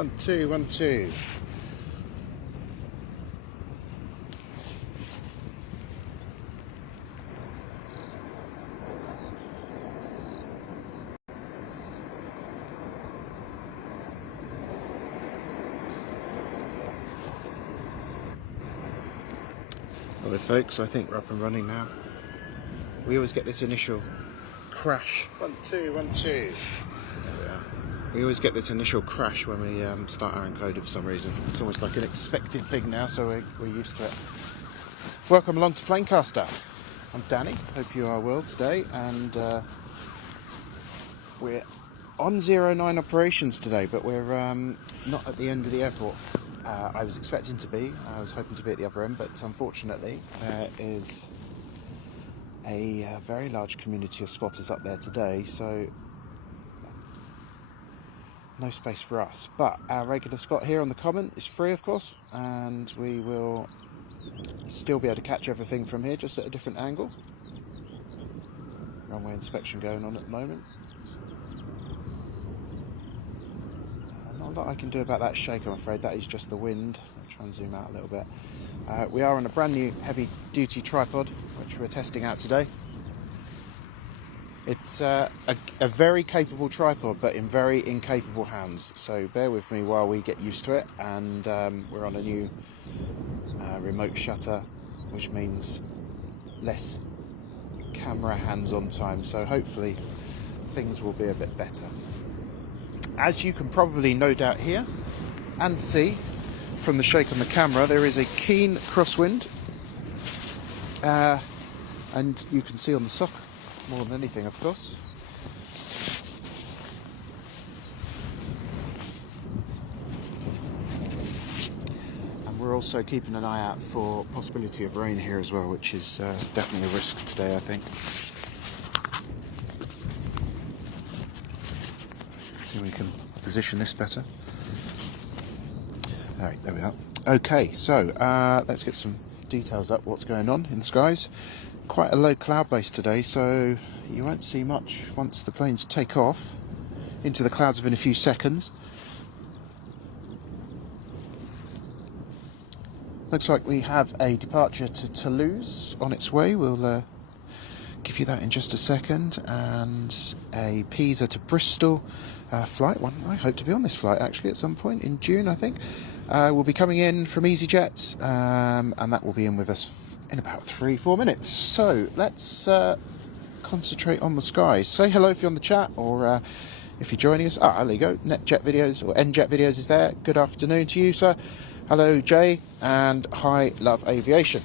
1 2 1 2. Hello folks, I think we're up and running now. We always get this initial crash. 1 2 1 2. There we are. We always get this initial crash when we start our encoder for some reason. It's almost like an expected thing now, so we're used to it. Welcome along to Planecaster. I'm Danny, hope you are well today, and we're on 09 operations today, but we're not at the end of the airport. I was expecting to be, I was hoping to be at the other end, but unfortunately there is a very large community of spotters up there today, so no space for us. But our regular spot here on the common is free, of course, and we will still be able to catch everything from here, just at a different angle. Runway inspection going on at the moment. Not a lot I can do about that shake, I'm afraid. That is just the wind. I'll try and zoom out a little bit. We are on a brand new heavy duty tripod, which we're testing out today. It's a very capable tripod, but in very incapable hands, so bear with me while we get used to it. And we're on a new remote shutter, which means less camera hands-on time, so hopefully things will be a bit better. As you can probably no doubt hear and see from the shake on the camera, there is a keen crosswind, and you can see on the sock more than anything, of course. And we're also keeping an eye out for possibility of rain here as well, which is definitely a risk today, I think. See if we can position this better. Alright, there we are. Okay, so let's get some details up what's going on in the skies. Quite a low cloud base today, so you won't see much once the planes take off into the clouds within a few seconds. Looks like we have a departure to Toulouse on its way. We'll give you that in just a second. And a Pisa to Bristol flight. One I hope to be on this flight actually at some point in June, I think. We'll be coming in from EasyJet, and that will be in with us in about 3-4 minutes. So let's concentrate on the skies. Say hello if you're on the chat, or if you're joining us. There you go. NetJet videos or NJet videos is there. Good afternoon to you, sir. Hello, Jay, and hi, Love Aviation.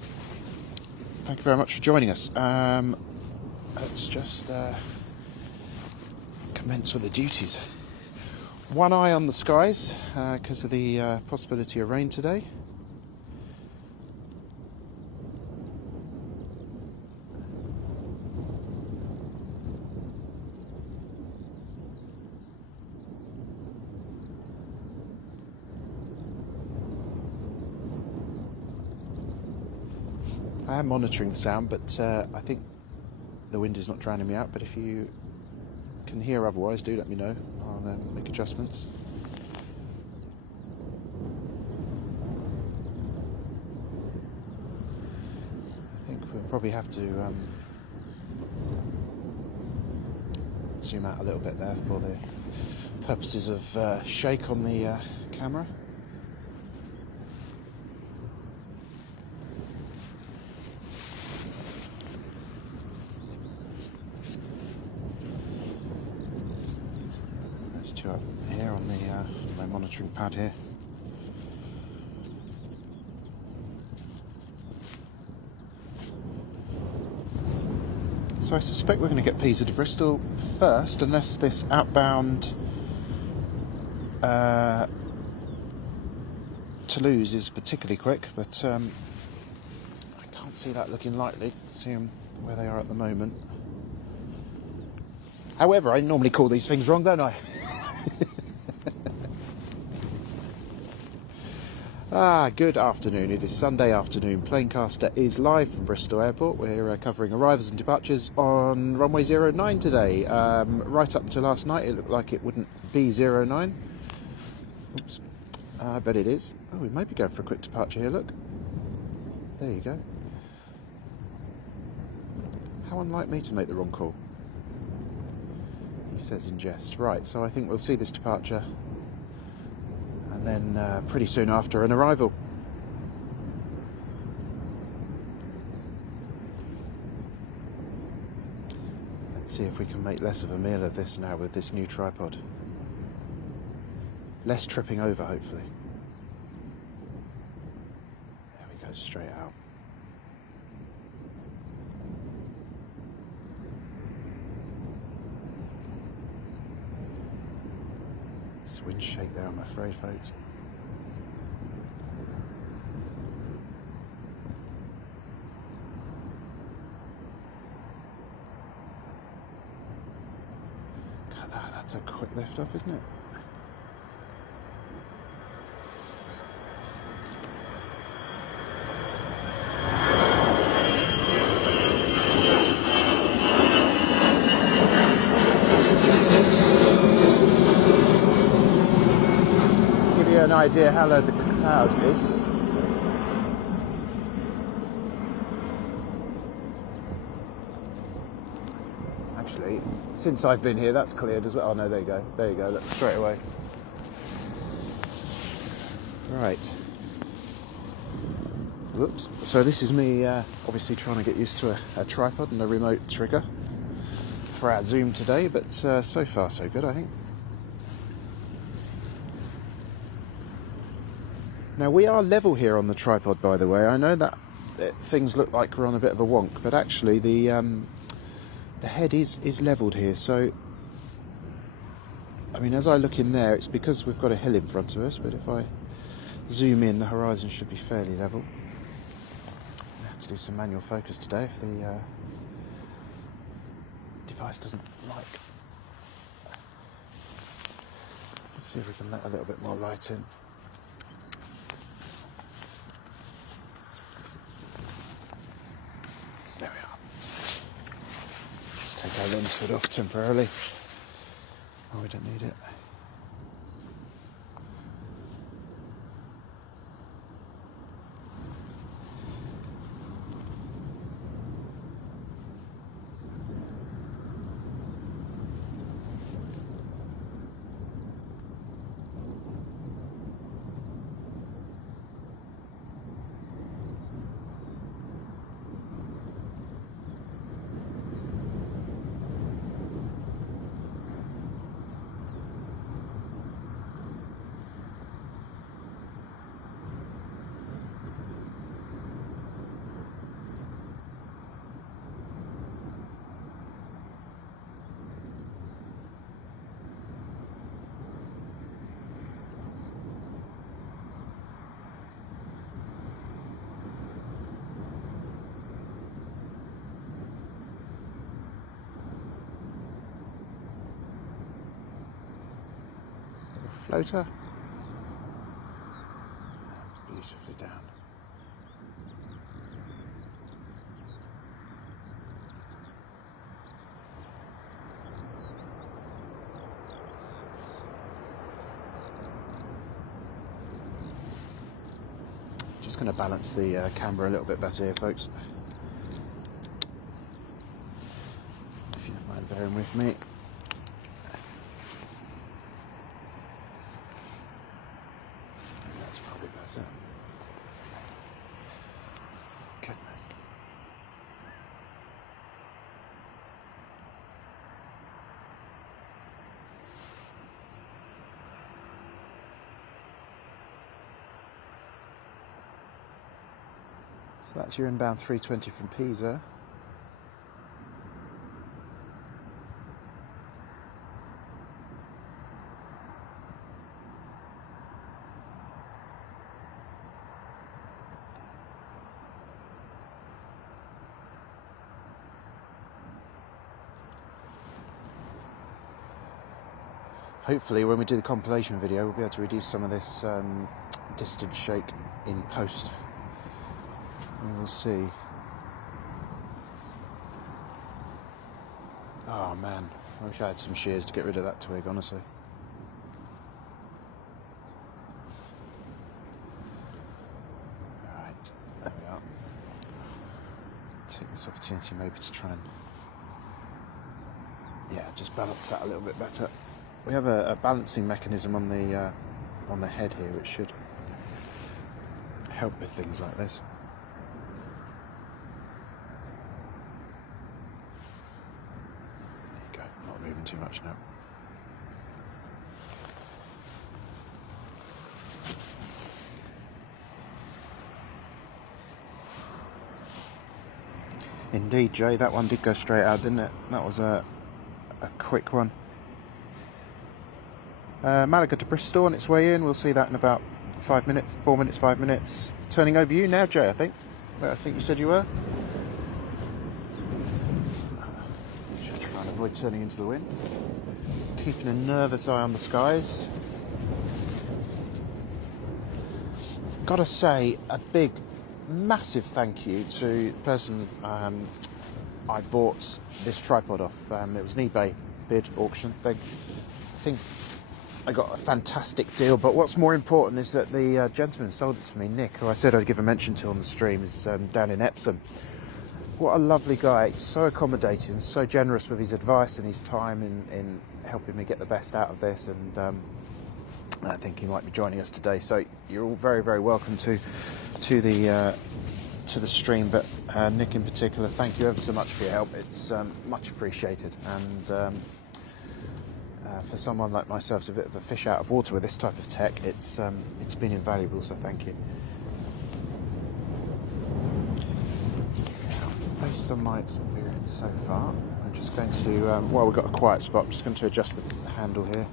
Thank you very much for joining us. Let's just commence with the duties. One eye on the skies because of the possibility of rain today. I am monitoring the sound, but I think the wind is not drowning me out. But if you can hear otherwise, do let me know. I'll make adjustments. I think we'll probably have to zoom out a little bit there for the purposes of shake on the camera. Up here on the my monitoring pad here. So I suspect we're going to get Pisa to Bristol first, unless this outbound Toulouse is particularly quick, but I can't see that looking likely, seeing where they are at the moment. However, I normally call these things wrong, don't I? Good afternoon. It is Sunday afternoon. Planecaster is live from Bristol Airport. We're covering arrivals and departures on runway 09 today. Right up until last night, it looked like it wouldn't be 09. Oops. I bet it is. Oh, we might be going for a quick departure here, look. There you go. How unlike me to make the wrong call. He says in jest. Right, so I think we'll see this departure and then pretty soon after an arrival. Let's see if we can make less of a meal of this now with this new tripod. Less tripping over, hopefully. There we go, straight out. It's wind shake there, I'm afraid, folks. God, that's a quick lift off, isn't it? An idea how low the cloud is. Actually, since I've been here, that's cleared as well. Oh no, there you go. There you go. Look, straight away. Right. Whoops. So this is me obviously trying to get used to a tripod and a remote trigger for our Zoom today, but so far so good, I think. Now we are level here on the tripod, by the way. I know that things look like we're on a bit of a wonk, but actually the head is levelled here. So, I mean, as I look in there, it's because we've got a hill in front of us. But if I zoom in, the horizon should be fairly level. I have to do some manual focus today if the device doesn't like. Let's see if we can let a little bit more light in. There we are. Just take our lens hood off temporarily. Oh, we don't need it. Floater. Beautifully down. Just going to balance the camera a little bit better here, folks. If you don't mind bearing with me. Goodness. So that's your inbound 320 from Pisa. Hopefully when we do the compilation video we'll be able to reduce some of this distance shake in post. We will see. Oh man, I wish I had some shears to get rid of that twig, honestly. take this opportunity maybe to try and, yeah, just balance that a little bit better. We have a balancing mechanism on the head here, which should help with things like this. There you go, not moving too much now. Indeed, Jay, that one did go straight out, didn't it? That was a quick one. Malaga to Bristol on its way in. We'll see that in about 5 minutes, 4 minutes, 5 minutes. Turning over you now, Jay, I think. Where I think you said you were. Should try and avoid turning into the wind. Keeping a nervous eye on the skies. Gotta say, a big, massive thank you to the person I bought this tripod off. It was an eBay bid auction thing. I think I got a fantastic deal, but what's more important is that the gentleman who sold it to me, Nick, who I said I'd give a mention to on the stream, is down in Epsom. What a lovely guy, so accommodating and so generous with his advice and his time in helping me get the best out of this, and I think he might be joining us today, so you're all very, very welcome to the stream, but Nick in particular, thank you ever so much for your help. It's much appreciated, and for someone like myself, it's a bit of a fish out of water with this type of tech. It's been invaluable, so thank you. Based on my experience so far, I'm just going to, well, we've got a quiet spot, I'm just going to adjust the handle here.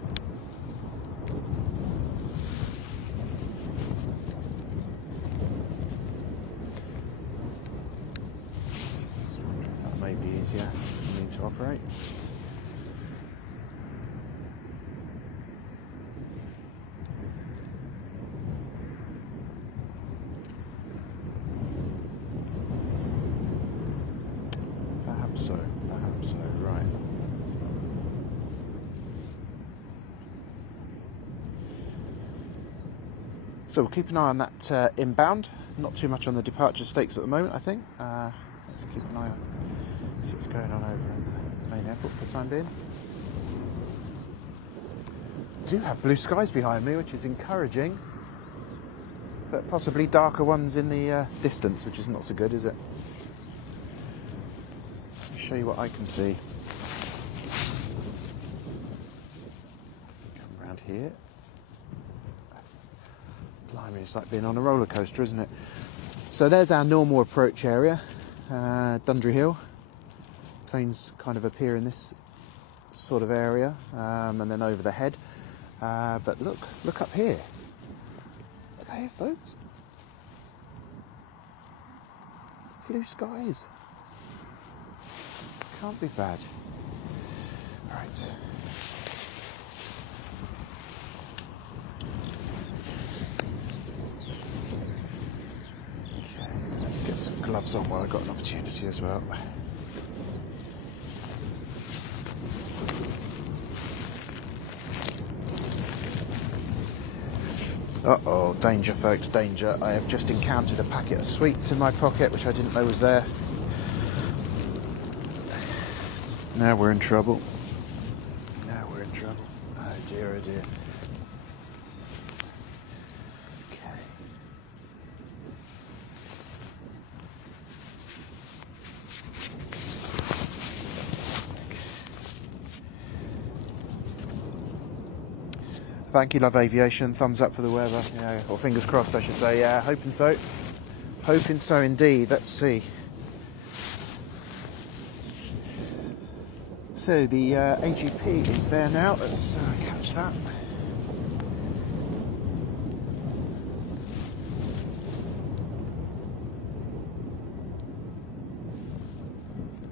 That may be easier for me to operate. Perhaps so, right. So we'll keep an eye on that inbound, not too much on the departure stakes at the moment, I think. Let's keep an eye on, see what's going on over in the main airport for the time being. Do have blue skies behind me, which is encouraging, but possibly darker ones in the distance, which is not so good, is it? Show you what I can see. Come around here. Blimey, it's like being on a roller coaster, isn't it? So there's our normal approach area, Dundry Hill. Planes kind of appear in this sort of area, and then over the head. But look up here. Look here, folks. Blue skies. Can't be bad. Right. Okay, let's get some gloves on while I've got an opportunity as well. Uh-oh, danger folks, danger. I have just encountered a packet of sweets in my pocket, which I didn't know was there. Now we're in trouble. Now we're in trouble. Oh dear, oh dear. Okay. Thank you, Love Aviation. Thumbs up for the weather. Yeah, or fingers crossed, I should say. Yeah, hoping so. Hoping so indeed. Let's see. So the AGP is there now. Let's catch that.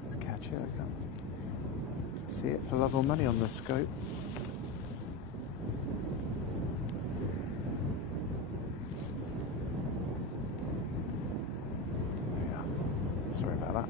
Let's catch it. I can't see it for love or money on the scope. Yeah. Sorry about that.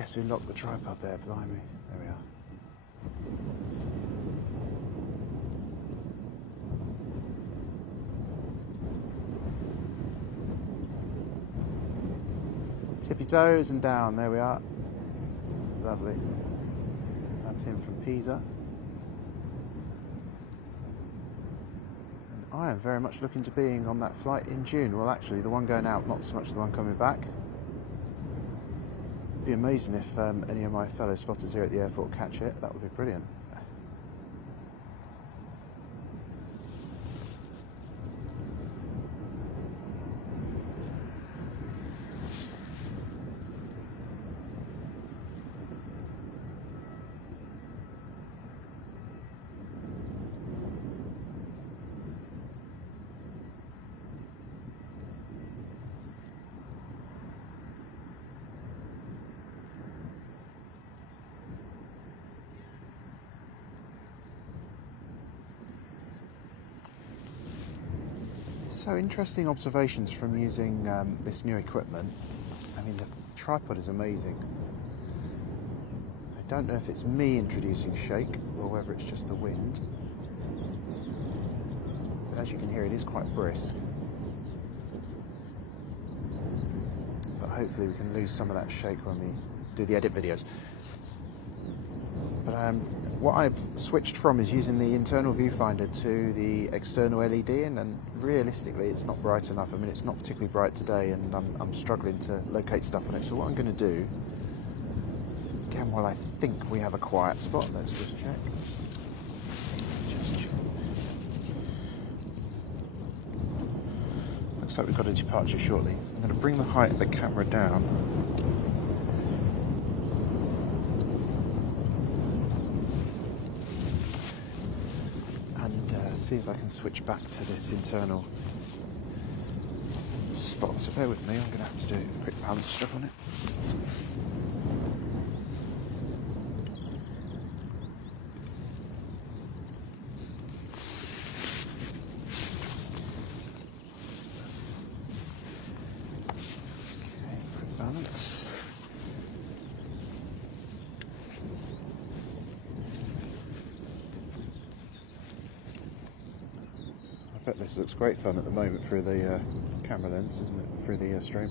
guess who locked the tripod there, blimey. There we are. Tippy toes and down, there we are. Lovely. That's in from Pisa. And I am very much looking to being on that flight in June. Well, actually, the one going out, not so much the one coming back. It'd be amazing if any of my fellow spotters here at the airport catch it. That would be brilliant. So interesting observations from using this new equipment. I mean, the tripod is amazing. I don't know if it's me introducing shake or whether it's just the wind. But as you can hear, it is quite brisk. But hopefully we can lose some of that shake when we do the edit videos. But what I've switched from is using the internal viewfinder to the external LED, and realistically it's not bright enough. I mean, it's not particularly bright today, and I'm struggling to locate stuff on it. So what I'm going to do, again, while I think we have a quiet spot, let's just check. Looks like we've got a departure shortly. I'm going to bring the height of the camera down. See if I can switch back to this internal spot. So bear with me, I'm going to have to do a quick balance check on it. Okay, quick balance. I bet this looks great fun at the moment through the camera lens, isn't it? Through the stream.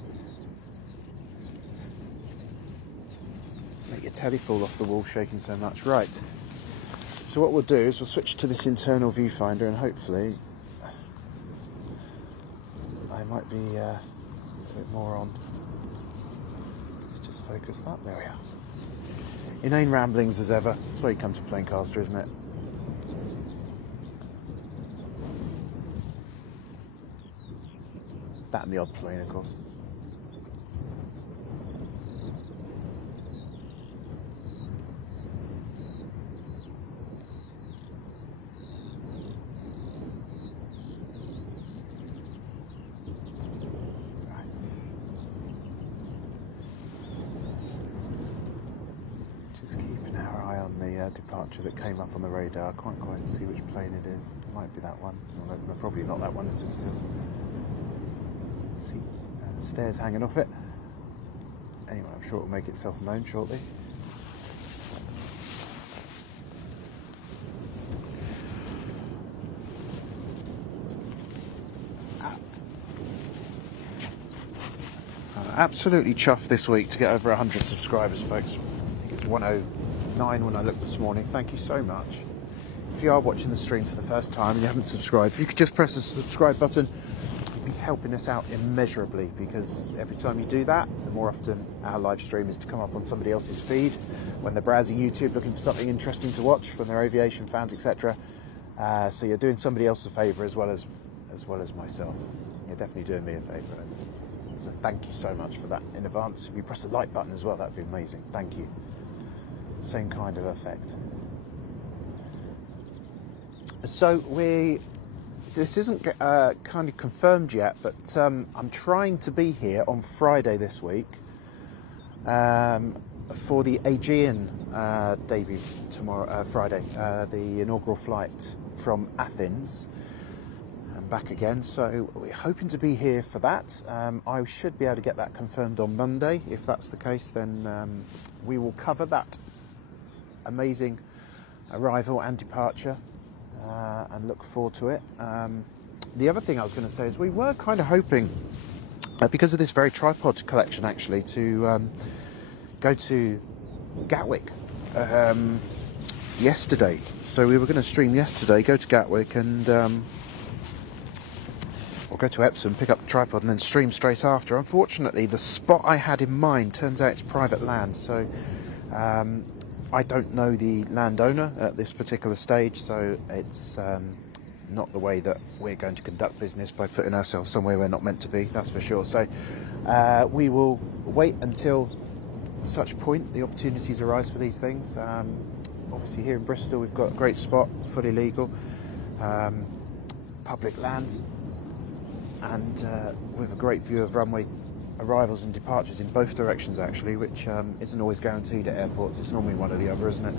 Make your telly fall off the wall shaking so much. Right. So what we'll do is we'll switch to this internal viewfinder, and hopefully I might be a bit more on. Let's just focus that. There we are. Inane ramblings as ever. That's where you come to Planecaster, isn't it? That and the odd plane, of course. Right. Just keeping our eye on the departure that came up on the radar. I can't quite see which plane it is. It might be that one. Well, probably not that one, is it still? See, stairs hanging off it. Anyway, I'm sure it'll make itself known shortly. Absolutely chuffed this week to get over 100 subscribers, folks. I think it's 109 when I looked this morning. Thank you so much. If you are watching the stream for the first time and you haven't subscribed, if you could just press the subscribe button, helping us out immeasurably, because every time you do that, the more often our live stream is to come up on somebody else's feed when they're browsing YouTube looking for something interesting to watch, when they're aviation fans, etc. So you're doing somebody else a favour as well as myself. You're definitely doing me a favour, so thank you so much for that in advance. If you press the like button as well, that'd be amazing. Thank you. Same kind of effect. So this isn't kind of confirmed yet, but I'm trying to be here on Friday this week for the Aegean debut tomorrow, Friday, the inaugural flight from Athens. back again, so we're hoping to be here for that. I should be able to get that confirmed on Monday. If that's the case, then we will cover that amazing arrival and departure and look forward to it. The other thing I was going to say is we were kind of hoping, because of this very tripod collection actually, to go to Gatwick yesterday. So we were going to stream yesterday, go to Gatwick and or go to Epsom, pick up the tripod and then stream straight after. Unfortunately, the spot I had in mind turns out it's private land, so I don't know the landowner at this particular stage, so it's not the way that we're going to conduct business by putting ourselves somewhere we're not meant to be, that's for sure. So we will wait until such point the opportunities arise for these things. Obviously here in Bristol we've got a great spot, fully legal, public land, and with a great view of runway arrivals and departures in both directions actually, which isn't always guaranteed at airports. It's normally one or the other, isn't it?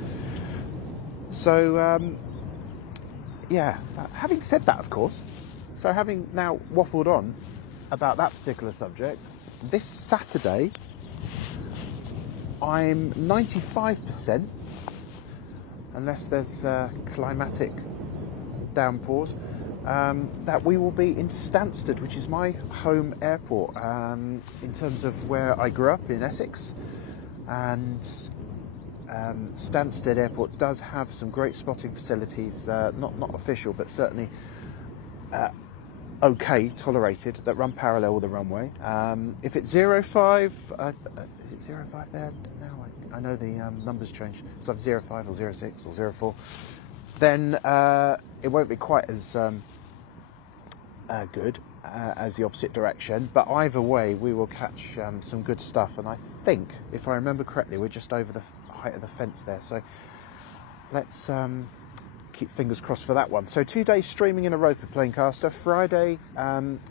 So yeah, having said that, of course, so having now waffled on about that particular subject, this Saturday I'm 95%, unless there's climatic downpours, that we will be in Stansted, which is my home airport, in terms of where I grew up in Essex. And Stansted Airport does have some great spotting facilities, not official, but certainly okay, tolerated, that run parallel with the runway. If it's 05, is it 05 there now? I know the numbers change. So if 05 or 06 or 04, then it won't be quite as good as the opposite direction. But either way, we will catch some good stuff. And I think, if I remember correctly, we're just over the height of the fence there. So let's keep fingers crossed for that one. So 2 days streaming in a row for Planecaster. Friday,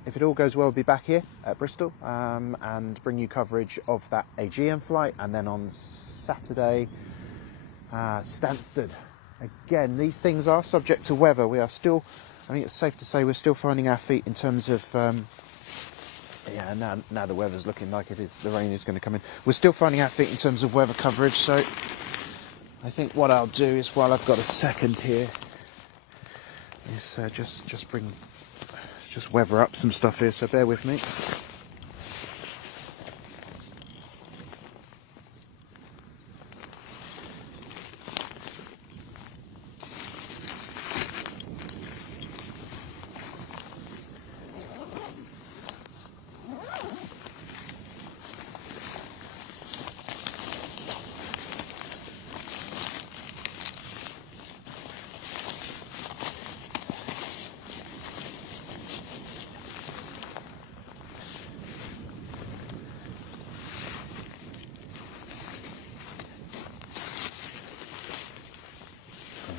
if it all goes well, we'll be back here at Bristol and bring you coverage of that Aegean flight. And then on Saturday, Stansted. Again, these things are subject to weather. We are still, I think it's safe to say, we're still finding our feet in terms of, yeah, now the weather's looking like it is, the rain is going to come in. We're still finding our feet in terms of weather coverage, so I think what I'll do is, while I've got a second here, is just weather up some stuff here, so bear with me.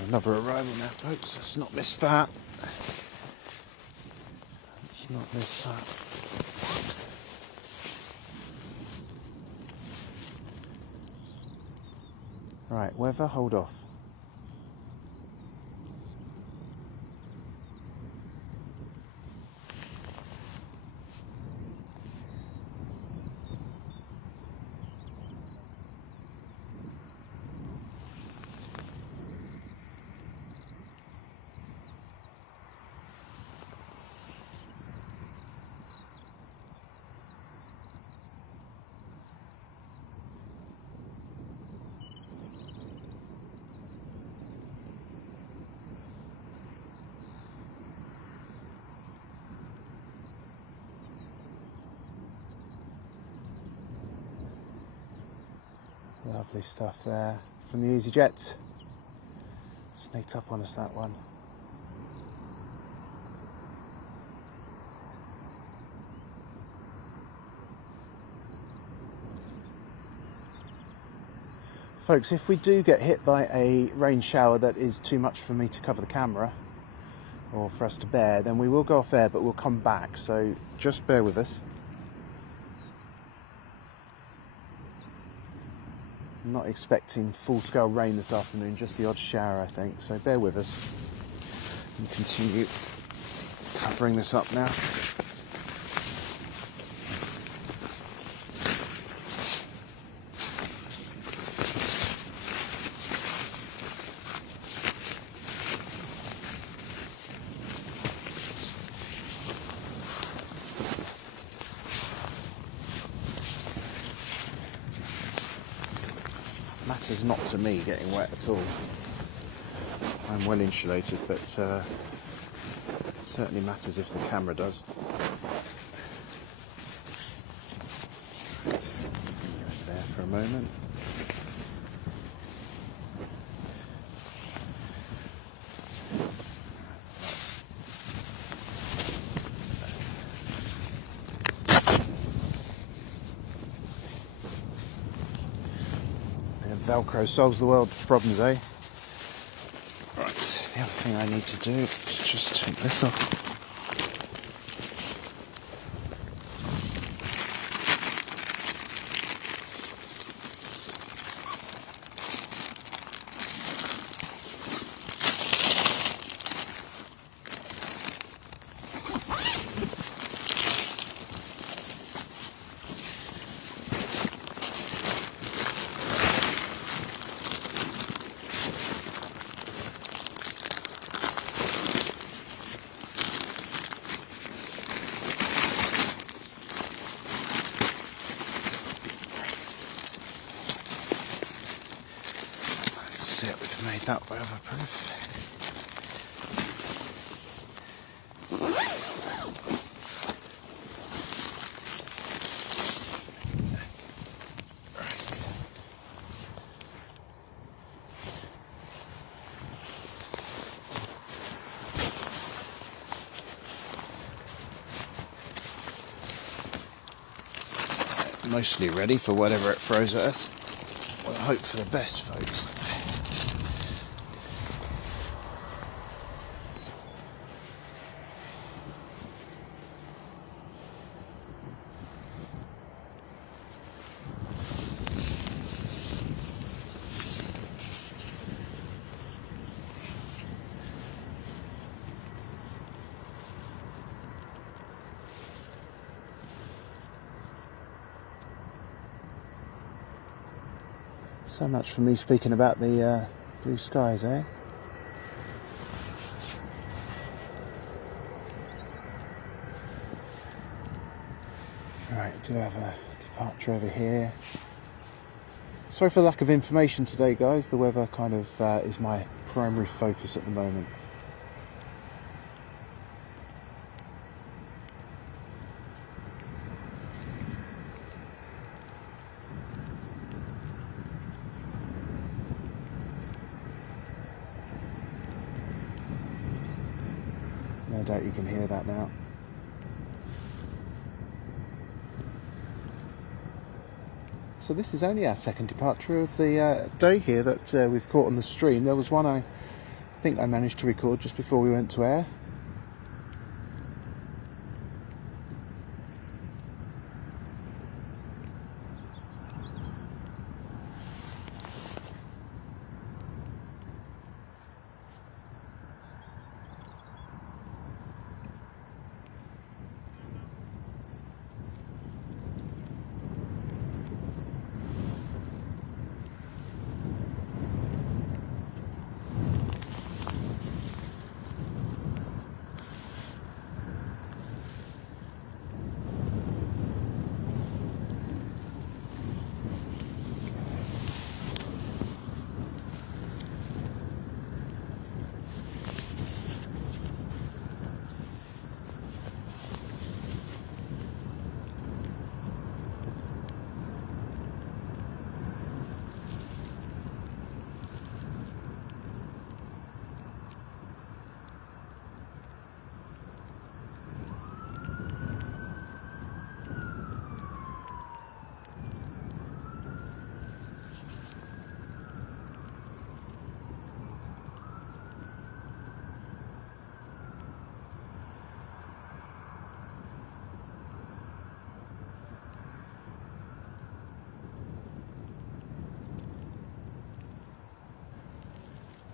Another arrival now, folks. Let's not miss that. Let's not miss that. Right, weather, hold off. Lovely stuff there from the EasyJet. Snaked up on us, that one. Folks, if we do get hit by a rain shower that is too much for me to cover the camera, or for us to bear, then we will go off air, but we'll come back, so just bear with us. I'm not expecting full-scale rain this afternoon, just the odd shower, I think, so bear with us and continue covering this up now. Matters not to me getting wet at all. I'm well insulated, but it certainly matters if the camera does. Right. There for a moment. Velcro solves the world's problems, eh? Right, the other thing I need to do is just take this off. That's it, we've made that weatherproof. Mostly ready for whatever it throws at us. We'll hope for the best, folks. So much for me speaking about the blue skies, eh? Right, do have a departure over here. Sorry for the lack of information today, guys. The weather kind of is my primary focus at the moment. No doubt you can hear that now. So this is only our second departure of the day here that we've caught on the stream. There was one I think I managed to record just before we went to air.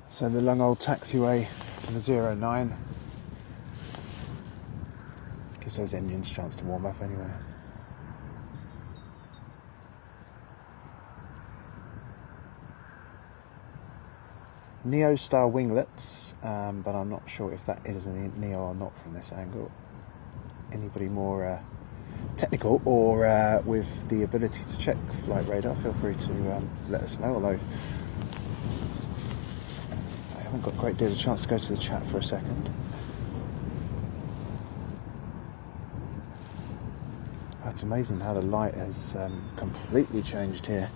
So the long old taxiway for the 09. Gives those engines a chance to warm up anyway. Neo style winglets, but I'm not sure if that is a Neo or not from this angle. Anybody more technical or with the ability to check flight radar, feel free to let us know, although I haven't got a great deal of chance to go to the chat for a second. It's amazing how the light has completely changed here.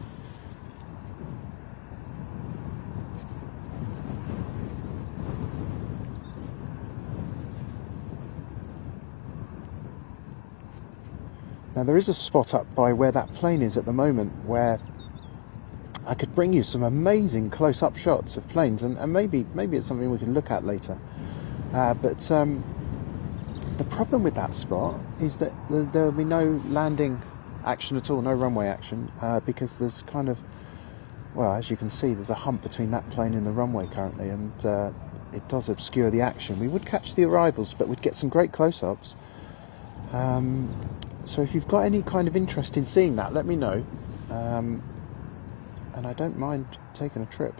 Now there is a spot up by where that plane is at the moment where I could bring you some amazing close-up shots of planes, and maybe it's something we can look at later. But the problem with that spot is that there'll be no landing action at all, no runway action, because there's kind of, well, as you can see, there's a hump between that plane and the runway currently, and it does obscure the action. We would catch the arrivals, but we'd get some great close-ups. So if you've got any kind of interest in seeing that, let me know, and I don't mind taking a trip.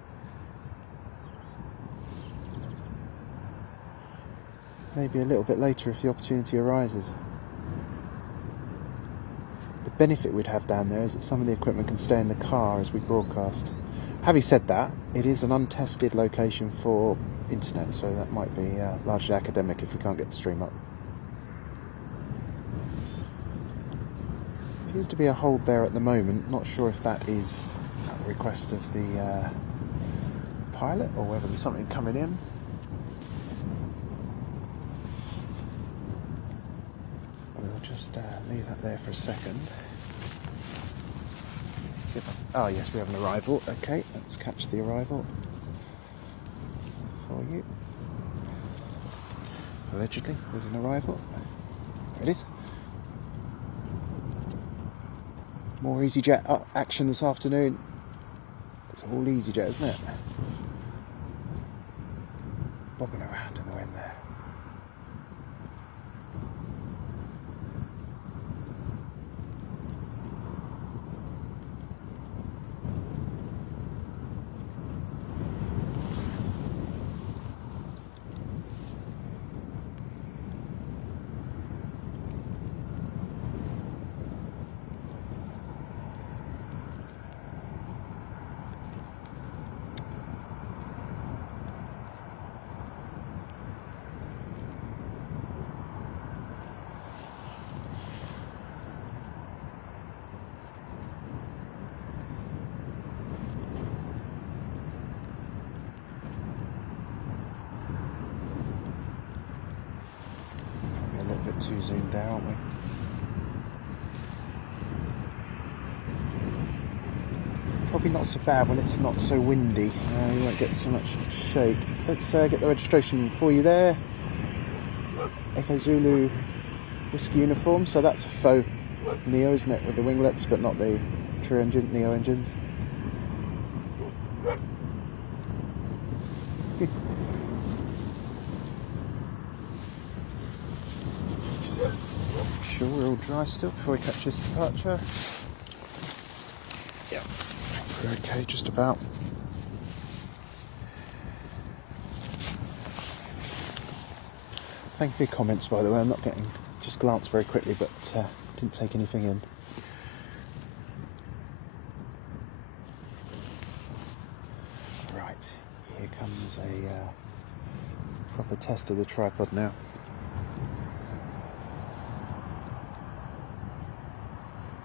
Maybe a little bit later if the opportunity arises. The benefit we'd have down there is that some of the equipment can stay in the car as we broadcast. Having said that, it is an untested location for internet, so that might be largely academic if we can't get the stream up. Appears to be a hold there at the moment. Not sure if that is at the request of the pilot or whether there's something coming in. We'll just leave that there for a second. See if oh yes, we have an arrival. Okay, let's catch the arrival for you. Allegedly, there's an arrival. There it is. More EasyJet action this afternoon. It's all EasyJet, isn't it? Bobbing around in the wind there. Too zoomed there, aren't we? Probably not so bad when it's not so windy. You won't get so much shake. Let's get the registration for you there. Echo Zulu Whiskey uniform. So that's a faux Neo, isn't it, with the winglets, but not the true engine, Neo engines. Sure we're all dry still before we catch this departure. Yeah, we're okay just about. Thank you for your comments, by the way. I'm not getting, just glanced very quickly, but didn't take anything in. Right, here comes a proper test of the tripod now.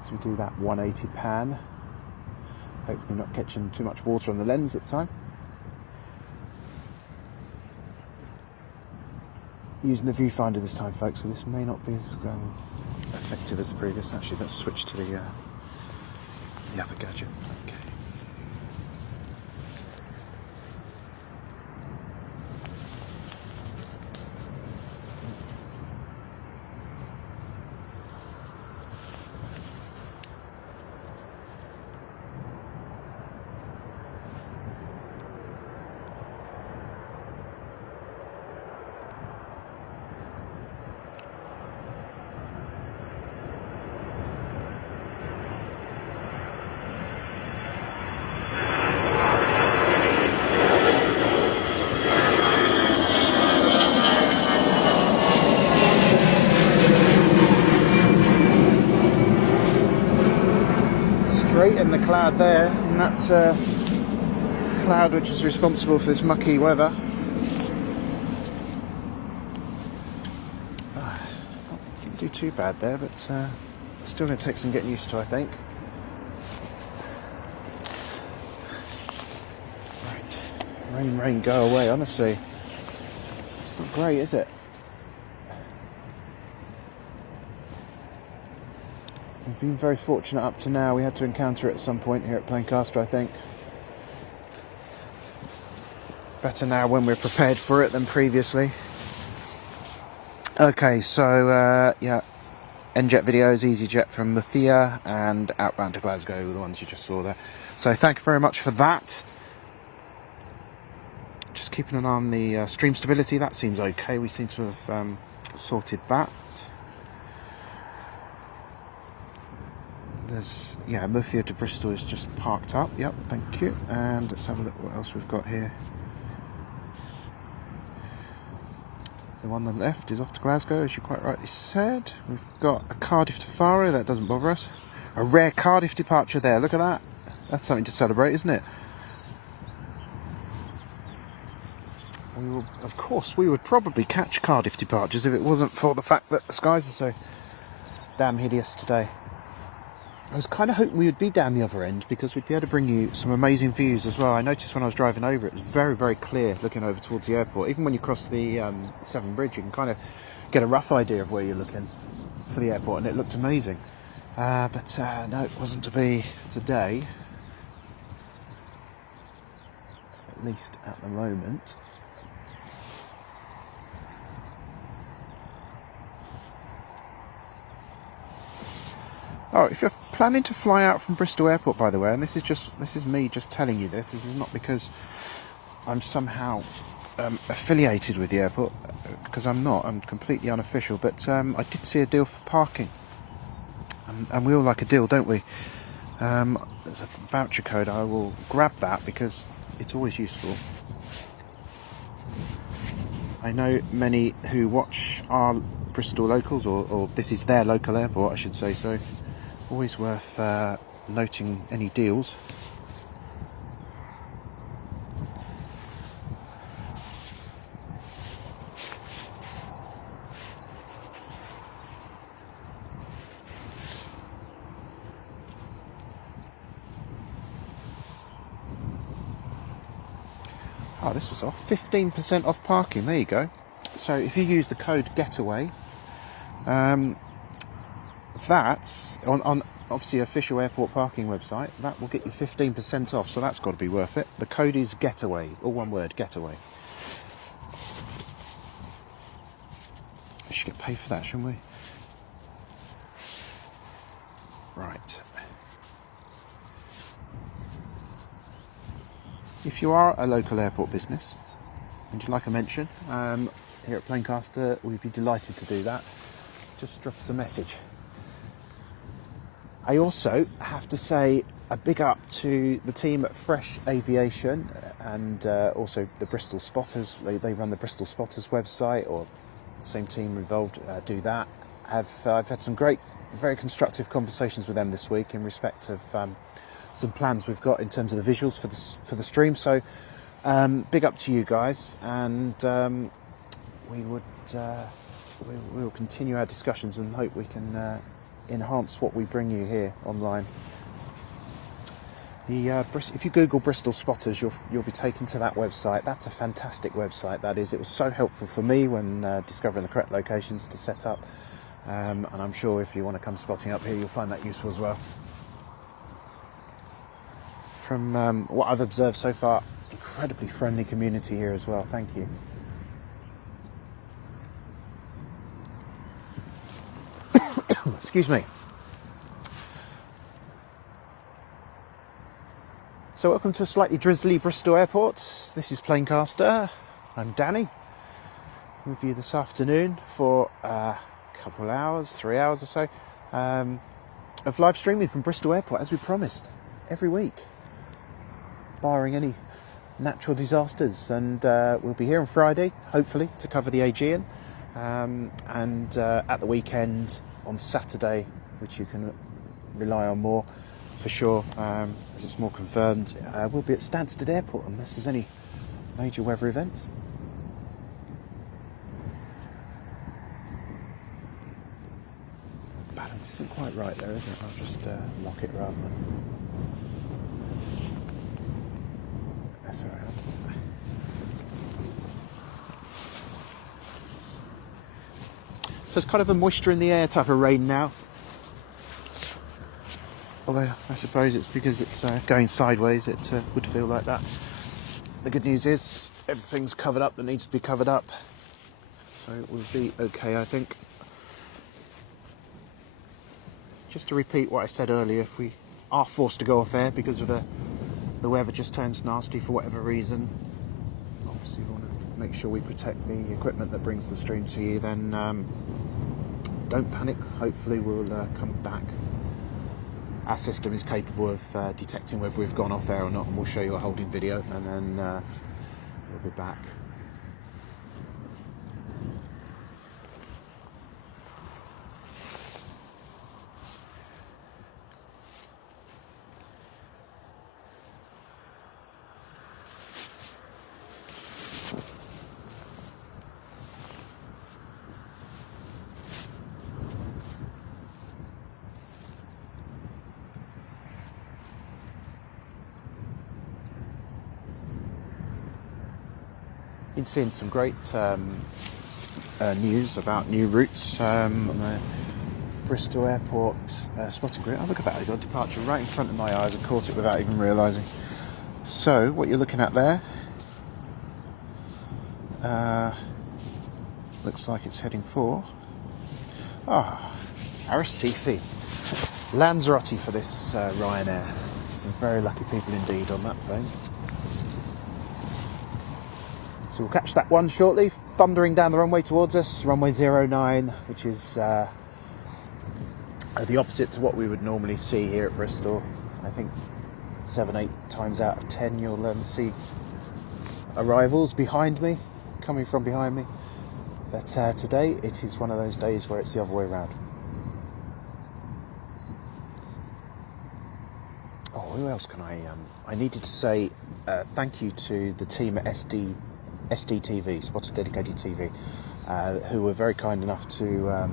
So we do that 180 pan, hopefully not catching too much water on the lens at the time. Using the viewfinder this time, folks, so this may not be as effective as the previous. Actually, let's switch to the other gadget. Okay. straight in the cloud there, and that cloud which is responsible for this mucky weather. Didn't do too bad there, but still going to take some getting used to, I think. Right, rain, go away, honestly. It's not great, is it? We've been very fortunate up to now. We had to encounter it at some point here at Planecaster, I think. Better now when we're prepared for it than previously. Okay, so yeah, NJet videos, EasyJet from Murcia and outbound to Glasgow, the ones you just saw there. So thank you very much for that. Just keeping an eye on the stream stability. That seems okay. We seem to have sorted that. There's, yeah, Murcia to Bristol is just parked up. Yep, thank you. And let's have a look what else we've got here. The one on the left is off to Glasgow, as you quite rightly said. We've got a Cardiff to Faro, that doesn't bother us. A rare Cardiff departure there, look at that. That's something to celebrate, isn't it? We will, of course, we would probably catch Cardiff departures if it wasn't for the fact that the skies are so damn hideous today. I was kind of hoping we would be down the other end because we'd be able to bring you some amazing views as well. I noticed when I was driving over, it was very, very clear looking over towards the airport. Even when you cross the Severn Bridge, you can kind of get a rough idea of where you're looking for the airport, and it looked amazing. But no, it wasn't to be today, at least at the moment. Oh, if you're planning to fly out from Bristol Airport, by the way, and this is me just telling you this. This is not because I'm somehow affiliated with the airport, because I'm not. I'm completely unofficial. But I did see a deal for parking, and we all like a deal, don't we? There's a voucher code. I will grab that because it's always useful. I know many who watch our Bristol locals, or this is their local airport, I should say. So. Always worth noting any deals. Oh, this was off. 15% off parking. There you go. So if you use the code GETAWAY, that's on obviously official airport parking website, that will get you 15% off, so that's got to be worth it. The code is GETAWAY, all one word, GETAWAY. We should get paid for that, shouldn't we? Right. If you are a local airport business and you'd like a mention here at Planecaster, we'd be delighted to do that. Just drop us a message. I also have to say a big up to the team at Fresh Aviation and also the Bristol Spotters. They run the Bristol Spotters website, or the same team involved do that. I've had some great, very constructive conversations with them this week in respect of some plans we've got in terms of the visuals for the stream. So big up to you guys, and we will continue our discussions and hope we can enhance what we bring you here online. If you Google Bristol Spotters, you'll be taken to that website. That's a fantastic website, that is. It was so helpful for me when discovering the correct locations to set up, and I'm sure if you want to come spotting up here, you'll find that useful as well. From what I've observed so far, incredibly friendly community here as well. Thank you. Excuse me. So welcome to a slightly drizzly Bristol Airport. This is Planecaster. I'm Danny. With you this afternoon for a couple of hours, 3 hours or so, of live streaming from Bristol Airport, as we promised, every week, barring any natural disasters. And we'll be here on Friday, hopefully, to cover the Aegean, and at the weekend on Saturday, which you can rely on more, for sure, as it's more confirmed. We'll be at Stansted Airport unless there's any major weather events. Balance isn't quite right there, is it? I'll just lock it rather than mess around. So it's kind of a moisture in the air type of rain now. Although I suppose it's because it's going sideways, it would feel like that. The good news is everything's covered up that needs to be covered up, so it will be okay, I think. Just to repeat what I said earlier, if we are forced to go off air because of the weather just turns nasty for whatever reason, obviously we want to make sure we protect the equipment that brings the stream to you, then don't panic. Hopefully we'll come back. Our system is capable of detecting whether we've gone off air or not, and we'll show you a holding video, and then we'll be back. Been seeing some great news about new routes on the Bristol Airport spotting grid. Oh, look at that, they've got a departure right in front of my eyes. I caught it without even realising. So, what you're looking at there, looks like it's heading for Arrecife. Lanzarote for this Ryanair. Some very lucky people indeed on that thing. So we'll catch that one shortly, thundering down the runway towards us, runway 09, which is the opposite to what we would normally see here at Bristol. I think 7-8 times out of 10 you'll see arrivals behind me, coming from behind me. But today it is one of those days where it's the other way around. Oh, who else can I needed to say thank you to the team at SDTV, Spotted Dedicated TV, who were very kind enough to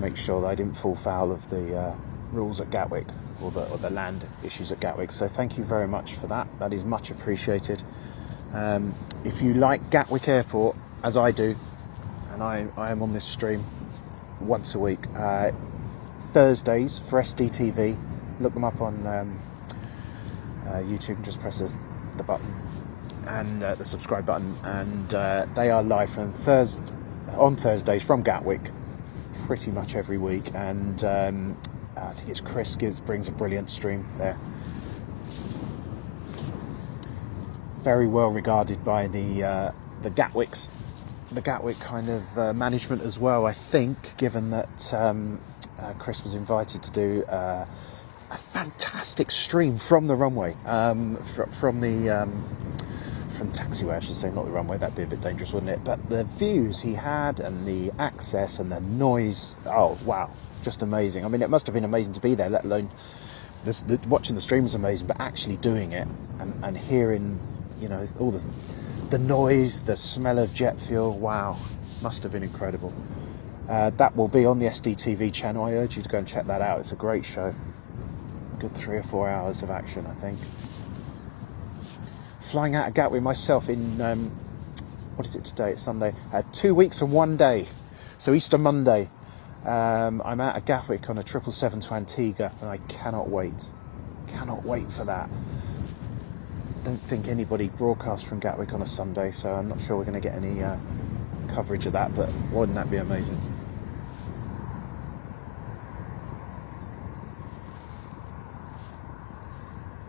make sure that I didn't fall foul of the rules at Gatwick, or the land issues at Gatwick. So thank you very much for that. That is much appreciated. If you like Gatwick Airport, as I do, and I am on this stream once a week, Thursdays for SDTV, look them up on YouTube and just press the button and the subscribe button, and they are live from on Thursdays from Gatwick pretty much every week, and I think it's Chris brings a brilliant stream there. Very well regarded by the Gatwick kind of management as well, I think, given that Chris was invited to do a fantastic stream from the runway, from taxiway, I should say, not the runway. That'd be a bit dangerous, wouldn't it? But the views he had and the access and the noise, oh wow, just amazing. I mean, it must have been amazing to be there, let alone watching the stream was amazing, but actually doing it and hearing, you know, all the noise, the smell of jet fuel, wow, must have been incredible. That will be on the SDTV channel. I urge you to go and check that out. It's a great show. A good 3 or 4 hours of action, I think. Flying out of Gatwick myself in, what is it today? It's Sunday. 2 weeks and 1 day. So Easter Monday. I'm out of Gatwick on a 777 to Antigua, and I cannot wait. Cannot wait for that. Don't think anybody broadcasts from Gatwick on a Sunday, so I'm not sure we're going to get any coverage of that, but wouldn't that be amazing?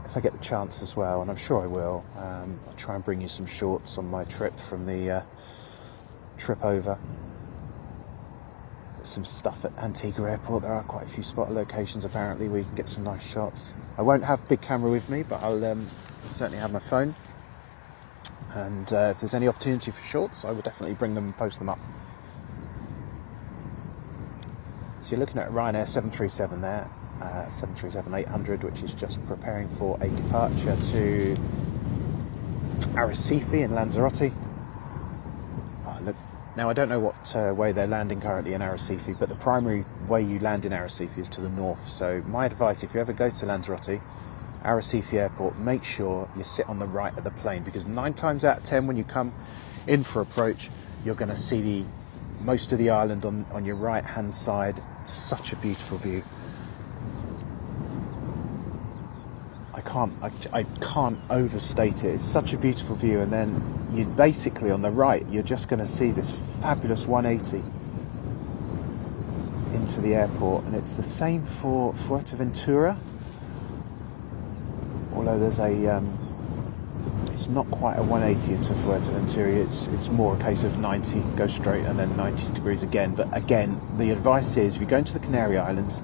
If I get the chance as well, and I'm sure I will, I'll try and bring you some shorts on my trip from the trip over. Some stuff at Antigua Airport. There are quite a few spot locations apparently where you can get some nice shots. I won't have a big camera with me, but I'll certainly have my phone. And if there's any opportunity for shorts, I will definitely bring them and post them up. So you're looking at Ryanair 737 there. 737-800, which is just preparing for a departure to Arrecife in Lanzarote. Oh, look. Now, I don't know what way they're landing currently in Arrecife, but the primary way you land in Arrecife is to the north. So my advice, if you ever go to Lanzarote, Arrecife Airport, make sure you sit on the right of the plane, because 9 times out of 10 when you come in for approach, you're going to see most of the island on your right hand side. It's such a beautiful view. I can't overstate it. It's such a beautiful view, and then you basically on the right you're just going to see this fabulous 180 into the airport, and it's the same for Fuerteventura, although there's a it's not quite a 180 into Fuerteventura. It's more a case of 90, go straight, and then 90 degrees again. But again, the advice is if you're going to the Canary Islands,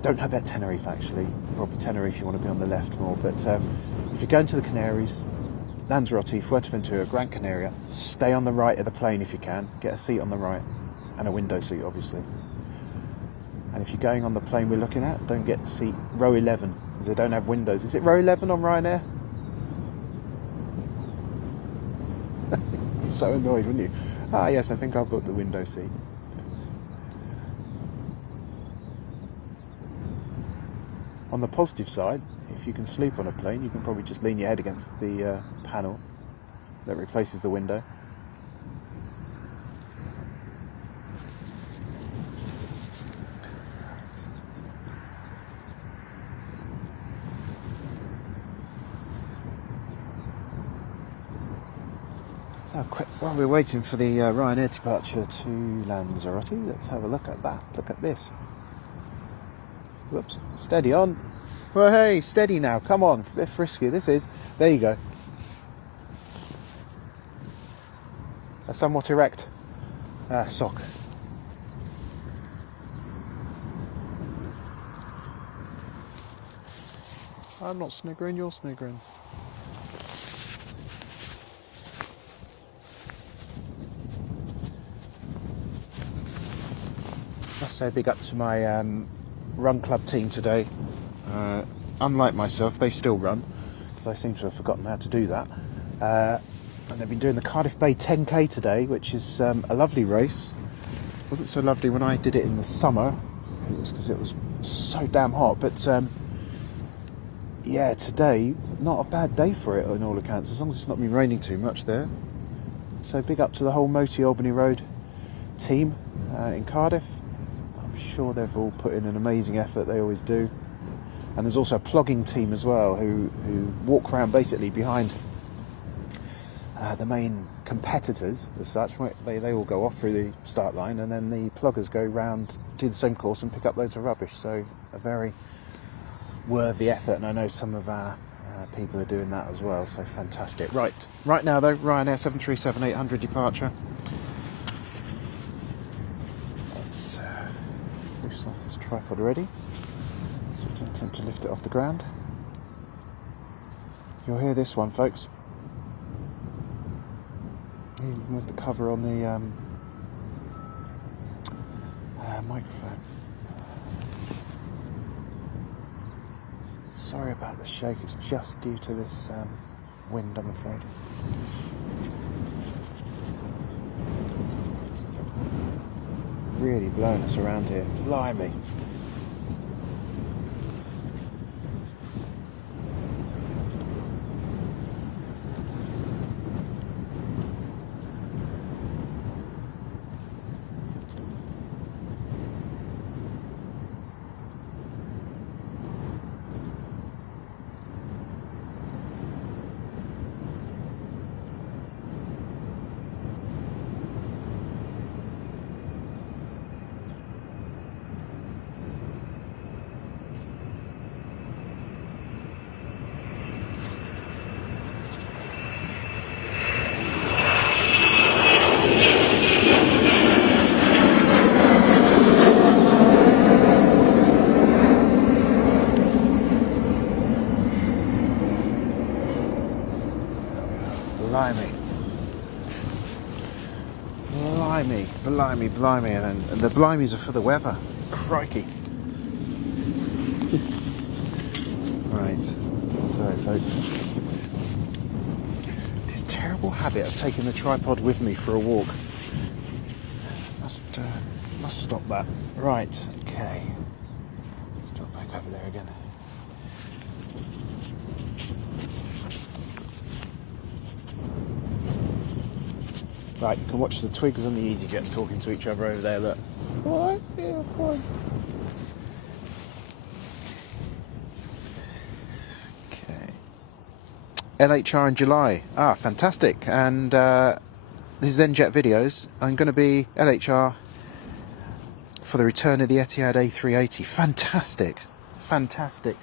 don't know about Tenerife actually, probably Tenerife you want to be on the left more, but if you're going to the Canaries, Lanzarote, Fuerteventura, Gran Canaria, stay on the right of the plane if you can, get a seat on the right, and a window seat obviously. And if you're going on the plane we're looking at, don't get seat row 11, because they don't have windows. Is it row 11 on Ryanair? So annoyed, wouldn't you? Ah yes, I think I'll book the window seat. On the positive side, if you can sleep on a plane, you can probably just lean your head against the panel that replaces the window. So quick, while we're waiting for the Ryanair departure to Lanzarote, let's have a look at that. Look at this. Whoops, steady on. Well, hey, steady now, come on, a bit frisky. This is, there you go. A somewhat erect sock. I'm not sniggering, you're sniggering. Must say big up to my run club team today. Unlike myself, they still run, because I seem to have forgotten how to do that. And they've been doing the Cardiff Bay 10k today, which is a lovely race. It wasn't so lovely when I did it in the summer, because it was so damn hot, but yeah, today, not a bad day for it on all accounts, as long as it's not been raining too much there. So big up to the whole Moti Albany Road team in Cardiff. I'm sure they've all put in an amazing effort, they always do. And there's also a plogging team as well who walk around basically behind the main competitors as such. They all go off through the start line, and then the ploggers go round, do the same course and pick up loads of rubbish. So a very worthy effort, and I know some of our people are doing that as well, so fantastic. Right now though, Ryanair 737-800 departure. Let's loosen off this tripod already. So don't attempt to lift it off the ground. You'll hear this one, folks. Even with the cover on the microphone. Sorry about the shake, it's just due to this wind, I'm afraid. Really blowing us around here. Blimey. Blimey, and the blimeys are for the weather. Crikey. Right, sorry folks. This terrible habit of taking the tripod with me for a walk. Must stop that. Right, okay. Let's drop back over there again. Right, you can watch the Twigs and the EasyJets talking to each other over there, look. What? Yeah, fine. Okay. LHR in July. Ah, fantastic. And this is NJet Videos. I'm going to be LHR for the return of the Etihad A380. Fantastic. Fantastic.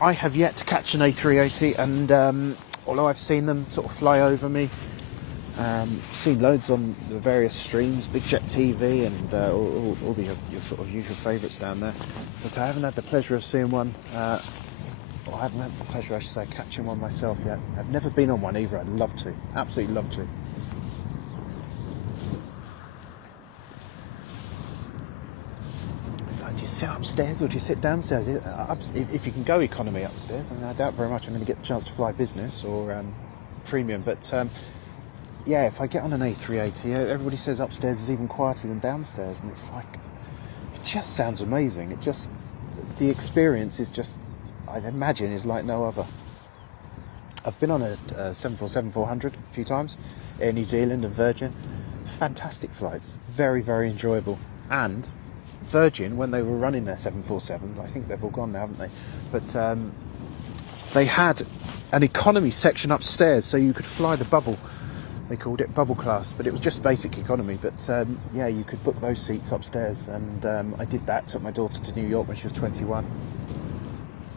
I have yet to catch an A380, and although I've seen them sort of fly over me, seen loads on the various streams, Big Jet TV and all the your sort of usual favourites down there, but I haven't had the pleasure of seeing one, or I haven't had the pleasure, I should say, catching one myself yet. I've never been on one either. I'd love to, absolutely love to. Do you sit upstairs or do you sit downstairs? If you can go economy upstairs, I mean, I doubt very much I'm going to get the chance to fly business or premium, but yeah, if I get on an A380, everybody says upstairs is even quieter than downstairs, and it's like, it just sounds amazing. It just, the experience is just, I imagine, is like no other. I've been on a 747-400 a few times, Air New Zealand and Virgin. Fantastic flights, very, very enjoyable. And Virgin, when they were running their 747, I think they've all gone now, haven't they? But they had an economy section upstairs, so you could fly the bubble. They called it bubble class, but it was just basic economy. But yeah, you could book those seats upstairs, and I did that. Took my daughter to New York when she was 21,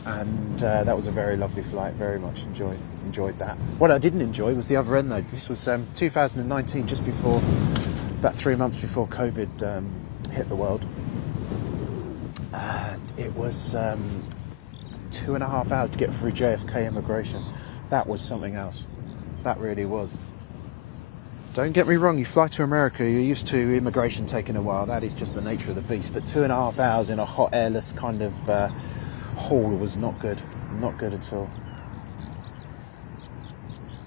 and that was a very lovely flight. Very much enjoyed that. What I didn't enjoy was the other end, though. This was 2019, just before, about 3 months before COVID hit the world. It was 2.5 hours to get through JFK immigration. That was something else. That really was. Don't get me wrong, you fly to America, you're used to immigration taking a while. That is just the nature of the beast. But 2.5 hours in a hot, airless kind of hall was not good. Not good at all.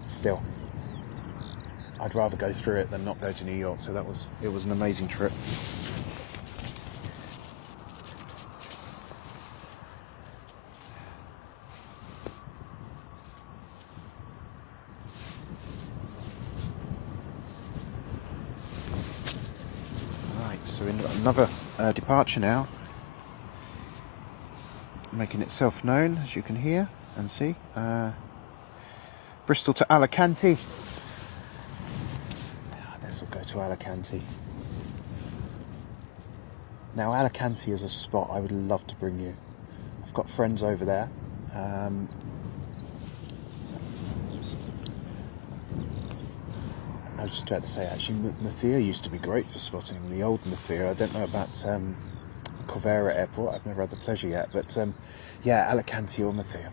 Still, I'd rather go through it than not go to New York. So it was an amazing trip. So we're in another departure now, making itself known, as you can hear and see. Bristol to Alicante. This will go to Alicante. Now Alicante is a spot I would love to bring you. I've got friends over there. I was just about to say, actually, Murcia used to be great for spotting. The old Murcia. I don't know about Corvera Airport. I've never had the pleasure yet. But yeah, Alicante or Murcia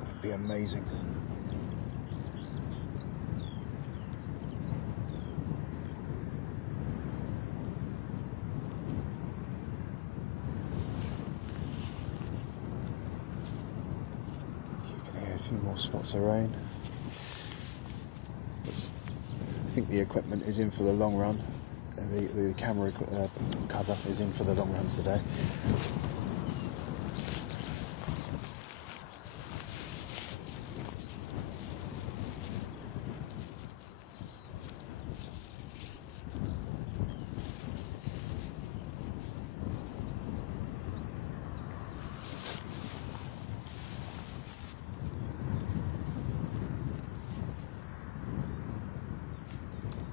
would be amazing. You can hear a few more spots of rain. I think the equipment is in for the long run. The camera cover is in for the long run today.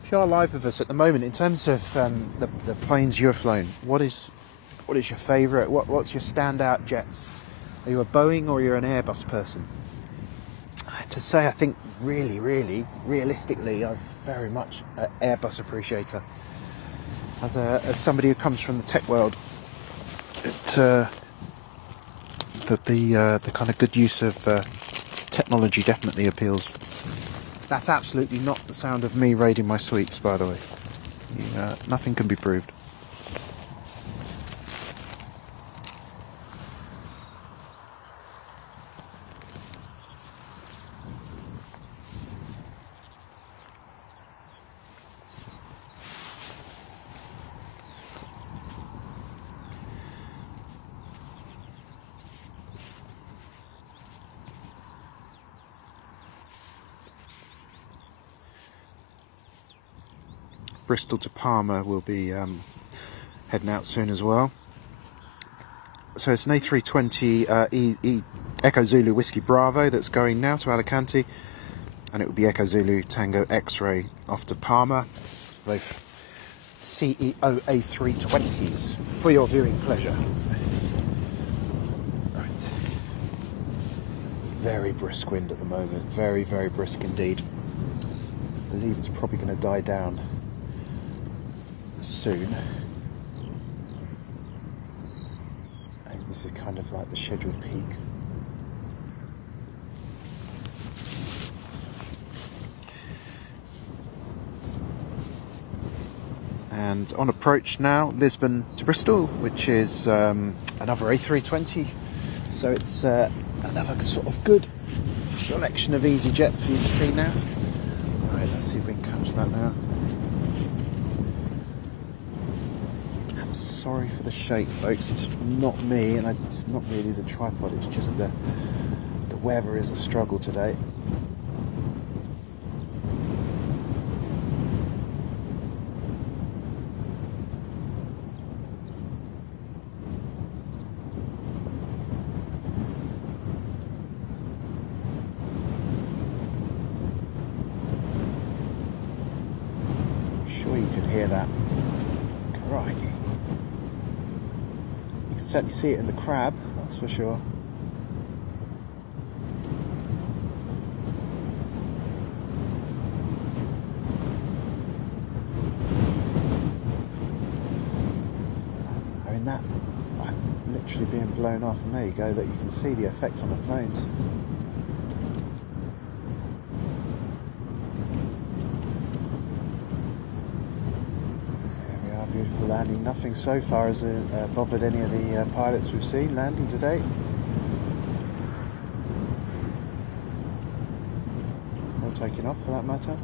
If you are live with us at the moment, in terms of the planes you've flown, what is your favourite? What's your standout jets? Are you a Boeing or you're an Airbus person? I have to say, I think realistically, I'm very much an Airbus appreciator. As somebody who comes from the tech world, the kind of good use of technology definitely appeals. That's absolutely not the sound of me raiding my sweets, by the way. Nothing can be proved. Bristol to Palma will be heading out soon as well. So it's an A320 Echo Zulu Whiskey Bravo that's going now to Alicante, and it will be Echo Zulu Tango X-Ray off to Palma. Both CEO A320s for your viewing pleasure. Right. Very brisk wind at the moment, very, very brisk indeed. I believe it's probably going to die down soon. I think this is kind of like the scheduled peak. And on approach now, Lisbon to Bristol, which is another A320. So it's another sort of good selection of EasyJet for you to see now. Right, let's see if we can catch that now. I'm sorry for the shake, folks. It's not me, and it's not really the tripod. It's just the weather is a struggle today. You can hear that. Crikey. You can certainly see it in the crab, that's for sure. I mean, that literally being blown off, and there you go, that you can see the effect on the planes. Beautiful landing. Nothing so far has bothered any of the pilots we've seen landing today. Or taking off for that matter.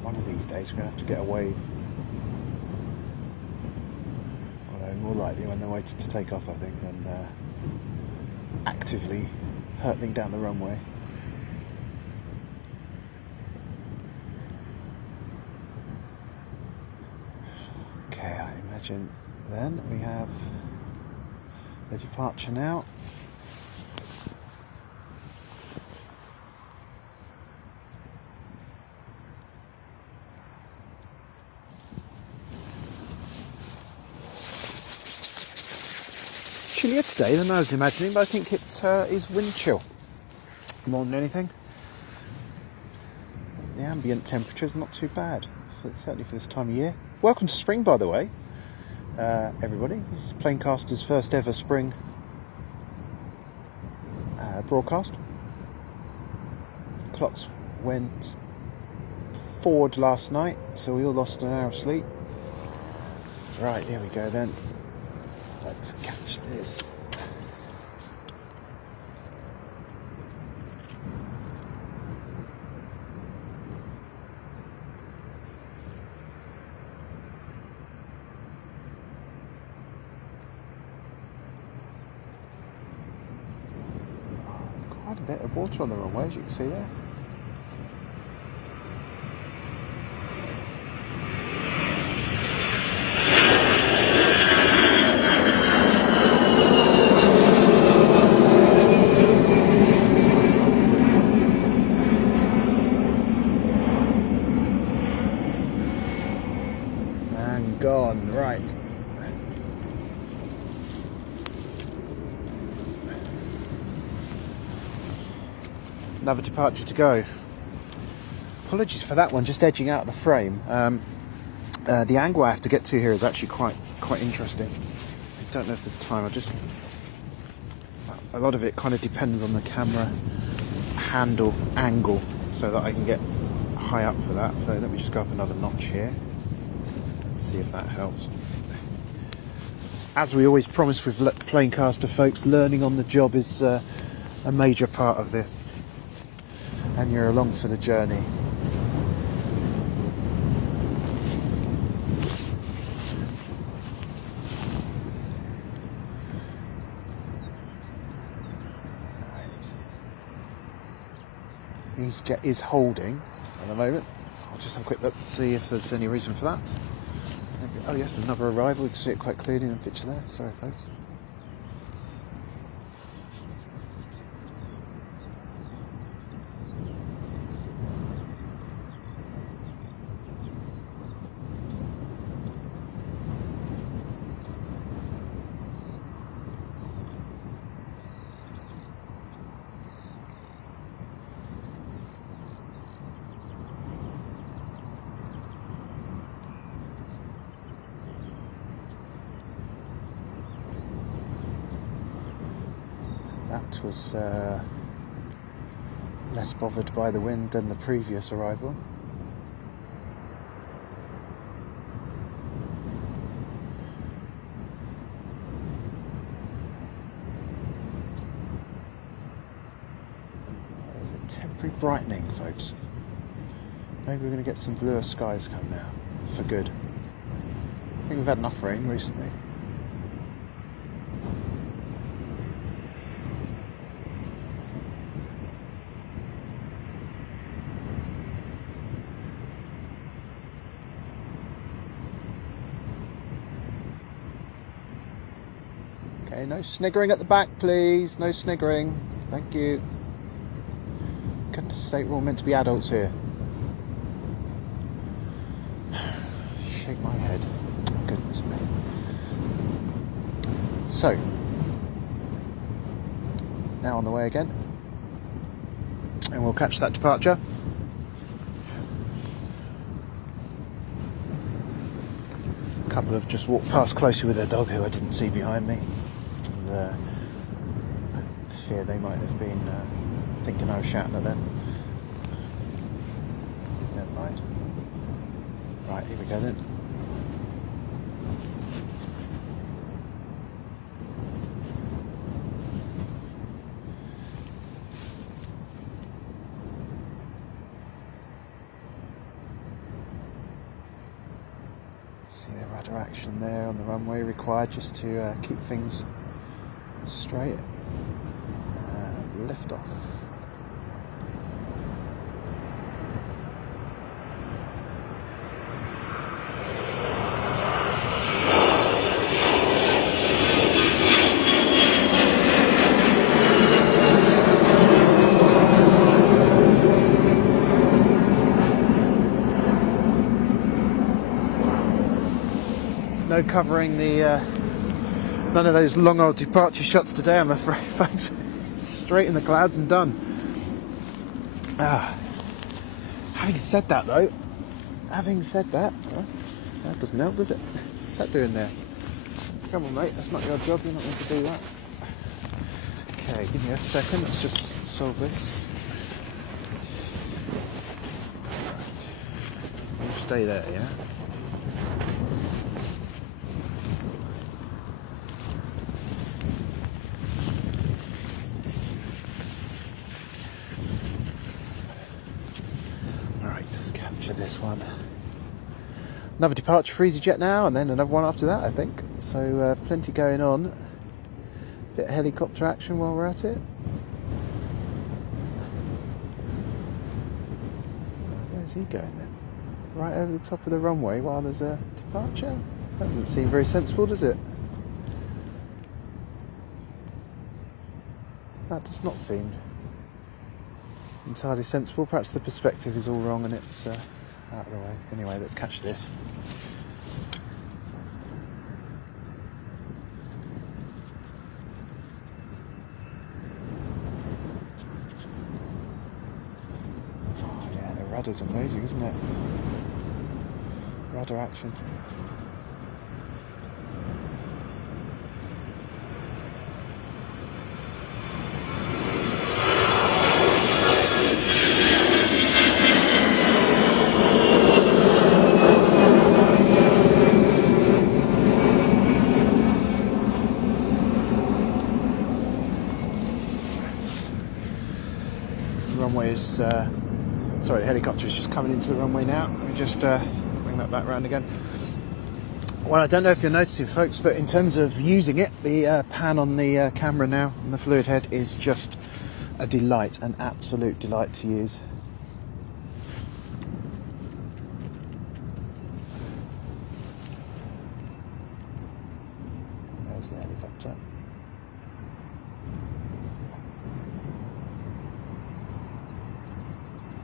One of these days we're going to have to get a wave. Although more likely when they're waiting to take off, I think, than actively hurtling down the runway. Okay, I imagine then we have the departure now. Chillier today than I was imagining, but I think it is wind chill more than anything. The ambient temperature is not too bad, certainly for this time of year. Welcome to spring, by the way, everybody. This is Planecaster's first ever spring broadcast. Clocks went forward last night, so we all lost an hour of sleep. Right, here we go then. Let's catch this. Quite a bit of water on the runway, as you can see there. Gone, right. Another departure to go. Apologies for that one, just edging out of the frame. The angle I have to get to here is actually quite interesting. I don't know if there's time. A lot of it kind of depends on the camera handle angle, so that I can get high up for that. So let me just go up another notch here. See if that helps. As we always promise with Planecaster folks, learning on the job is a major part of this. and you're along for the journey. EasyJet is holding at the moment. I'll just have a quick look and see if there's any reason for that. Oh yes, there's another arrival. You can see it quite clearly in the picture there. Sorry folks. That was less bothered by the wind than the previous arrival. There's a temporary brightening, folks. Maybe we're going to get some bluer skies come now, for good. I think we've had enough rain recently. Okay, no sniggering at the back, please. No sniggering. Thank you. Goodness sake, we're all meant to be adults here. Shake my head. Goodness me. So, now on the way again. And we'll catch that departure. A couple have just walked past closely with their dog who I didn't see behind me. I fear they might have been thinking I was shouting at them. Never mind. Right, here we go then. See the rudder action there on the runway required just to keep things straight and lift off. No covering the none of those long old departure shots today, I'm afraid, folks. Straight in the clouds and done. Having said that though, that doesn't help, does it? What's that doing there? Come on mate, that's not your job, you're not meant to do that. Okay, give me a second, let's just solve this. Right. You stay there, yeah? This one. Another departure for EasyJet now, and then another one after that, I think. So plenty going on. Bit of helicopter action while we're at it. Where's he going then? Right over the top of the runway while there's a departure? That doesn't seem very sensible, does it? That does not seem entirely sensible. Perhaps the perspective is all wrong and it's out of the way. Anyway, let's catch this. Oh yeah, the rudder's amazing, isn't it? Rudder action. Runway is sorry, the helicopter is just coming into the runway now. Let me just bring that back round again. Well, I don't know if you're noticing, folks, but in terms of using it, the pan on the camera now and the fluid head is just a delight, an absolute delight to use. There's the helicopter.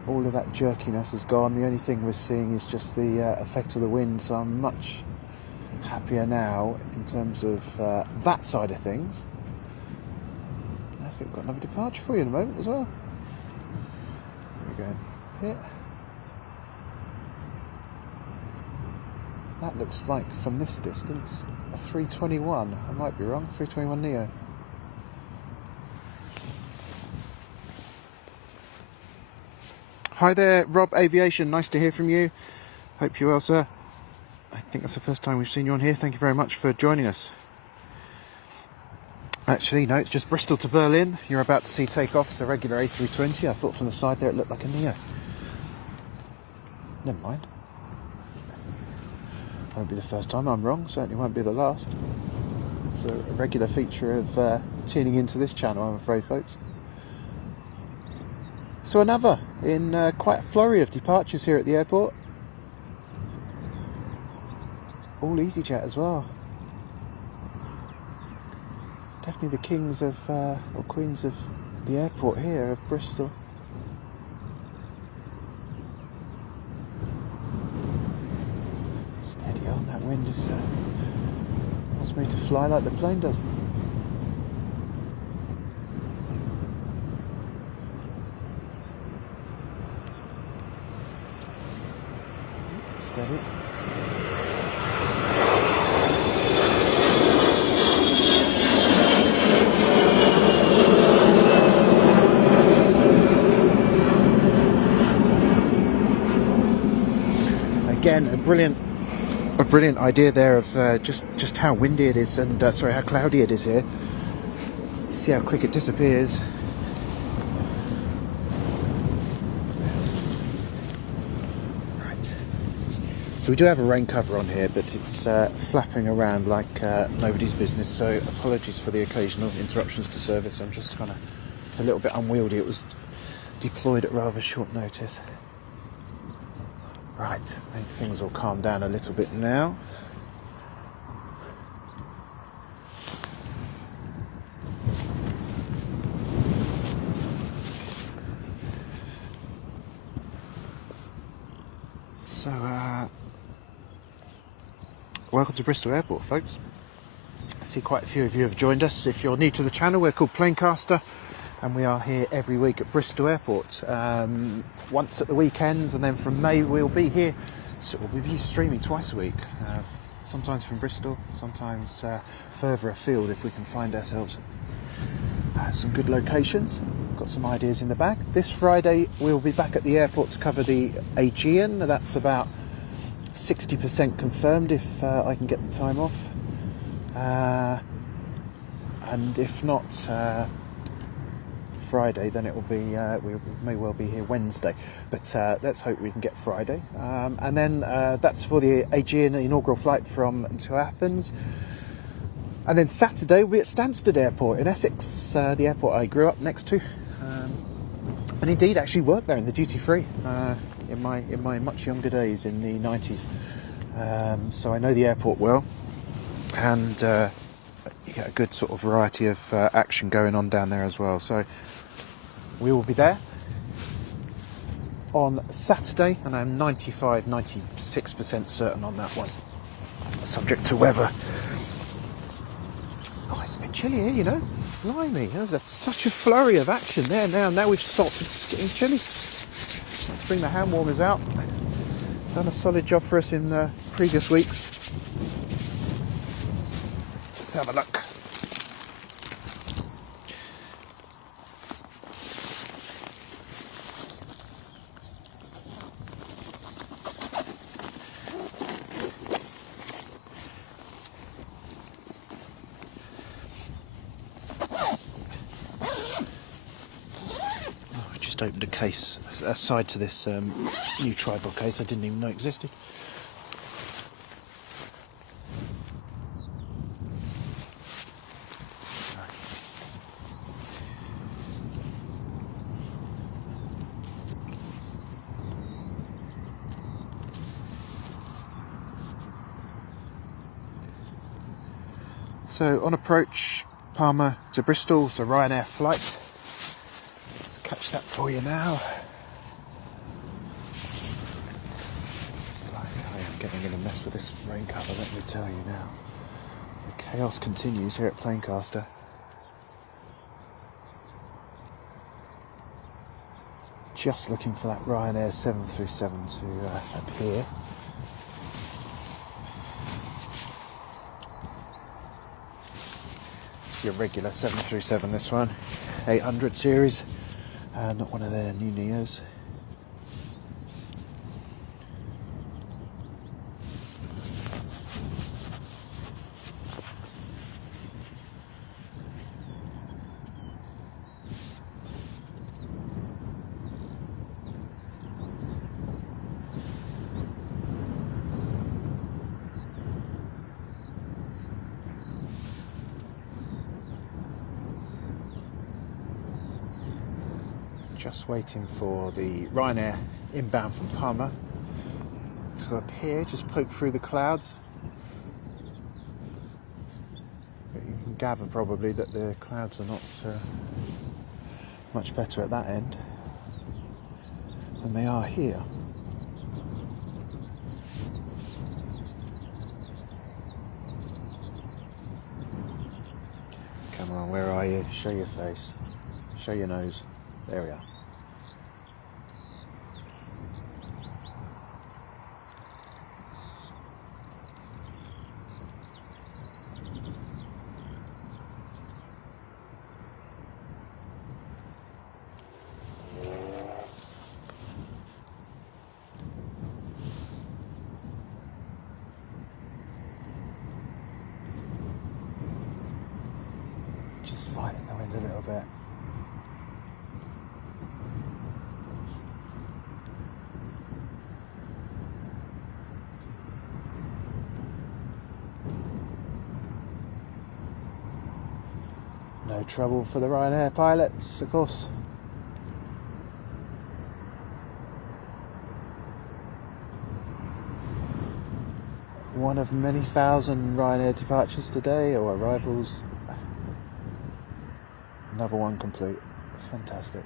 All of that jerkiness has gone. The only thing we're seeing is just the effect of the wind, so I'm much happier now in terms of that side of things. I think we've got another departure for you in a moment as well. There we go. Here. That looks like, from this distance, a 321. I might be wrong. 321 Neo. Hi there, Rob Aviation. Nice to hear from you. Hope you're well, sir. I think that's the first time we've seen you on here. Thank you very much for joining us. Actually, no, it's just Bristol to Berlin. You're about to see takeoff. It's a regular A320. I thought from the side there it looked like a Neo. Never mind. Won't be the first time I'm wrong. Certainly won't be the last. It's a regular feature of tuning into this channel, I'm afraid, folks. So another in quite a flurry of departures here at the airport. All EasyJet as well. Definitely the kings of, or queens of the airport here of Bristol. Steady on, that wind is wants me to fly like the plane does. Steady. Again, a brilliant idea there of just how windy it is and sorry, how cloudy it is here. See how quick it disappears. Right. So we do have a rain cover on here, but it's flapping around like nobody's business. So apologies for the occasional interruptions to service. I'm just it's a little bit unwieldy. It was deployed at rather short notice. Right, I think things will calm down a little bit now. So, welcome to Bristol Airport, folks. I see quite a few of you have joined us. If you're new to the channel, we're called Planecaster, and we are here every week at Bristol Airport. Once at the weekends, and then from May we'll be here. So we'll be streaming twice a week. Sometimes from Bristol, sometimes further afield if we can find ourselves some good locations. Got some ideas in the bag. This Friday we'll be back at the airport to cover the Aegean. That's about 60% confirmed if I can get the time off. And if not Friday, then it will be we may well be here Wednesday, but let's hope we can get Friday, and then that's for the Aegean inaugural flight from to Athens, and then Saturday we'll be at Stansted Airport in Essex, the airport I grew up next to, and indeed actually worked there in the duty free in my much younger days in the 90s, so I know the airport well, and you get a good sort of variety of action going on down there as well. So we will be there on Saturday, and I'm 96% certain on that one, subject to weather. Oh, it's a bit chilly here, you know. Blimey, there's such a flurry of action there now. Now we've stopped. It's getting chilly. Let's bring the hand warmers out. Done a solid job for us in previous weeks. Let's have a look. opened a case, a side to this new tripod case I didn't even know existed. So on approach, Palma to Bristol, it's a Ryanair flight. Let's catch that for you now. I am getting in a mess with this rain cover, let me tell you now. The chaos continues here at Planecaster. Just looking for that Ryanair 737 to appear. Your regular 737, this one, 800 series, not one of their new Neos. Just waiting for the Ryanair inbound from Palma to appear, just poke through the clouds. But you can gather probably that the clouds are not much better at that end than they are here. Come on, where are you? Show your face. Show your nose. There we are. Just fighting the wind a little bit. No trouble for the Ryanair pilots, of course. One of many thousand Ryanair departures today, or arrivals. Another one complete. Fantastic.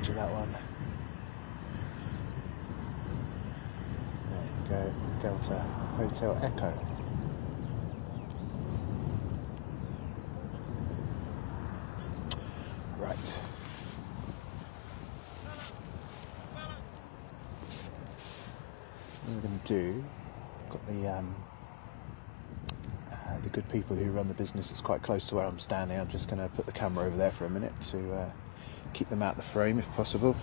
Edge of that one. There you go, Delta Hotel Echo. Right. What we're going to do, got the good people who run the business is quite close to where I'm standing. I'm just going to put the camera over there for a minute to keep them out of the frame if possible.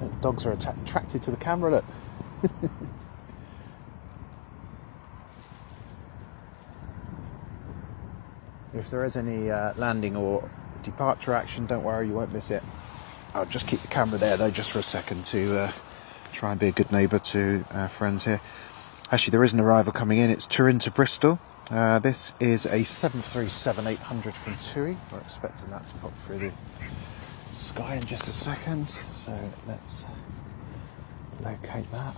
The dogs are attracted to the camera, look. If there is any landing or departure action, don't worry, you won't miss it. I'll just keep the camera there though, just for a second, to try and be a good neighbour to our friends here. Actually, there is an arrival coming in. It's Turin to Bristol. This is a 737-800 from TUI. We're expecting that to pop through the sky in just a second. So let's locate that.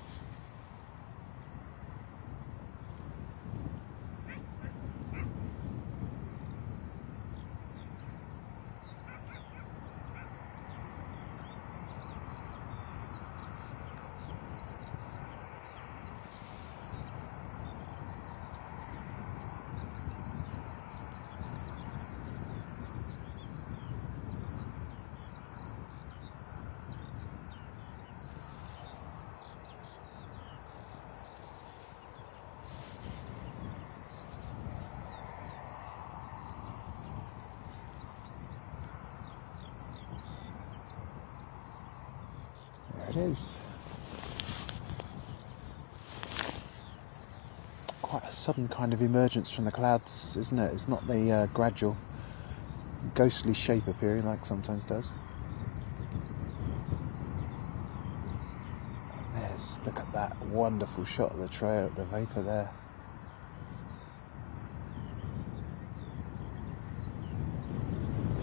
it is. Quite a sudden kind of emergence from the clouds, isn't it? It's not the gradual, ghostly shape appearing like sometimes does. And there's, look at that wonderful shot of the trail, the vapour there.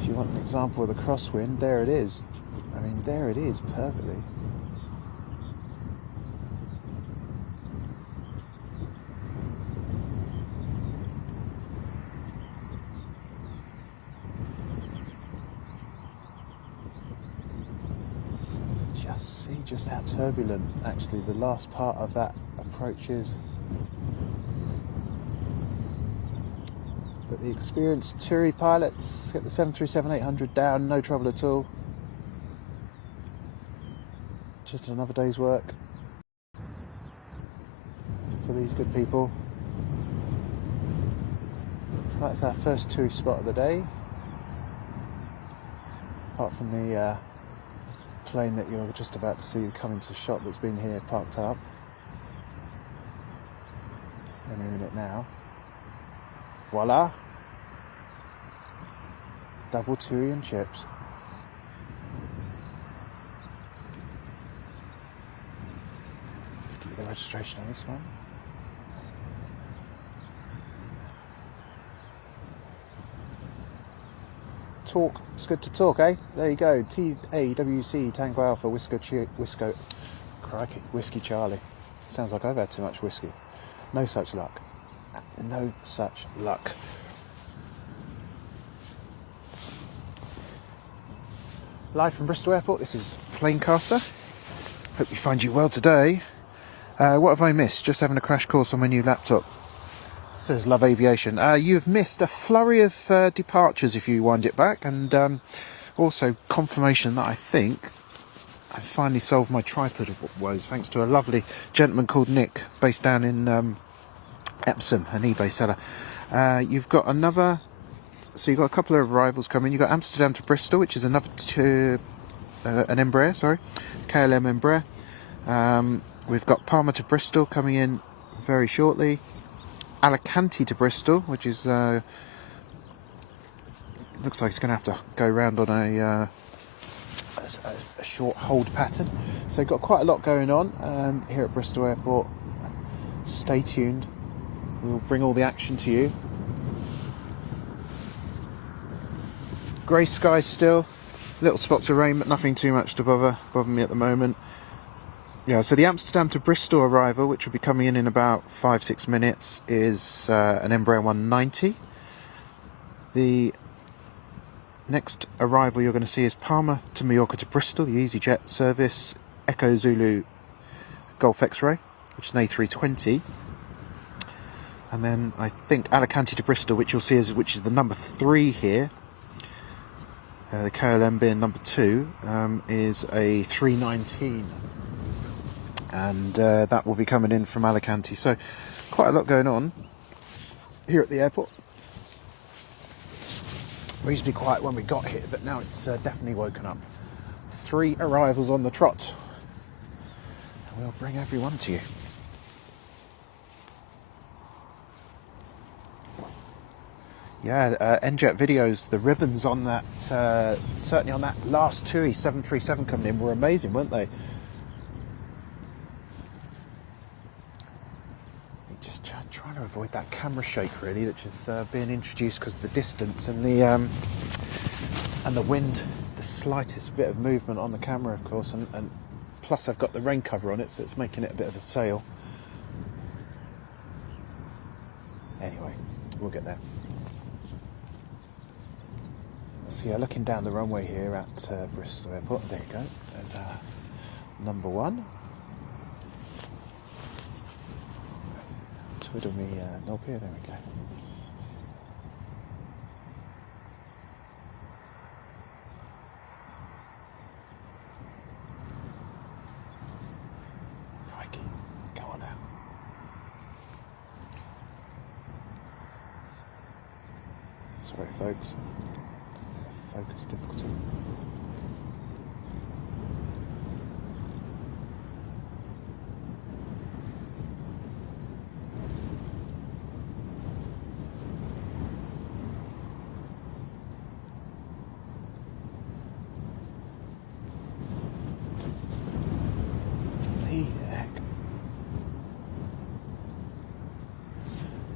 If you want an example of the crosswind, there it is. I mean, there it is perfectly. Just see just how turbulent actually the last part of that approach is. But the experienced Turi pilots get the 737-800 down, no trouble at all. Just another day's work for these good people. So that's our first Turi spot of the day. Apart from the plane that you're just about to see come into shot that's been here parked up. Any minute now. Voila! Double Turi and chips. Let's get the registration on this one. Talk. It's good to talk, eh? There you go. TAWC Tango Alpha Whiskey Charlie. Sounds like I've had too much whiskey. No such luck. No such luck. Live from Bristol Airport, this is Planecaster. Hope you find you well today. What have I missed? Just having a crash course on my new laptop. It says Love Aviation. You've missed a flurry of departures if you wind it back, and also confirmation that I think I finally solved my tripod woes thanks to a lovely gentleman called Nick, based down in Epsom, an eBay seller. You've got another. So you've got a couple of arrivals coming. You've got Amsterdam to Bristol, which is another an Embraer, sorry, KLM Embraer. We've got Palma to Bristol coming in very shortly. Alicante to Bristol, which is looks like it's going to have to go round on a short hold pattern. So got quite a lot going on here at Bristol Airport. Stay tuned. We'll bring all the action to you. Grey skies still, little spots of rain, but nothing too much to bother me at the moment. Yeah, so the Amsterdam to Bristol arrival, which will be coming in about 5-6 minutes, is an Embraer 190. The next arrival you're going to see is Palma to Mallorca to Bristol, the EasyJet service, Echo Zulu Golf X-Ray, which is an A320. And then I think Alicante to Bristol, which you'll see which is the number 3 here. The KLM being number 2, is a 319, and that will be coming in from Alicante. So quite a lot going on here at the airport. Reasonably quiet when we got here, but now it's definitely woken up. 3 arrivals on the trot, and we'll bring everyone to you. Yeah, NJet videos, the ribbons on that, certainly on that last TUI 737 coming in were amazing, weren't they? Just trying to avoid that camera shake, really, which is being introduced because of the distance and the wind, the slightest bit of movement on the camera, of course, and plus I've got the rain cover on it, so it's making it a bit of a sail. Anyway, we'll get there. So yeah, looking down the runway here at Bristol Airport, there you go, there's number 1. Twiddle me knob here, there we go. Crikey, go on now. Sorry folks. Focus difficulty.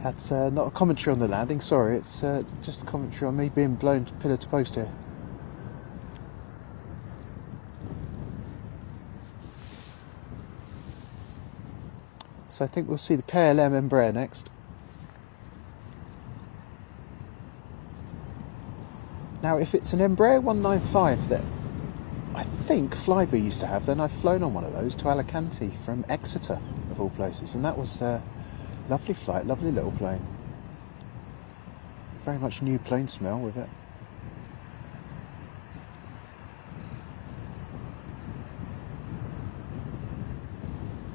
That's not a commentary on the landing, sorry, it's just a commentary on me being blown pillar to post here. So I think we'll see the KLM Embraer next. Now if it's an Embraer 195 that I think Flybe used to have, then I've flown on one of those to Alicante from Exeter, of all places, and that was a lovely flight, lovely little plane. Very much new plane smell with it.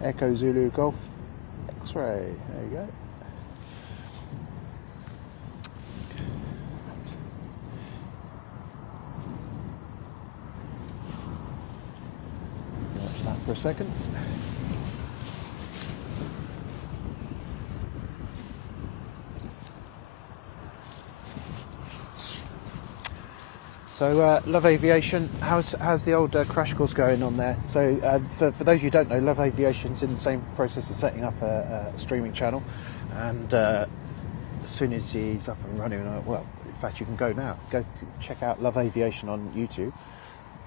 Echo Zulu Golf X-ray, there you go. Watch that for a second. So Love Aviation, how's the old crash course going on there? So for those who don't know, Love Aviation's in the same process of setting up a streaming channel, and as soon as he's up and running, well, in fact you can go now, go to check out Love Aviation on YouTube.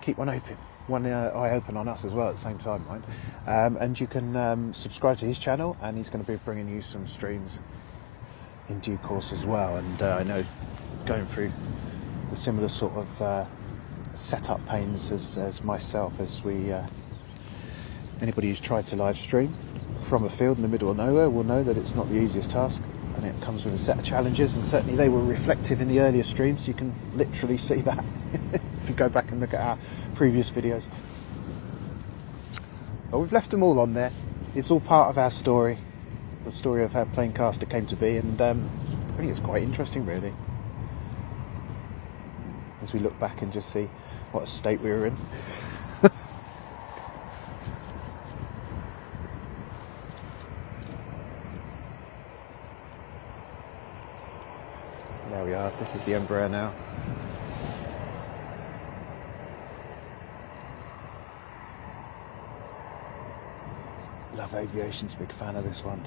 Keep one eye open on us as well at the same time, mind. And you can subscribe to his channel, and he's going to be bringing you some streams in due course as well. And I know going through the similar sort of setup pains as myself, as we anybody who's tried to live stream from a field in the middle of nowhere will know that it's not the easiest task, and it comes with a set of challenges, and certainly they were reflective in the earlier streams. You can literally see that if you go back and look at our previous videos. But we've left them all on there. It's all part of our story, the story of how Planecaster came to be, and I think it's quite interesting really, as we look back and just see what a state we were in. There we are, this is the Embraer now. Love Aviation's a big fan of this one.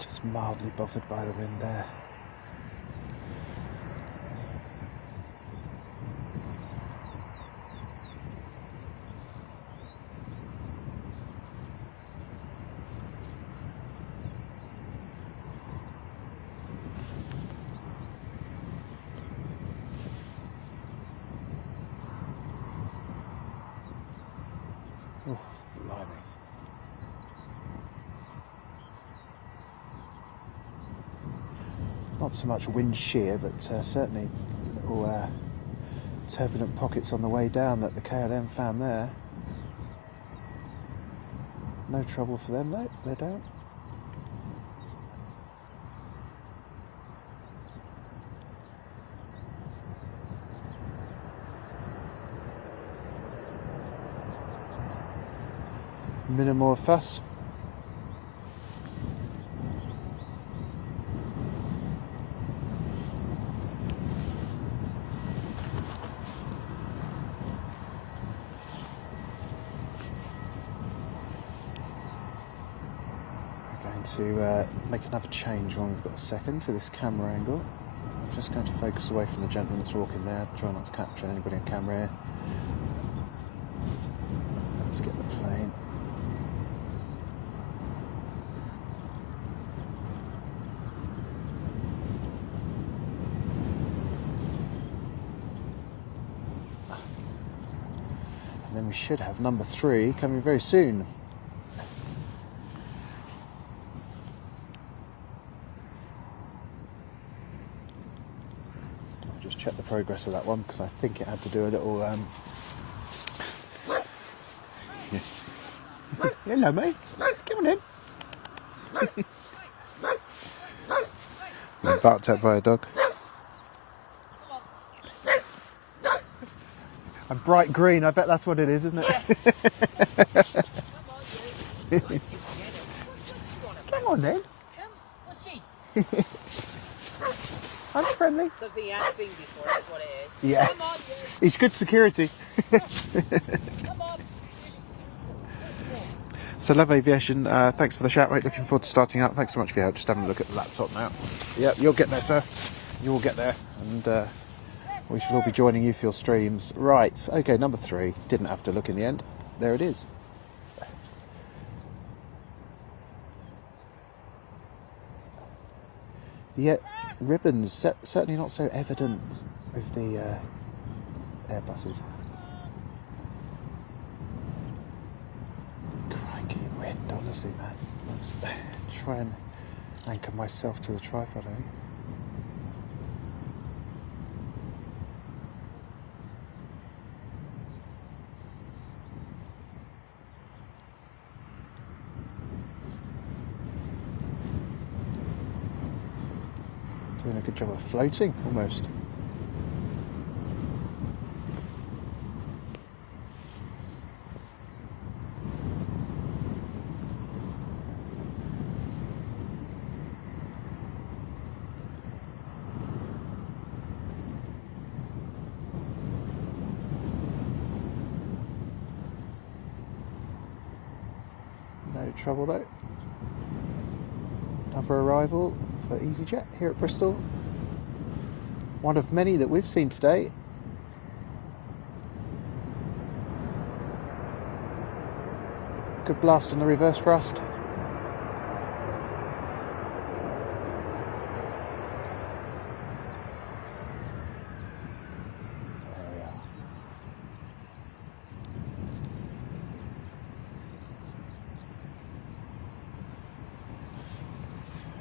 Just mildly buffeted by the wind there. Oof, blimey. Not so much wind shear, but certainly little turbulent pockets on the way down that the KLM found there. No trouble for them though, they're down. Minimal fuss. We're going to make another change when we've got a second to this camera angle. I'm just going to focus away from the gentleman that's walking there, try not to capture anybody on camera here. Let's get the plane. And then we should have number 3 coming very soon. I'll just check the progress of that one, because I think it had to do a little Hello mate, come on in. Been barked at by a dog. A bright green, I bet that's what it is, isn't it? Come on then. What's he? Something you haven't seen before, that's what it is. Yeah. Come on, He's good security. come on. So Love Aviation, thanks for the chat, mate. Looking forward to starting out. Thanks so much for your help. Just having a look at the laptop now. Yep, you'll get there, sir. You'll get there. And we should all be joining you for your streams. Right, okay, number 3. Didn't have to look in the end. There it is. Yeah, ribbons, certainly not so evident with the Airbuses. Crikey, wind, honestly, man. Let's try and anchor myself to the tripod, I think. Doing a good job of floating, almost. No trouble though. Another arrival for EasyJet here at Bristol. One of many that we've seen today. Good blast on the reverse thrust. There we are.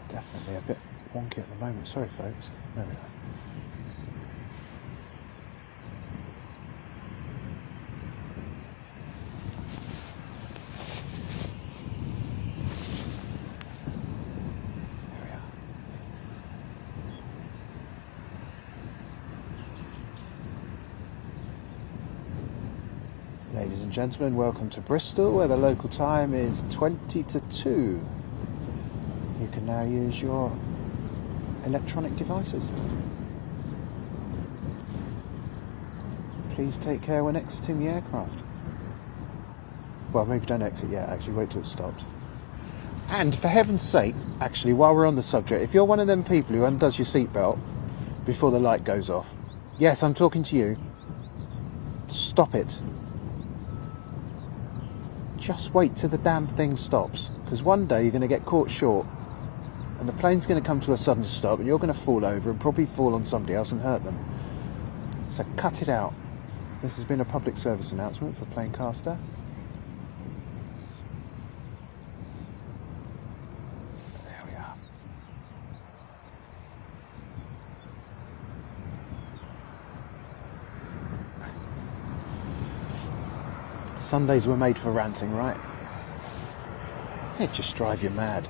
Definitely a bit wonky at the moment. Sorry, folks. There we are. Ladies and gentlemen, welcome to Bristol, where the local time is 20 to 2. You can now use your electronic devices. Please take care when exiting the aircraft. Well, maybe don't exit yet, actually wait till it stops. And for heaven's sake, actually, while we're on the subject, if you're one of them people who undoes your seatbelt before the light goes off, yes, I'm talking to you, stop it. Just wait till the damn thing stops, because one day you're going to get caught short and the plane's going to come to a sudden stop and you're going to fall over and probably fall on somebody else and hurt them. So cut it out. This has been a public service announcement for Planecaster. There we are. Sundays were made for ranting, right? It'd just drive you mad.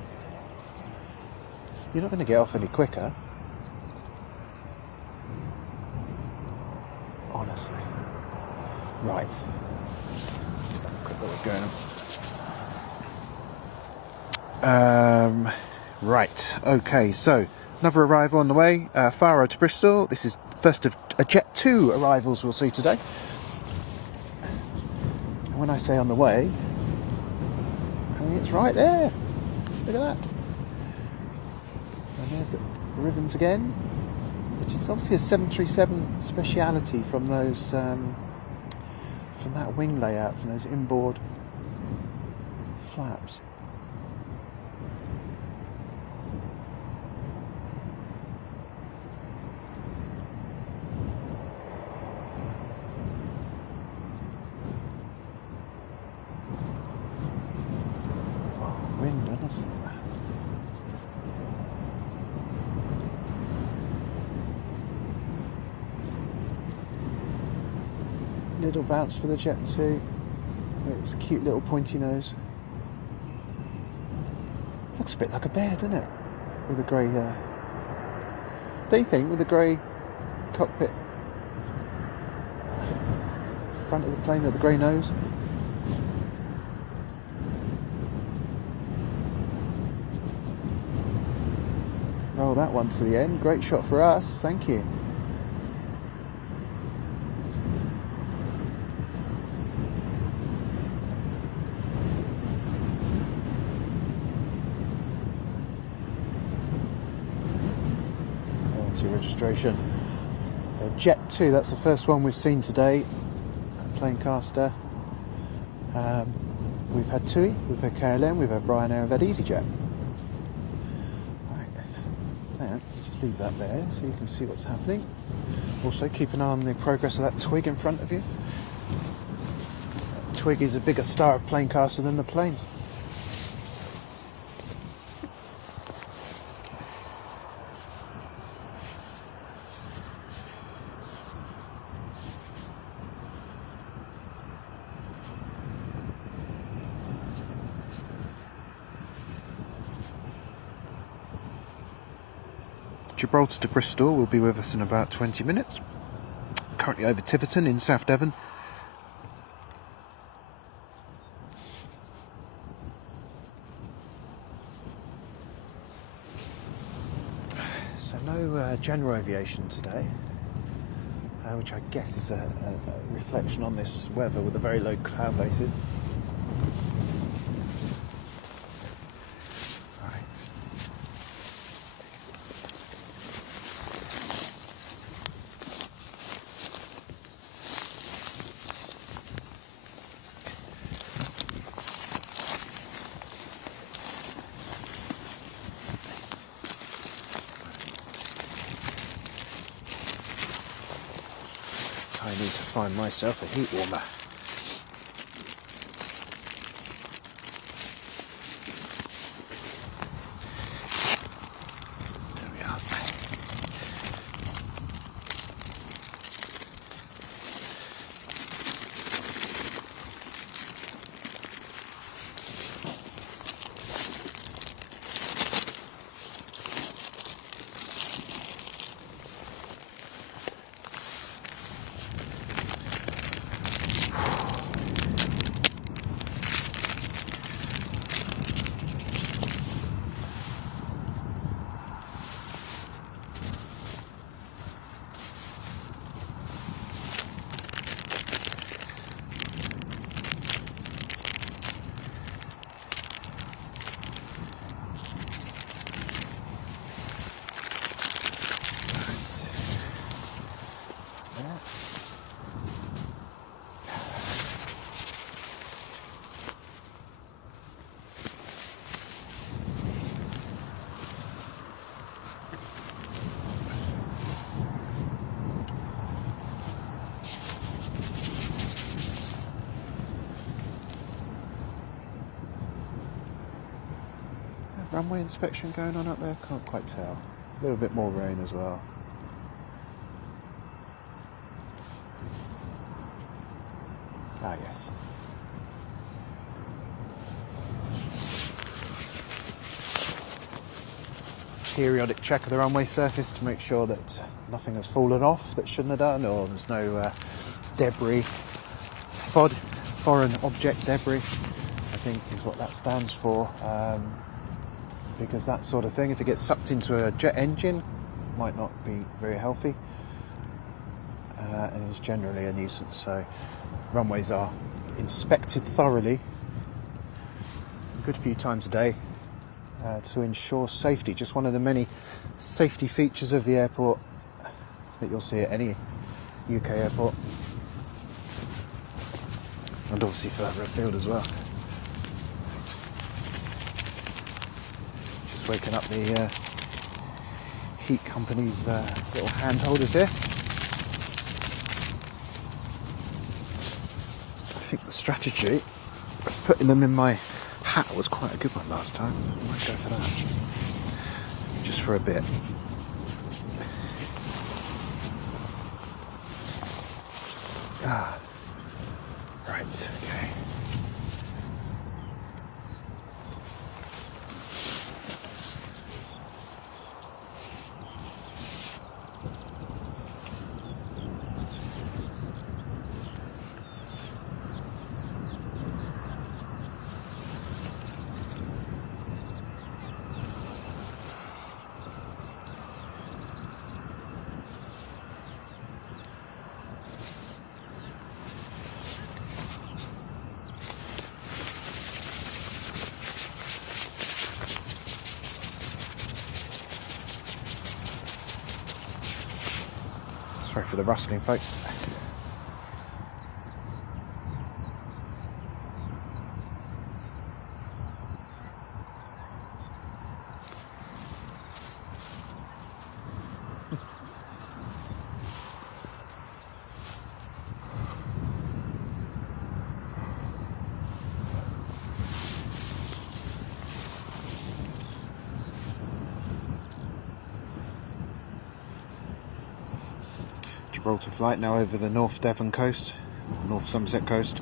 You're not going to get off any quicker. Honestly. Right. Let's have a quick look what's going on. Right. Okay, so another arrival on the way. Faro to Bristol. This is the first of a Jet 2 arrivals we'll see today. When I say on the way, I mean it's right there. Look at that. And there's the ribbons again, which is obviously a 737 speciality from those, from that wing layout, from those inboard flaps. Wind, honestly. Little bounce for the Jet 2. Its cute little pointy nose. Looks a bit like a bear, doesn't it? With a grey, don't you think, with a grey cockpit front of the plane with the grey nose? Roll that one to the end. Great shot for us. Thank you. emergency registration. Jet 2, that's the first one we've seen today. Planecaster. We've had TUI, we've had KLM, we've had Ryanair, we've had EasyJet. Right, just leave that there so you can see what's happening. Also keep an eye on the progress of that twig in front of you. That twig is a bigger star of Planecaster than the planes. Gibraltar to Bristol will be with us in about 20 minutes. Currently over Tiverton in South Devon. So no general aviation today, which I guess is a reflection on this weather with the very low cloud bases. I need to find myself a heat warmer. There we are. Runway inspection going on up there? Can't quite tell. A little bit more rain as well. Ah, yes. Periodic check of the runway surface to make sure that nothing has fallen off that shouldn't have done, or there's no debris. FOD, foreign object debris, I think is what that stands for. Because that sort of thing, if it gets sucked into a jet engine, might not be very healthy, and is generally a nuisance. So runways are inspected thoroughly a good few times a day to ensure safety. Just one of the many safety features of the airport that you'll see at any UK airport, and obviously further afield as well. Waking up the heat company's little hand holders here. I think the strategy of putting them in my hat was quite a good one last time. I might go for that. Just for a bit. Right, okay. for the rustling, folks. Gibraltar flight now over the North Devon coast, North Somerset coast.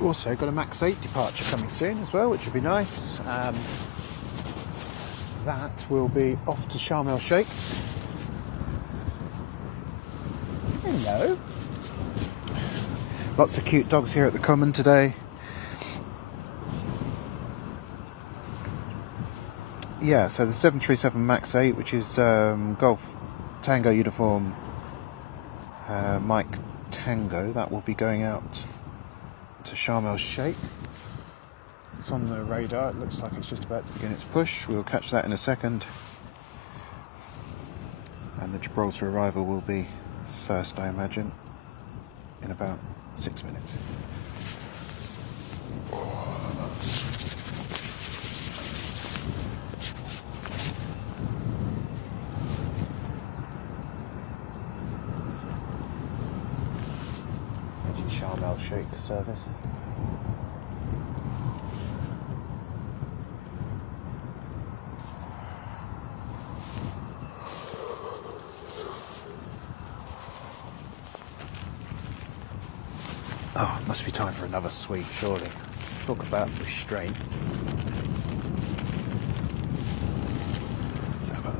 Also got a Max 8 departure coming soon as well, which would be nice. That will be off to Sharm el Sheikh. Hello. Lots of cute dogs here at the Common today. Yeah, so the 737 Max 8, which is Golf Tango uniform Mike Tango, that will be going out to Sharm el Sheikh. It's on the radar, it looks like it's just about to begin its push. We'll catch that in a second. And the Gibraltar arrival will be first, I imagine, in about 6 minutes. Sharm el Sheikh service. Oh, it must be time for another sweet, surely. Talk about restraint. Let's have a look.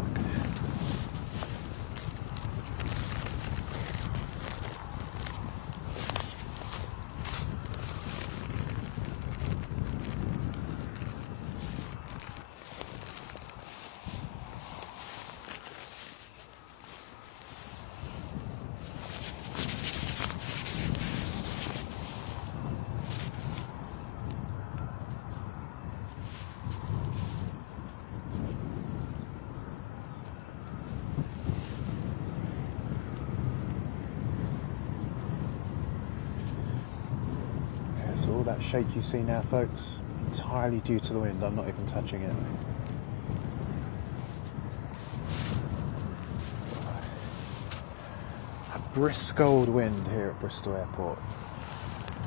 So all that shake you see now, folks, entirely due to the wind. I'm not even touching it. A brisk old wind here at Bristol Airport,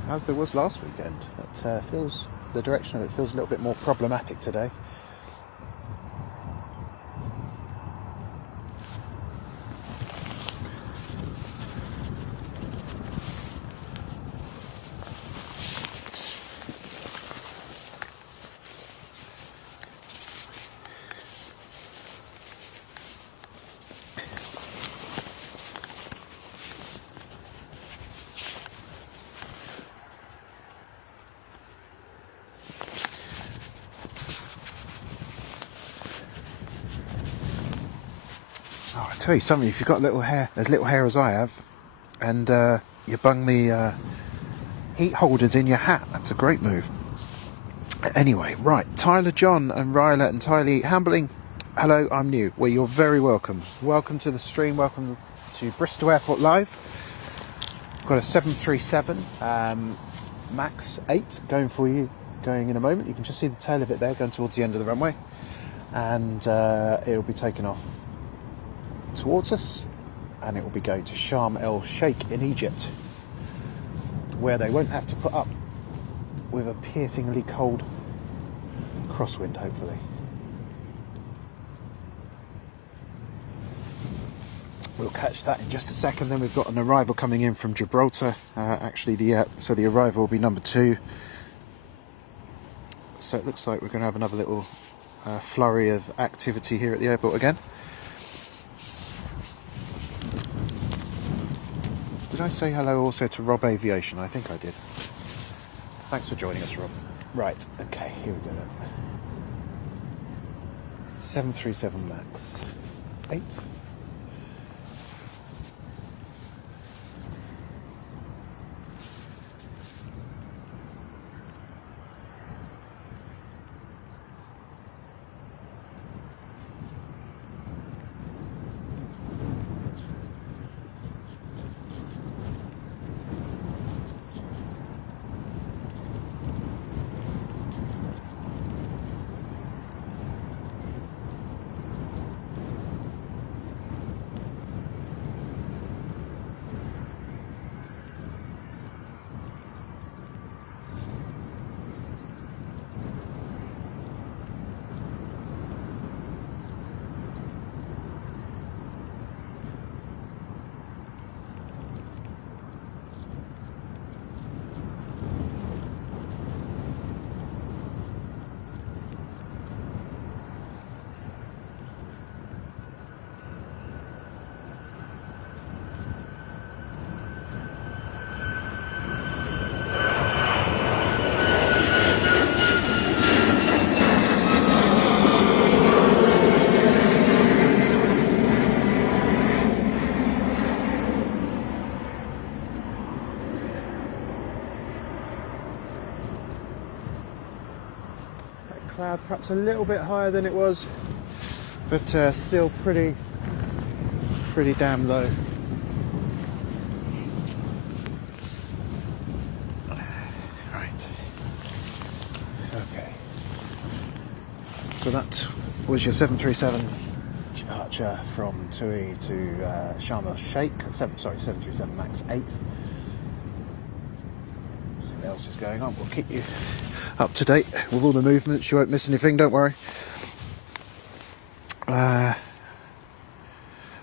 as there was last weekend. It feels, the direction of it feels a little bit more problematic today. Oh, I tell you something, if you've got little hair, as little hair as I have, and you bung the heat holders in your hat, that's a great move. Anyway, right, Tyler, John and Ryla and Tylee Hambling, hello, I'm new. Well, you're very welcome. Welcome to the stream, welcome to Bristol Airport Live. We've got a 737 Max 8 going for you, going in a moment. You can just see the tail of it there going towards the end of the runway, and it'll be taken off towards us, and it will be going to Sharm el Sheikh in Egypt, where they won't have to put up with a piercingly cold crosswind, hopefully. We'll catch that in just a second. Then we've got an arrival coming in from Gibraltar. Actually, the arrival will be number 2. So it looks like we're going to have another little flurry of activity here at the airport again. Did I say hello also to Rob Aviation? I think I did. Thanks for joining us, Rob. Right, okay, here we go then. 737 Max 8. cloud, perhaps a little bit higher than it was, but still pretty damn low. Right. Okay. So that was your 737 departure from TUI to Sharm el Sheikh. 737 MAX 8. Let's see what else is going on. We'll keep you up to date with all the movements. You won't miss anything, don't worry.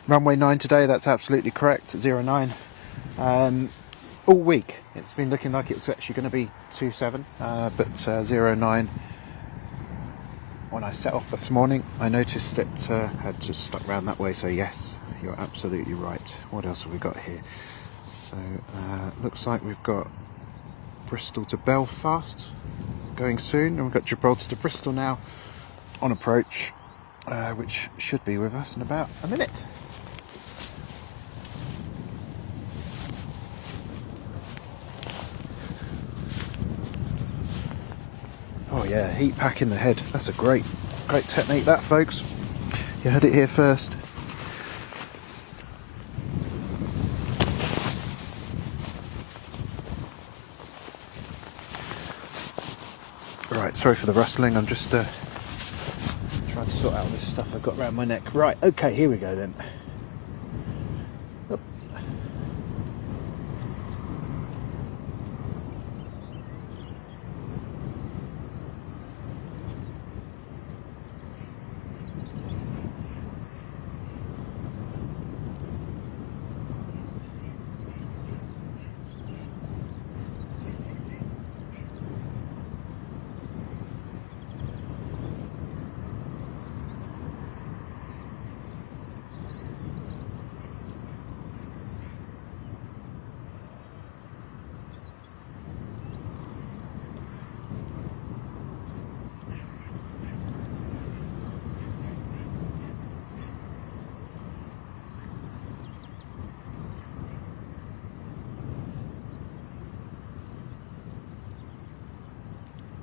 Runway 9 today, that's absolutely correct, 09. All week it's been looking like it's actually going to be 27, but 09. When I set off this morning, I noticed it had just stuck round that way, so yes, you're absolutely right. What else have we got here? So, looks like we've got Bristol to Belfast going soon, and we've got Gibraltar to Bristol now on approach, which should be with us in about a minute. Oh yeah, heat pack in the head. That's a great technique, that, folks. You heard it here first. Right, sorry for the rustling. I'm just trying to sort out this stuff I've got around my neck. Right, okay, here we go then. Oh.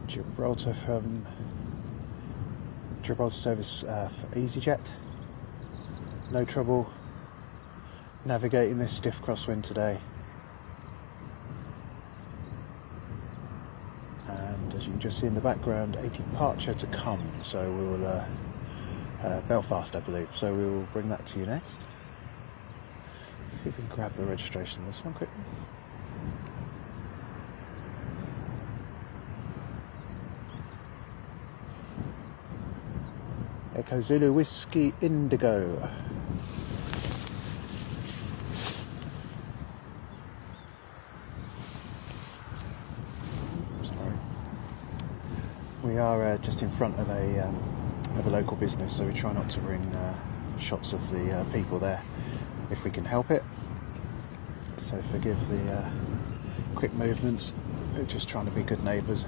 Gibraltar from Gibraltar service for EasyJet. No trouble navigating this stiff crosswind today. And as you can just see in the background, a departure to come. So we will Belfast, I believe. So we will bring that to you next. Let's see if we can grab the registration of this one quickly. Echo Zulu Whiskey Indigo. Sorry. We are just in front of a local business, so we try not to bring shots of the people there if we can help it. So forgive the quick movements. We're just trying to be good neighbours.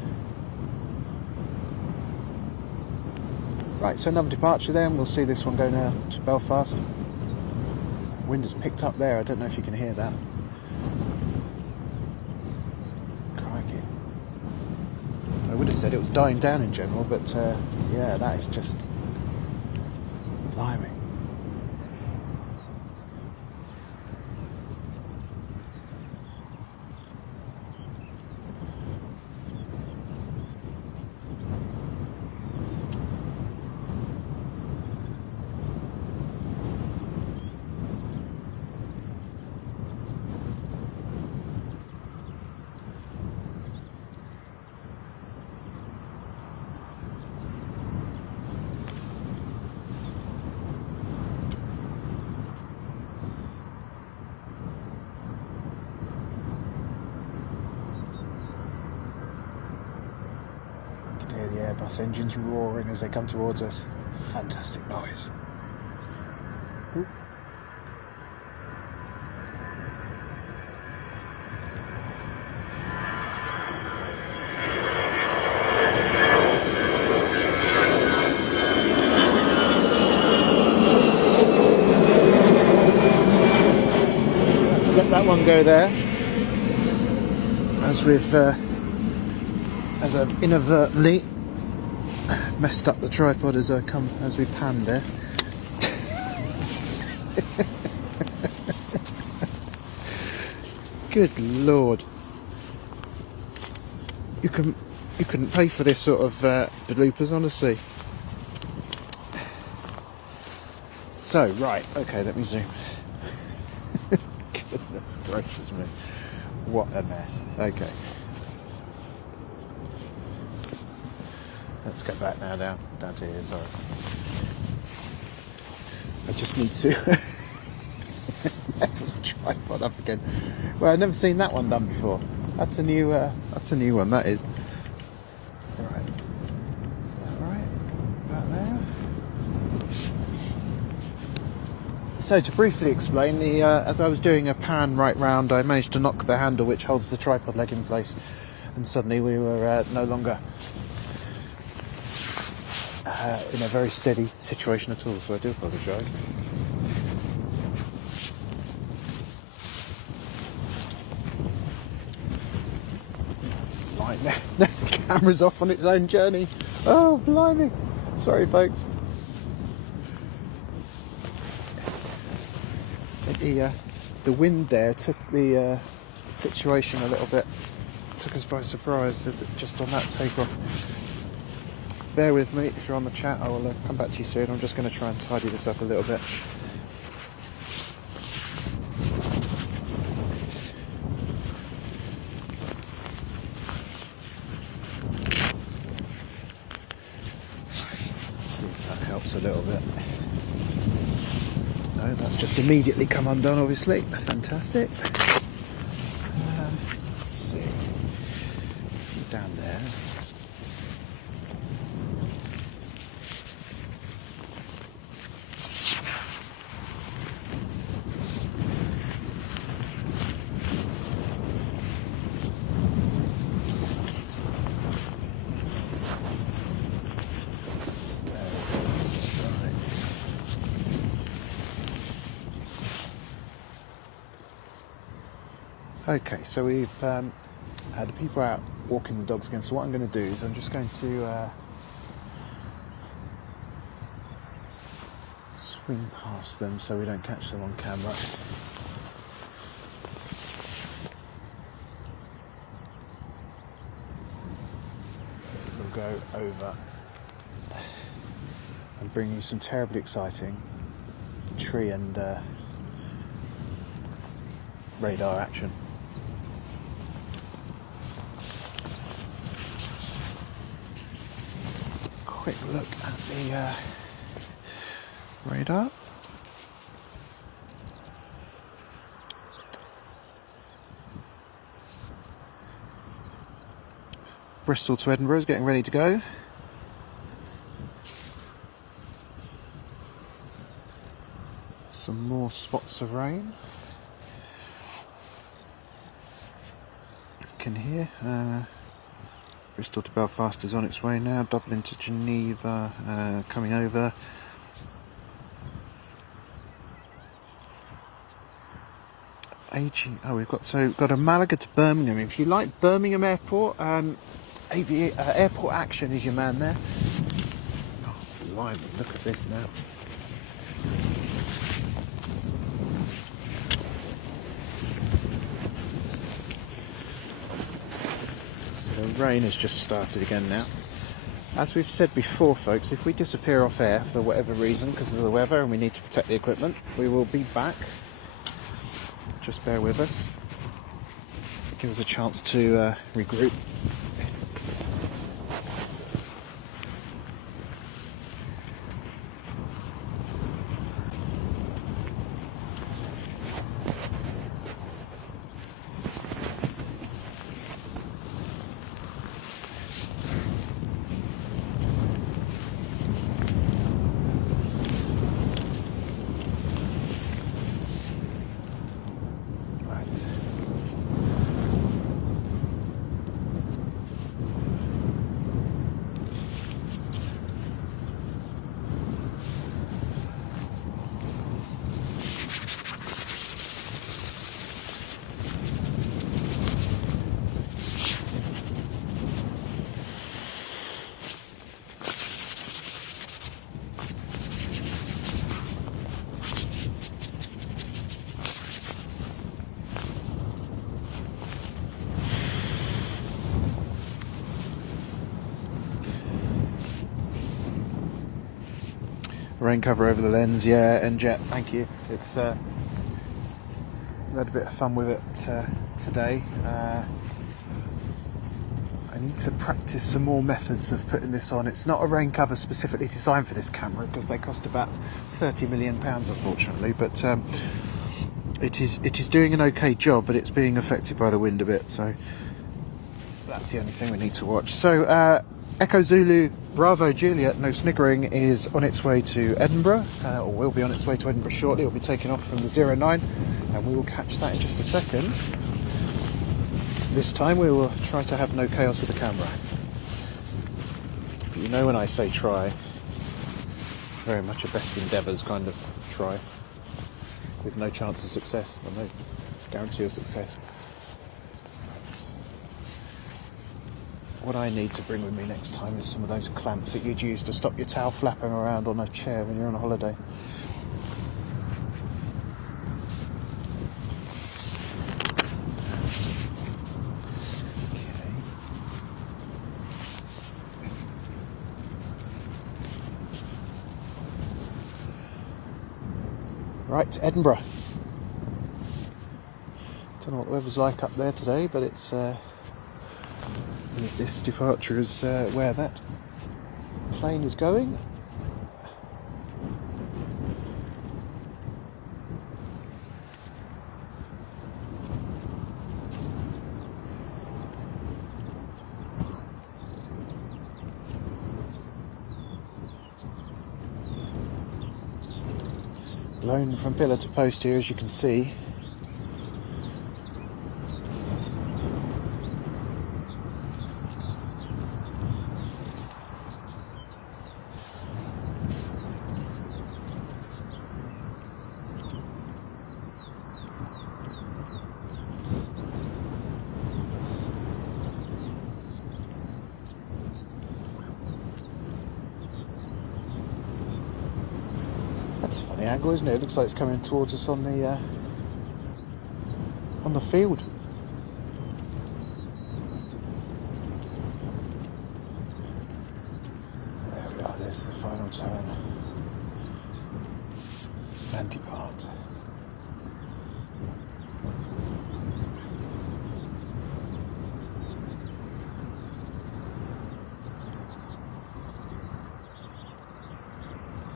Right, so another departure then. We'll see this one go now to Belfast. Wind has picked up there. I don't know if you can hear that. Crikey. I would have said it was dying down in general, but yeah, that is just blimey. Hear the airbus engines roaring as they come towards us. Fantastic noise. Ooh. Have to let that one go there, as we've as I've inadvertently messed up the tripod as we panned there. Good Lord. You couldn't pay for this sort of bloopers, honestly. So, right, okay, let me zoom. Goodness gracious me. What a mess. Okay. Let's go back now, down to here, sorry. I just need to tripod up again. Well, I've never seen that one done before. That's a new one, that is. Right. Alright, about there. So to briefly explain, as I was doing a pan right round, I managed to knock the handle which holds the tripod leg in place, and suddenly we were no longer in a very steady situation at all, so I do apologise. Right, now the camera's off on its own journey. Oh, blimey. Sorry, folks. The wind there took the situation a little bit, took us by surprise just on that takeoff. Bear with me if you're on the chat, I will come back to you soon. I'm just going to try and tidy this up a little bit. Let's see if that helps a little bit. No, that's just immediately come undone, obviously. Fantastic. Let's see. Down there. Okay, so we've had the people out walking the dogs again, so what I'm going to do is I'm just going to swing past them so we don't catch them on camera. We'll go over and bring you some terribly exciting tree and radar action. Quick look at the radar. Bristol to Edinburgh is getting ready to go. Some more spots of rain. You can hear. Bristol to Belfast is on its way now. Dublin to Geneva coming over. Oh, we've got a Malaga to Birmingham. If you like Birmingham Airport, airport action is your man there. Oh, blimey, look at this now. The rain has just started again now. As we've said before, folks, if we disappear off air for whatever reason because of the weather and we need to protect the equipment, we will be back. Just bear with us. Give us a chance to regroup. Rain cover over the lens, yeah, and jet, thank you. It's we had a bit of fun with it today. I need to practice some more methods of putting this on. It's not a rain cover specifically designed for this camera because they cost about £30 million, unfortunately, but it is doing an okay job, but it's being affected by the wind a bit, so that's the only thing we need to watch. So Echo Zulu Bravo Juliet, no sniggering, is on its way to Edinburgh, or will be on its way to Edinburgh shortly. It will be taking off from the 09, and we will catch that in just a second. This time we will try to have no chaos with the camera. But you know when I say try, very much a best endeavours kind of try, with no chance of success, or no guarantee of success. What I need to bring with me next time is some of those clamps that you'd use to stop your towel flapping around on a chair when you're on a holiday. Right, Edinburgh. Don't know what the weather's like up there today, but it's this departure is where that plane is going. Blown from pillar to post here, as you can see. That's a funny angle, isn't it? It looks like it's coming towards us on the field. There we are, there's the final turn. And depart.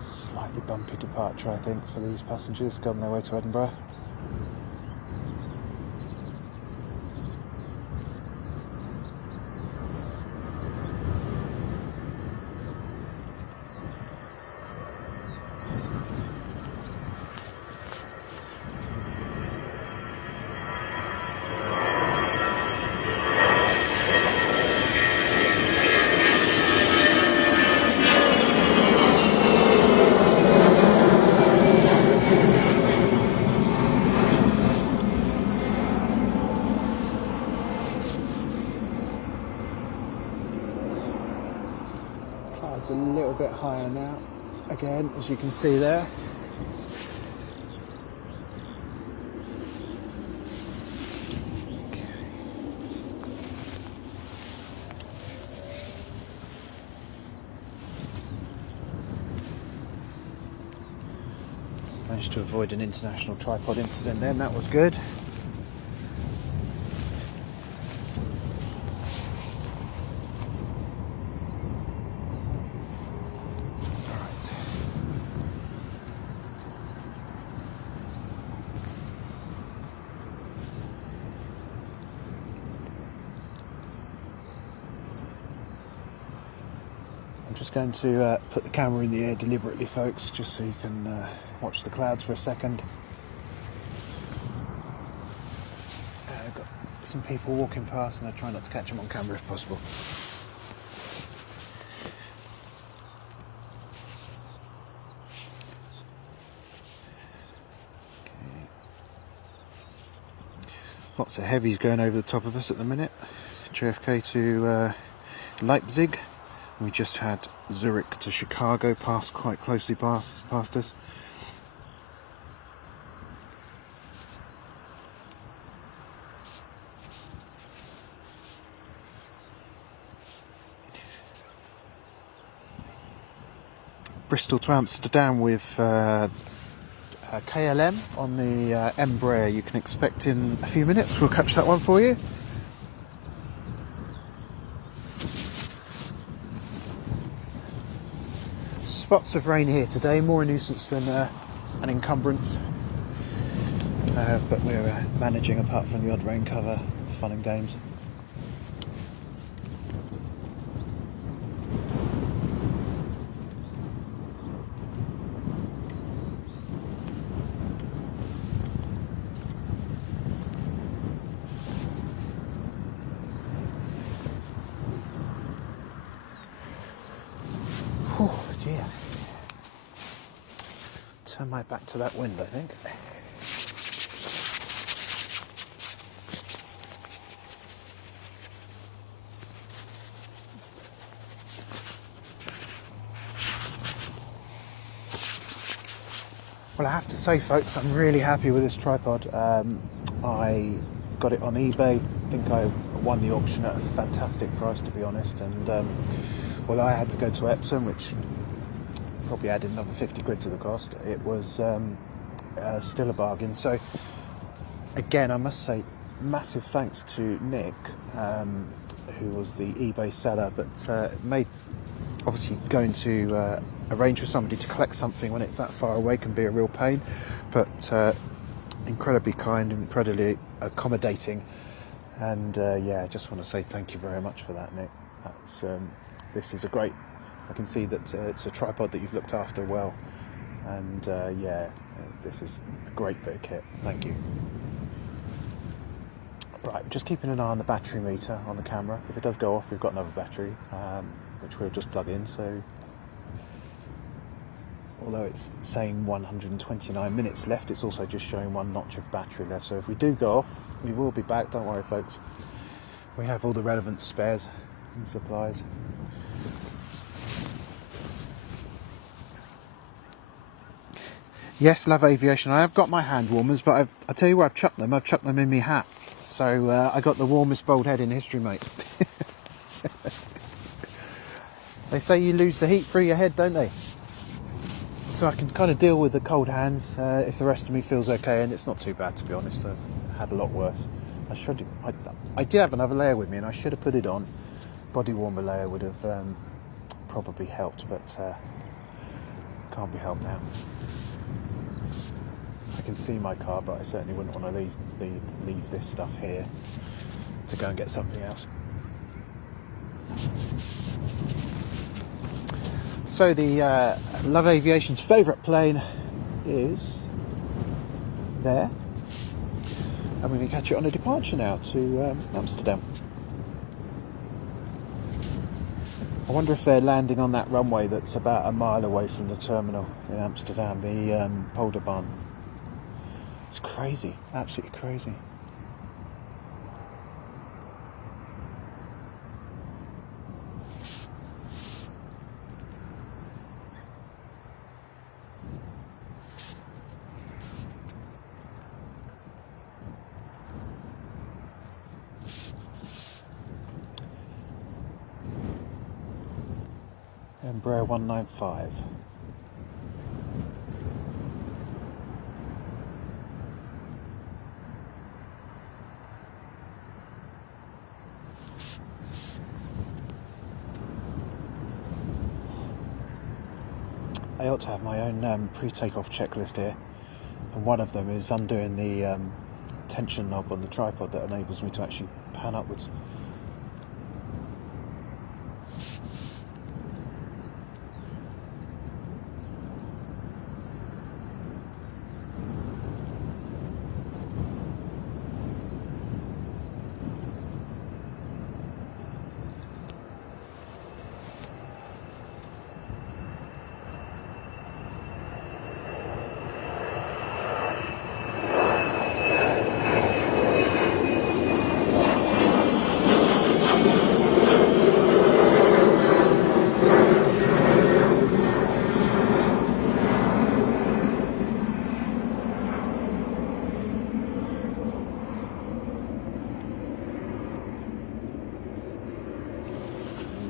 Slightly bumpy departure, I think, for these passengers going their way to Edinburgh. Cloud's a little bit higher now, again, as you can see there. Managed to avoid an international tripod incident then, that was good. I'm just going to put the camera in the air deliberately, folks, just so you can watch the clouds for a second. I've got some people walking past and I try not to catch them on camera if possible. Okay. Lots of heavies going over the top of us at the minute. JFK to Leipzig. We just had Zurich to Chicago pass quite closely past us. Bristol to Amsterdam with KLM on the Embraer. You can expect in a few minutes. We'll catch that one for you. Spots of rain here today, more a nuisance than an encumbrance. But we're managing apart from the odd rain cover, fun and games. Oh dear. Turn my back to that wind, I think. Well, I have to say, folks, I'm really happy with this tripod. I got it on eBay. I think I won the auction at a fantastic price, to be honest. And well, I had to go to Epsom, which probably added another 50 quid to the cost. It was still a bargain. So, again, I must say, massive thanks to Nick, who was the eBay seller, but made obviously going to arrange for somebody to collect something when it's that far away can be a real pain, but incredibly kind, incredibly accommodating, and yeah, I just want to say thank you very much for that, Nick. That's this is a great, I can see that it's a tripod that you've looked after well, and yeah, this is a great bit of kit. Thank you. Right, just keeping an eye on the battery meter on the camera. If it does go off, we've got another battery, which we'll just plug in. So, although it's saying 129 minutes left, it's also just showing one notch of battery left. So if we do go off, we will be back. Don't worry, folks. We have all the relevant spares and supplies. Yes, love aviation. I have got my hand warmers, but I tell you where I've chucked them. I've chucked them in my hat. So I got the warmest bald head in history, mate. They say you lose the heat through your head, don't they? So I can kind of deal with the cold hands if the rest of me feels okay, and it's not too bad, to be honest. I've had a lot worse. I did have another layer with me, and I should have put it on. Body warmer layer would have probably helped, but can't be helped now. I can see my car, but I certainly wouldn't want to leave this stuff here to go and get something else. So the Love Aviation's favourite plane is there, and we're going to catch it on a departure now to Amsterdam. I wonder if they're landing on that runway that's about a mile away from the terminal in Amsterdam, the Polderbaan. It's crazy, absolutely crazy. Embraer 195. I ought to have my own pre-takeoff checklist here, and one of them is undoing the tension knob on the tripod that enables me to actually pan upwards.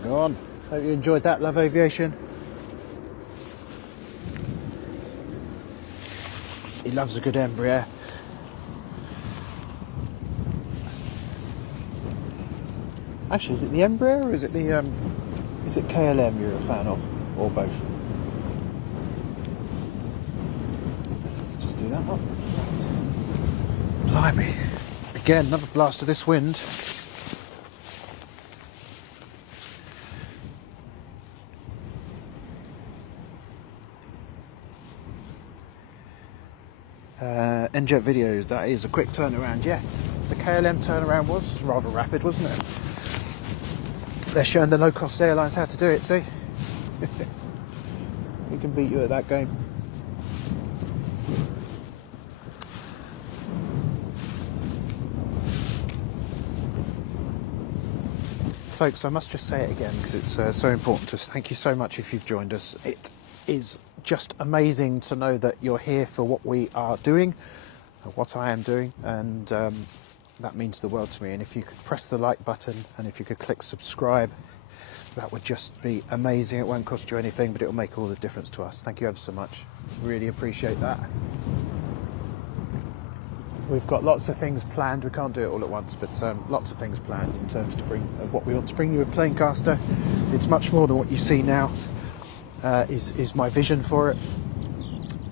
Go on. Hope you enjoyed that, Love Aviation. He loves a good Embraer. Actually, is it the Embraer or is it the is it KLM you're a fan of, or both? Let's just do that up. Blimey! Again, another blast of this wind. NJet videos, that is a quick turnaround. Yes, the KLM turnaround was rather rapid, wasn't it? They're showing the low-cost airlines how to do it, see? We can beat you at that game. Folks, I must just say it again because it's so important to us. Thank you so much if you've joined us. It is just amazing to know that you're here for what we are doing, what I am doing, and that means the world to me. And if you could press the like button and if you could click subscribe, that would just be amazing. It won't cost you anything, but it will make all the difference to us. Thank you ever so much. Really appreciate that. We've got lots of things planned. We can't do it all at once, but lots of things planned in terms of what we want to bring you with Planecaster. It's much more than what you see now. Is my vision for it,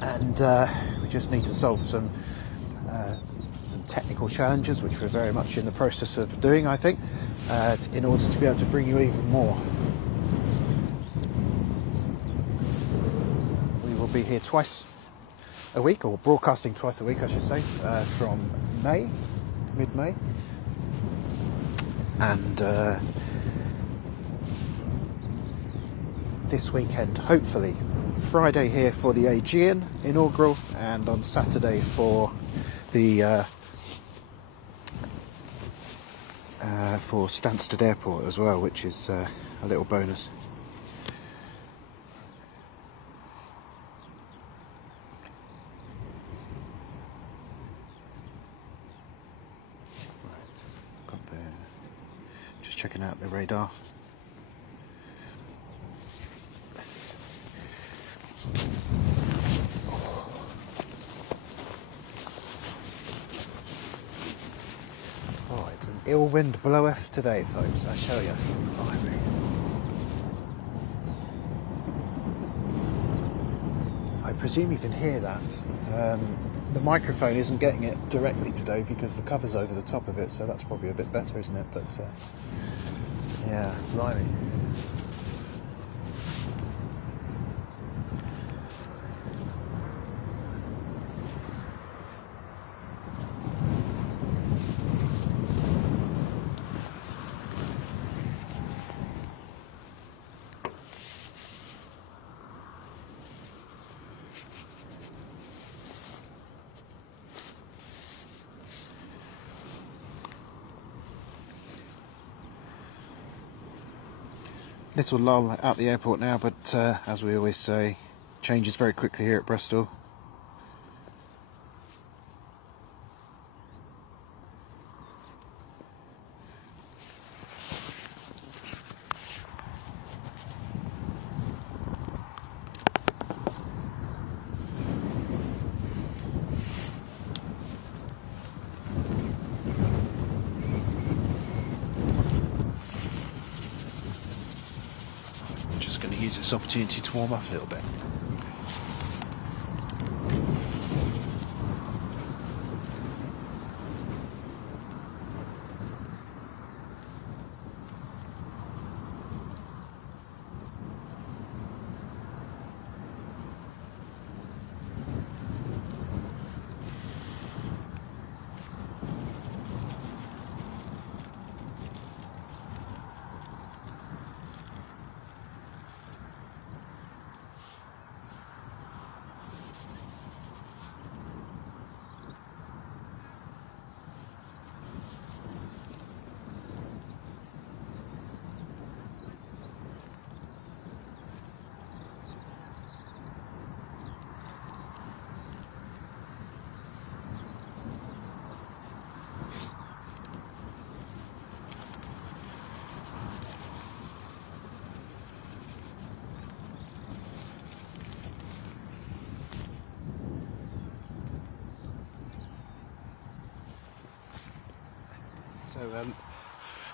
and we just need to solve some technical challenges, which we're very much in the process of doing, I think, in order to be able to bring you even more. We will be here twice a week, or broadcasting twice a week, I should say, from mid-May, and this weekend, hopefully, Friday here for the Aegean inaugural, and on Saturday for the for Stansted Airport as well, which is a little bonus. Right, got the just checking out the radar. Oh, it's an ill wind bloweth today, folks, I tell you. Blimey. I presume you can hear that. The microphone isn't getting it directly today because the cover's over the top of it, so that's probably a bit better, isn't it? But yeah, blimey. Little lull at the airport now, but as we always say, changes very quickly here at Bristol. Going to use this opportunity to warm up a little bit.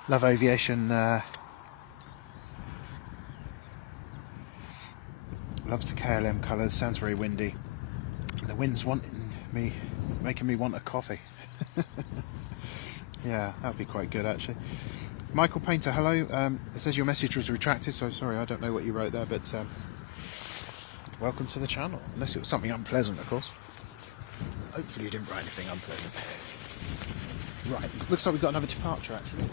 Love Aviation loves the KLM colours. Sounds very windy. The wind's making me want a coffee. Yeah, that would be quite good actually. Michael Painter, hello. It says your message was retracted, so sorry, I don't know what you wrote there, but welcome to the channel. Unless it was something unpleasant, of course. Hopefully you didn't write anything unpleasant. Right, looks like we've got another departure actually.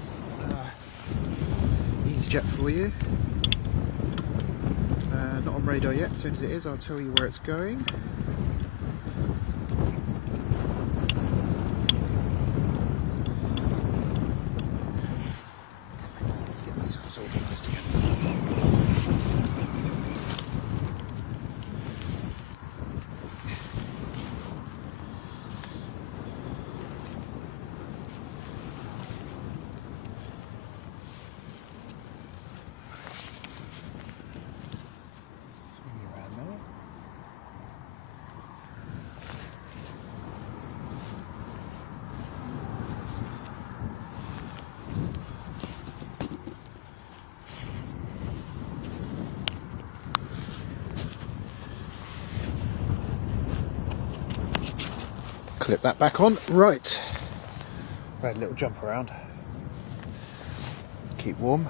EasyJet for you. Not on radar yet. As soon as it is, I'll tell you where it's going. Let's get this organised again. Clip that back on. Right. We had a little jump around. Keep warm.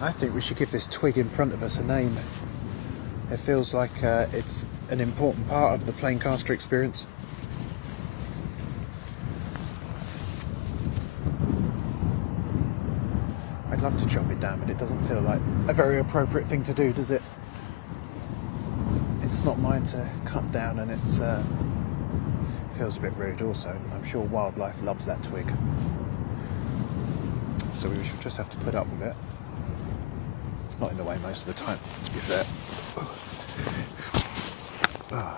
I think we should give this twig in front of us a name. It feels like it's an important part of the planecaster experience. I'd love to chop it down, but it doesn't feel like a very appropriate thing to do, does it? It's not mine to cut down, and it's feels a bit rude also. I'm sure wildlife loves that twig. So we should just have to put up with it. It's not in the way most of the time, to be fair. Oh.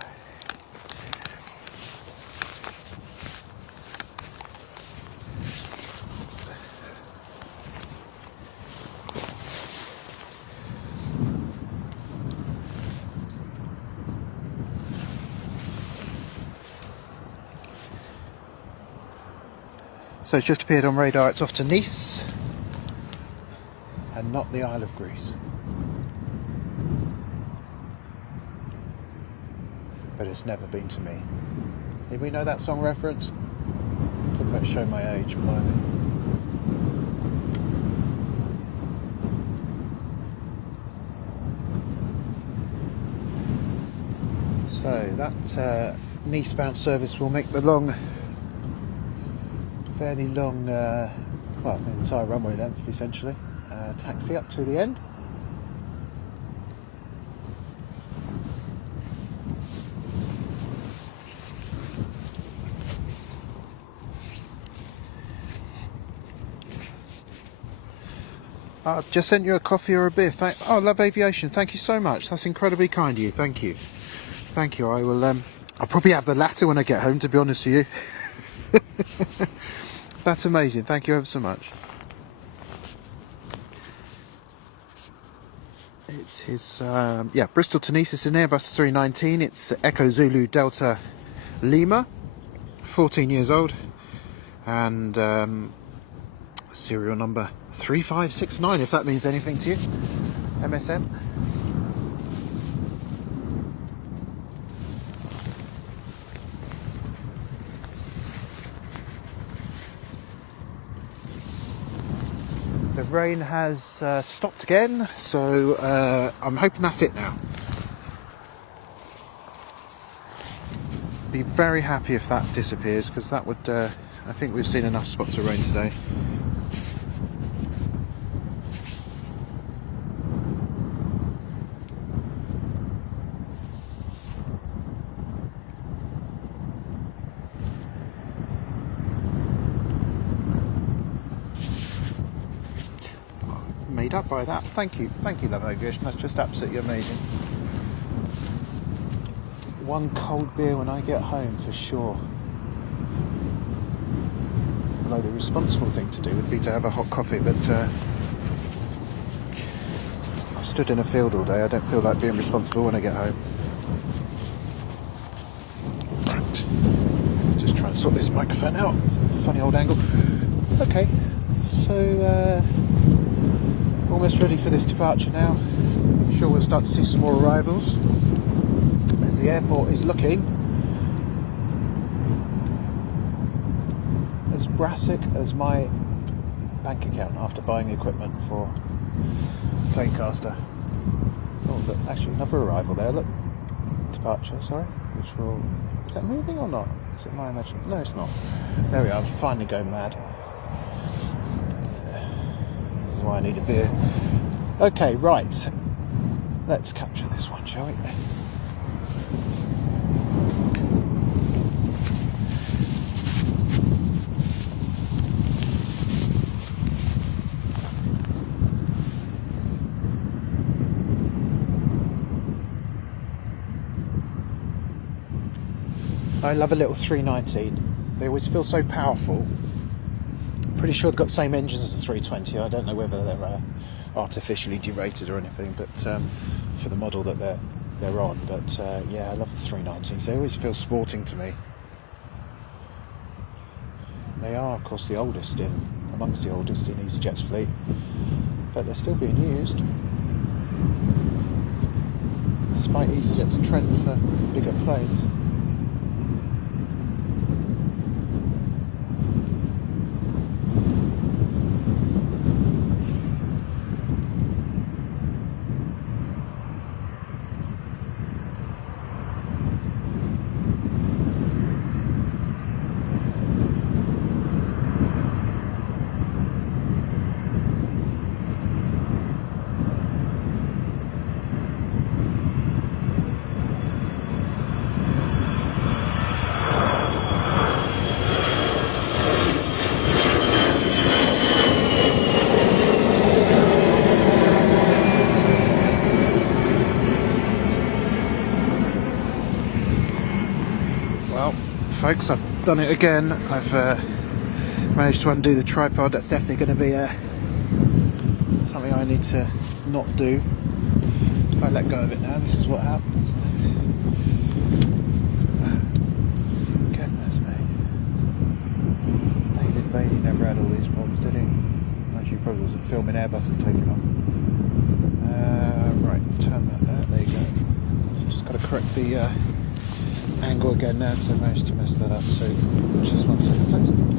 So it's just appeared on radar. It's off to Nice and not the Isle of Greece. But it's never been to me. Did we know that song reference? Talk about show my age, blimey. So that Nice bound service will make the fairly long, well, the entire runway length essentially. Taxi up to the end. I've just sent you a coffee or a beer. Oh, Love Aviation, thank you so much. That's incredibly kind of you. Thank you. Thank you. I will. I'll probably have the latter when I get home, to be honest with you. That's amazing. Thank you ever so much. It is, yeah, Bristol to Nice. It's an Airbus 319. It's Echo Zulu Delta Lima. 14 years old. And serial number 3569, if that means anything to you. MSN. The rain has stopped again, so I'm hoping that's it now. Be very happy if that disappears, because that would, I think we've seen enough spots of rain today. Made up by that. Thank you, Love Aviation. That's just absolutely amazing. One cold beer when I get home for sure. although the responsible thing to do would be to have a hot coffee, but I've stood in a field all day. I don't feel like being responsible when I get home. Right, just try and sort this microphone out. It's a funny old angle. Okay, so almost ready for this departure now. I'm sure we'll start to see some more arrivals as the airport is looking as brassic as my bank account after buying equipment for Planecaster. Oh, look, actually another arrival there, look. Departure, sorry. Which will... Is that moving or not? Is it my imagination? No, it's not. There we are, I'm finally going mad. This is why I need a beer. Okay, right. Let's capture this one, shall we? I love a little 319. They always feel so powerful. Pretty sure they've got the same engines as the 320. I don't know whether they're artificially derated or anything, but for the model that they're on. But yeah, I love the 319s. They always feel sporting to me. They are, of course, the oldest amongst the oldest in EasyJet's fleet, but they're still being used, despite EasyJet's trend for bigger planes. Folks, I've done it again. I've managed to undo the tripod. That's definitely going to be something I need to not do. If I let go of it now, this is what happens. Goodness me. David Bailey never had all these problems, did he? Actually, probably wasn't filming airbuses taking off. Right, turn that there. There you go. Just got to correct the angle again now because I managed to mess that up, so just 1 second.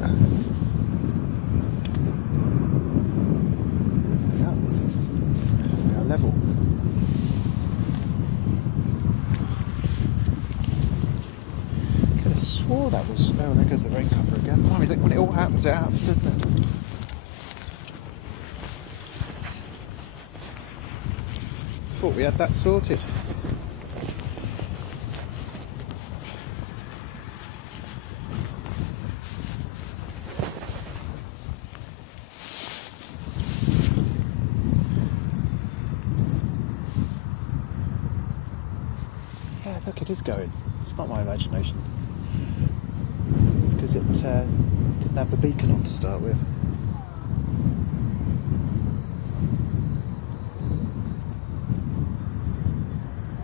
We are level. Could have swore that was... Oh, there goes the rain cover again. I mean, look, when it all happens, it happens, doesn't it? Thought we had that sorted. Look, it is going. It's not my imagination. It's because it didn't have the beacon on to start with.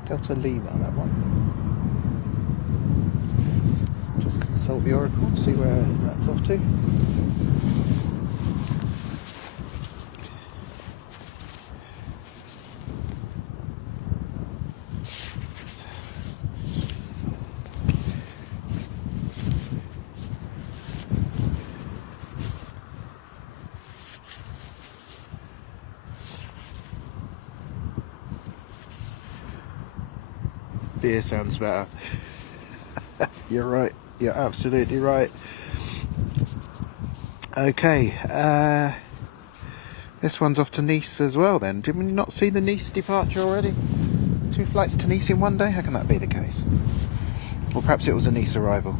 Delta Lima, that one. Just consult the Oracle and see where that's off to. Beer sounds better. You're right. You're absolutely right. Okay. This one's off to Nice as well then. Did we not see the Nice departure already? 2 flights to Nice in one day? How can that be the case? Or perhaps it was a Nice arrival.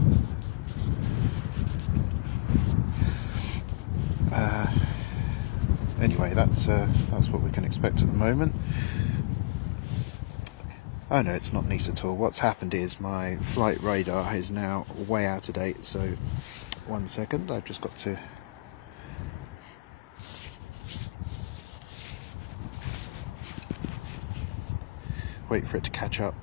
Anyway, that's what we can expect at the moment. Oh no, it's not Nice at all. What's happened is my flight radar is now way out of date, so 1 second, I've just got to wait for it to catch up.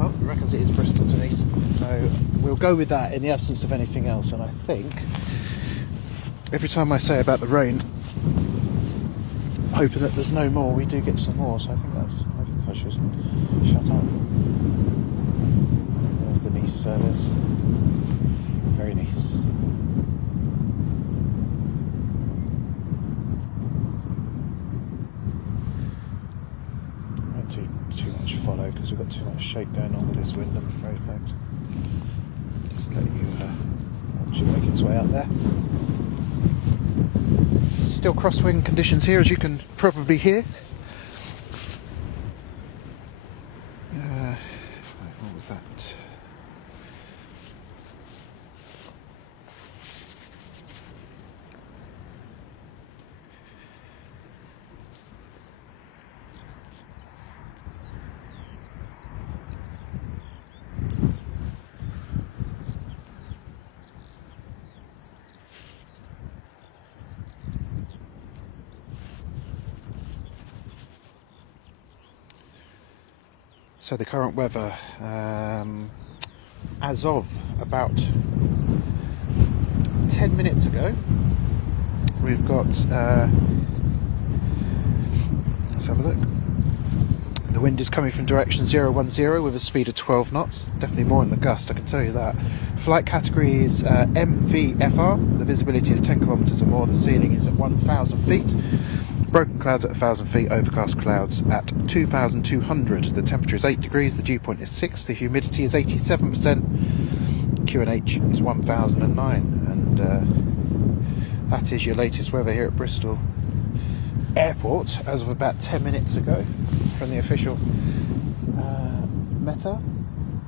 Oh, it reckons it is Bristol, Denise. So we'll go with that in the absence of anything else. And I think every time I say about the rain, hoping that there's no more, we do get some more. So I think I should shut up. There's the Nice service. Very nice. Too much follow because we've got too much shake going on with this wind, I'm afraid, folks. Just let you watch it make its way up there. Still crosswind conditions here, as you can probably hear. What was that? So the current weather, as of about 10 minutes ago, we've got, let's have a look. The wind is coming from direction 010 with a speed of 12 knots, definitely more in the gust, I can tell you that. Flight category is MVFR, the visibility is 10 kilometres or more, the ceiling is at 1,000 feet. Broken clouds at 1,000 feet, overcast clouds at 2,200. The temperature is 8 degrees, the dew point is 6, the humidity is 87%, QNH is 1,009, and that is your latest weather here at Bristol Airport as of about 10 minutes ago from the official Meta.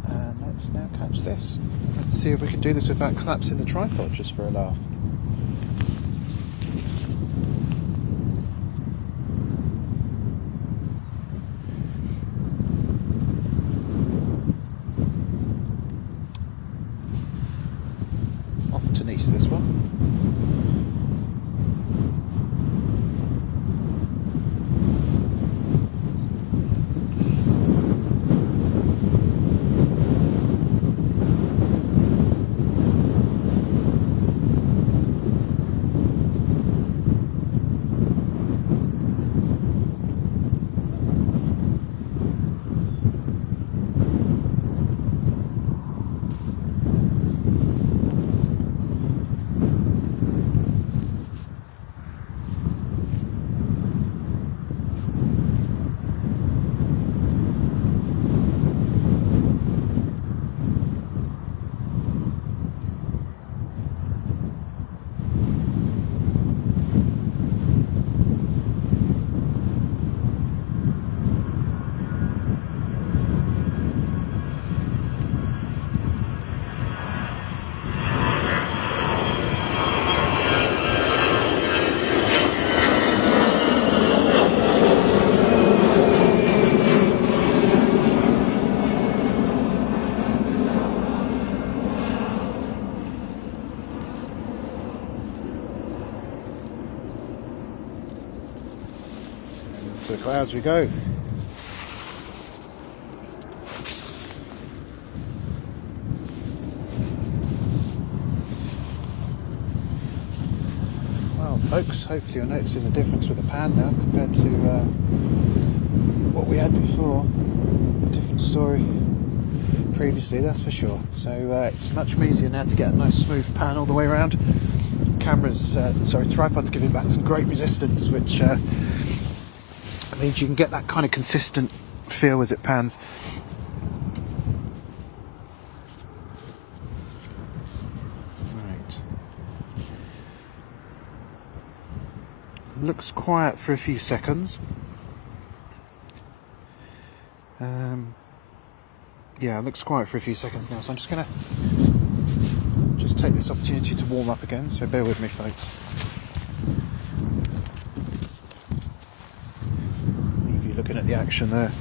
And let's now catch this. Let's see if we can do this without collapsing the tripod, just for a laugh. Off to Nice, this one. To the clouds we go. Well, folks, hopefully you're noticing the difference with the pan now compared to what we had before. A different story previously, that's for sure. So it's much easier now to get a nice smooth pan all the way around. Tripod's giving back some great resistance, which means you can get that kind of consistent feel as it pans. Right. Looks quiet for a few seconds. Yeah, it looks quiet for a few seconds now, so I'm just gonna take this opportunity to warm up again, so bear with me, folks. Looking at the action there.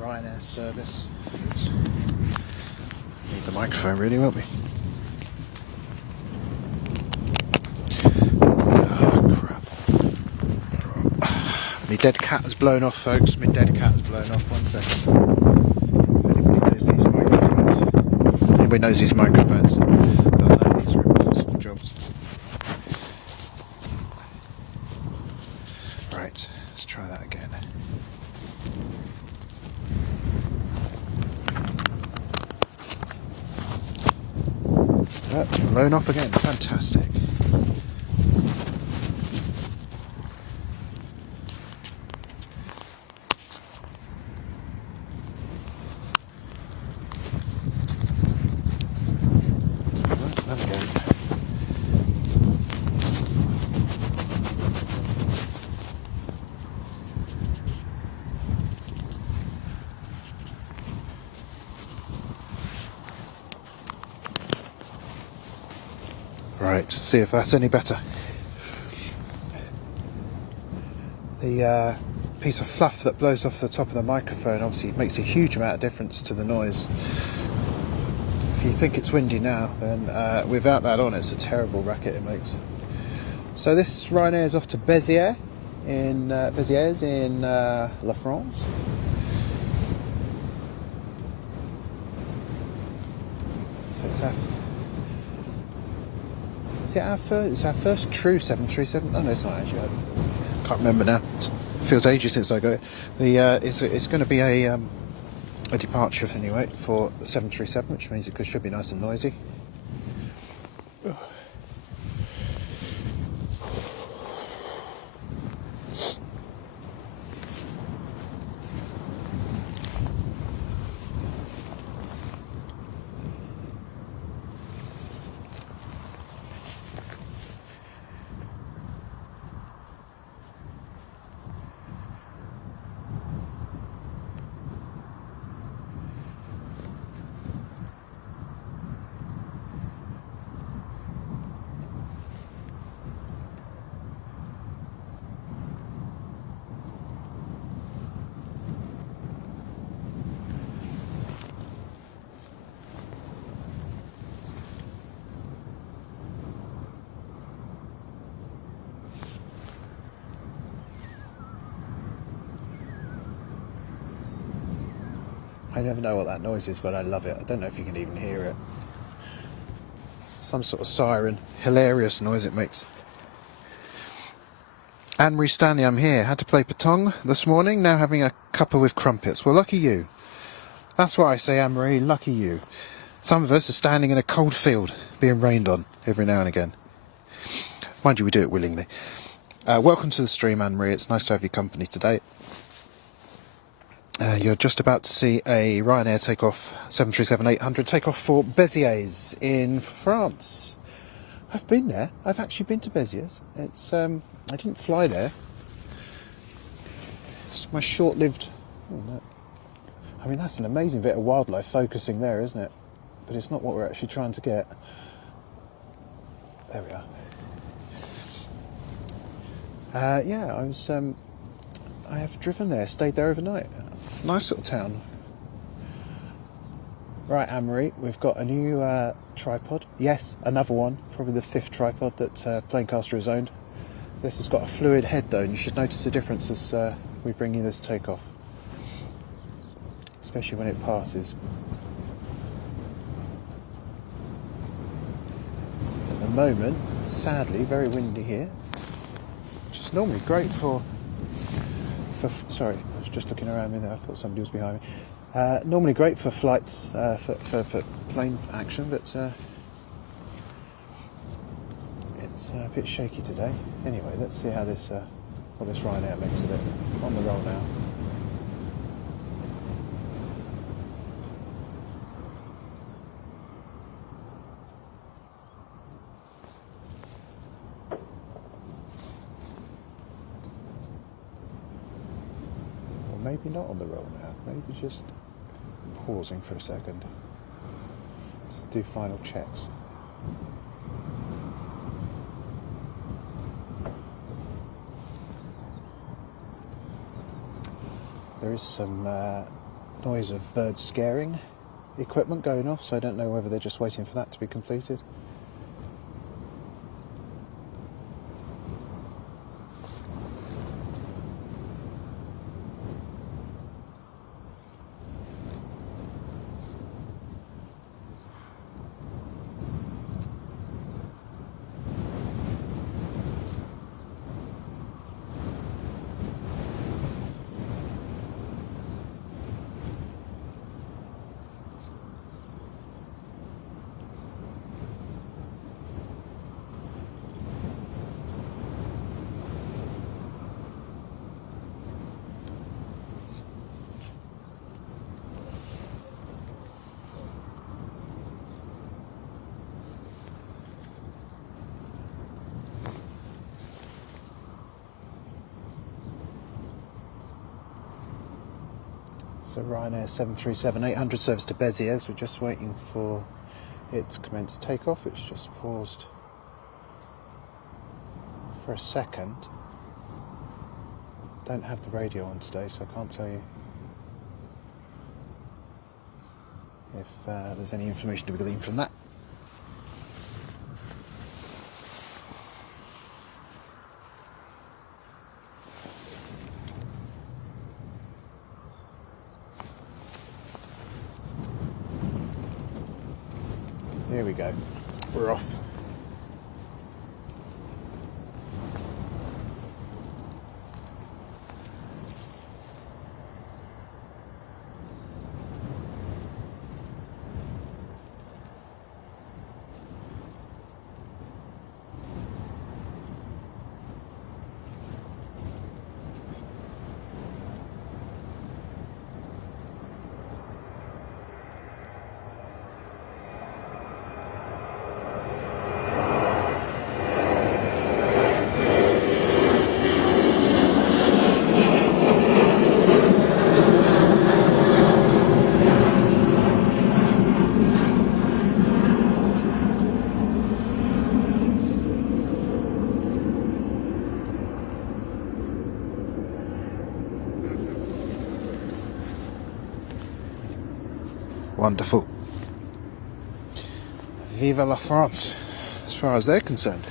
Ryanair service. Need the microphone really, won't we? Oh crap. My dead cat has blown off, folks. My dead cat has blown off. 1 second. Anybody knows these microphones? They'll know these are impossible jobs. Right, let's try that again. That's blown off again. Fantastic. Right, and again. Right, see if that's any better. The piece of fluff that blows off the top of the microphone obviously makes a huge amount of difference to the noise. If you think it's windy now, then without that on, it's a terrible racket it makes. So this Ryanair is off to Béziers in La France. So it's Is it our first? It's our first true 737. Oh no, it's not actually. I can't remember now. It feels ages since I got it. It's going to be a departure anyway for the 737, which means it should be nice and noisy. I never know what that noise is, but I love it. I don't know if you can even hear it. Some sort of siren. Hilarious noise it makes. Anne-Marie Stanley, I'm here. Had to play patong this morning, now having a cuppa with crumpets. Well, lucky you. That's what I say, Anne-Marie, lucky you. Some of us are standing in a cold field, being rained on every now and again. Mind you, we do it willingly. Welcome to the stream, Anne-Marie. It's nice to have your company today. You're just about to see a Ryanair takeoff, 737-800 takeoff for Béziers in France. I've been there. I've actually been to Béziers. It's I didn't fly there. It's my short-lived. Oh, no. I mean, that's an amazing bit of wildlife focusing there, isn't it? But it's not what we're actually trying to get. There we are. Yeah, I have driven there, stayed there overnight. Nice little town. Right, Anne-Marie, we've got a new tripod. Yes, another one. Probably the 5th tripod that Planecaster has owned. This has got a fluid head though, and you should notice the difference as we bring you this takeoff. Especially when it passes. At the moment, sadly, very windy here. Which is normally great for sorry, I was just looking around me there. I thought somebody was behind me. Normally great for flights, for plane action, but it's a bit shaky today. Anyway, let's see how this what this Ryanair makes of it. On the roll now. Maybe not on the roll now, maybe just pausing for a second. Let's do final checks. There is some noise of birds scaring equipment going off, so I don't know whether they're just waiting for that to be completed. So Ryanair 737-800 service to Béziers. We're just waiting for it to commence takeoff. It's just paused for a second. Don't have the radio on today, so I can't tell you if there's any information to be gleaned from that. Here we go. We're off. Wonderful. Viva la France, as far as they're concerned.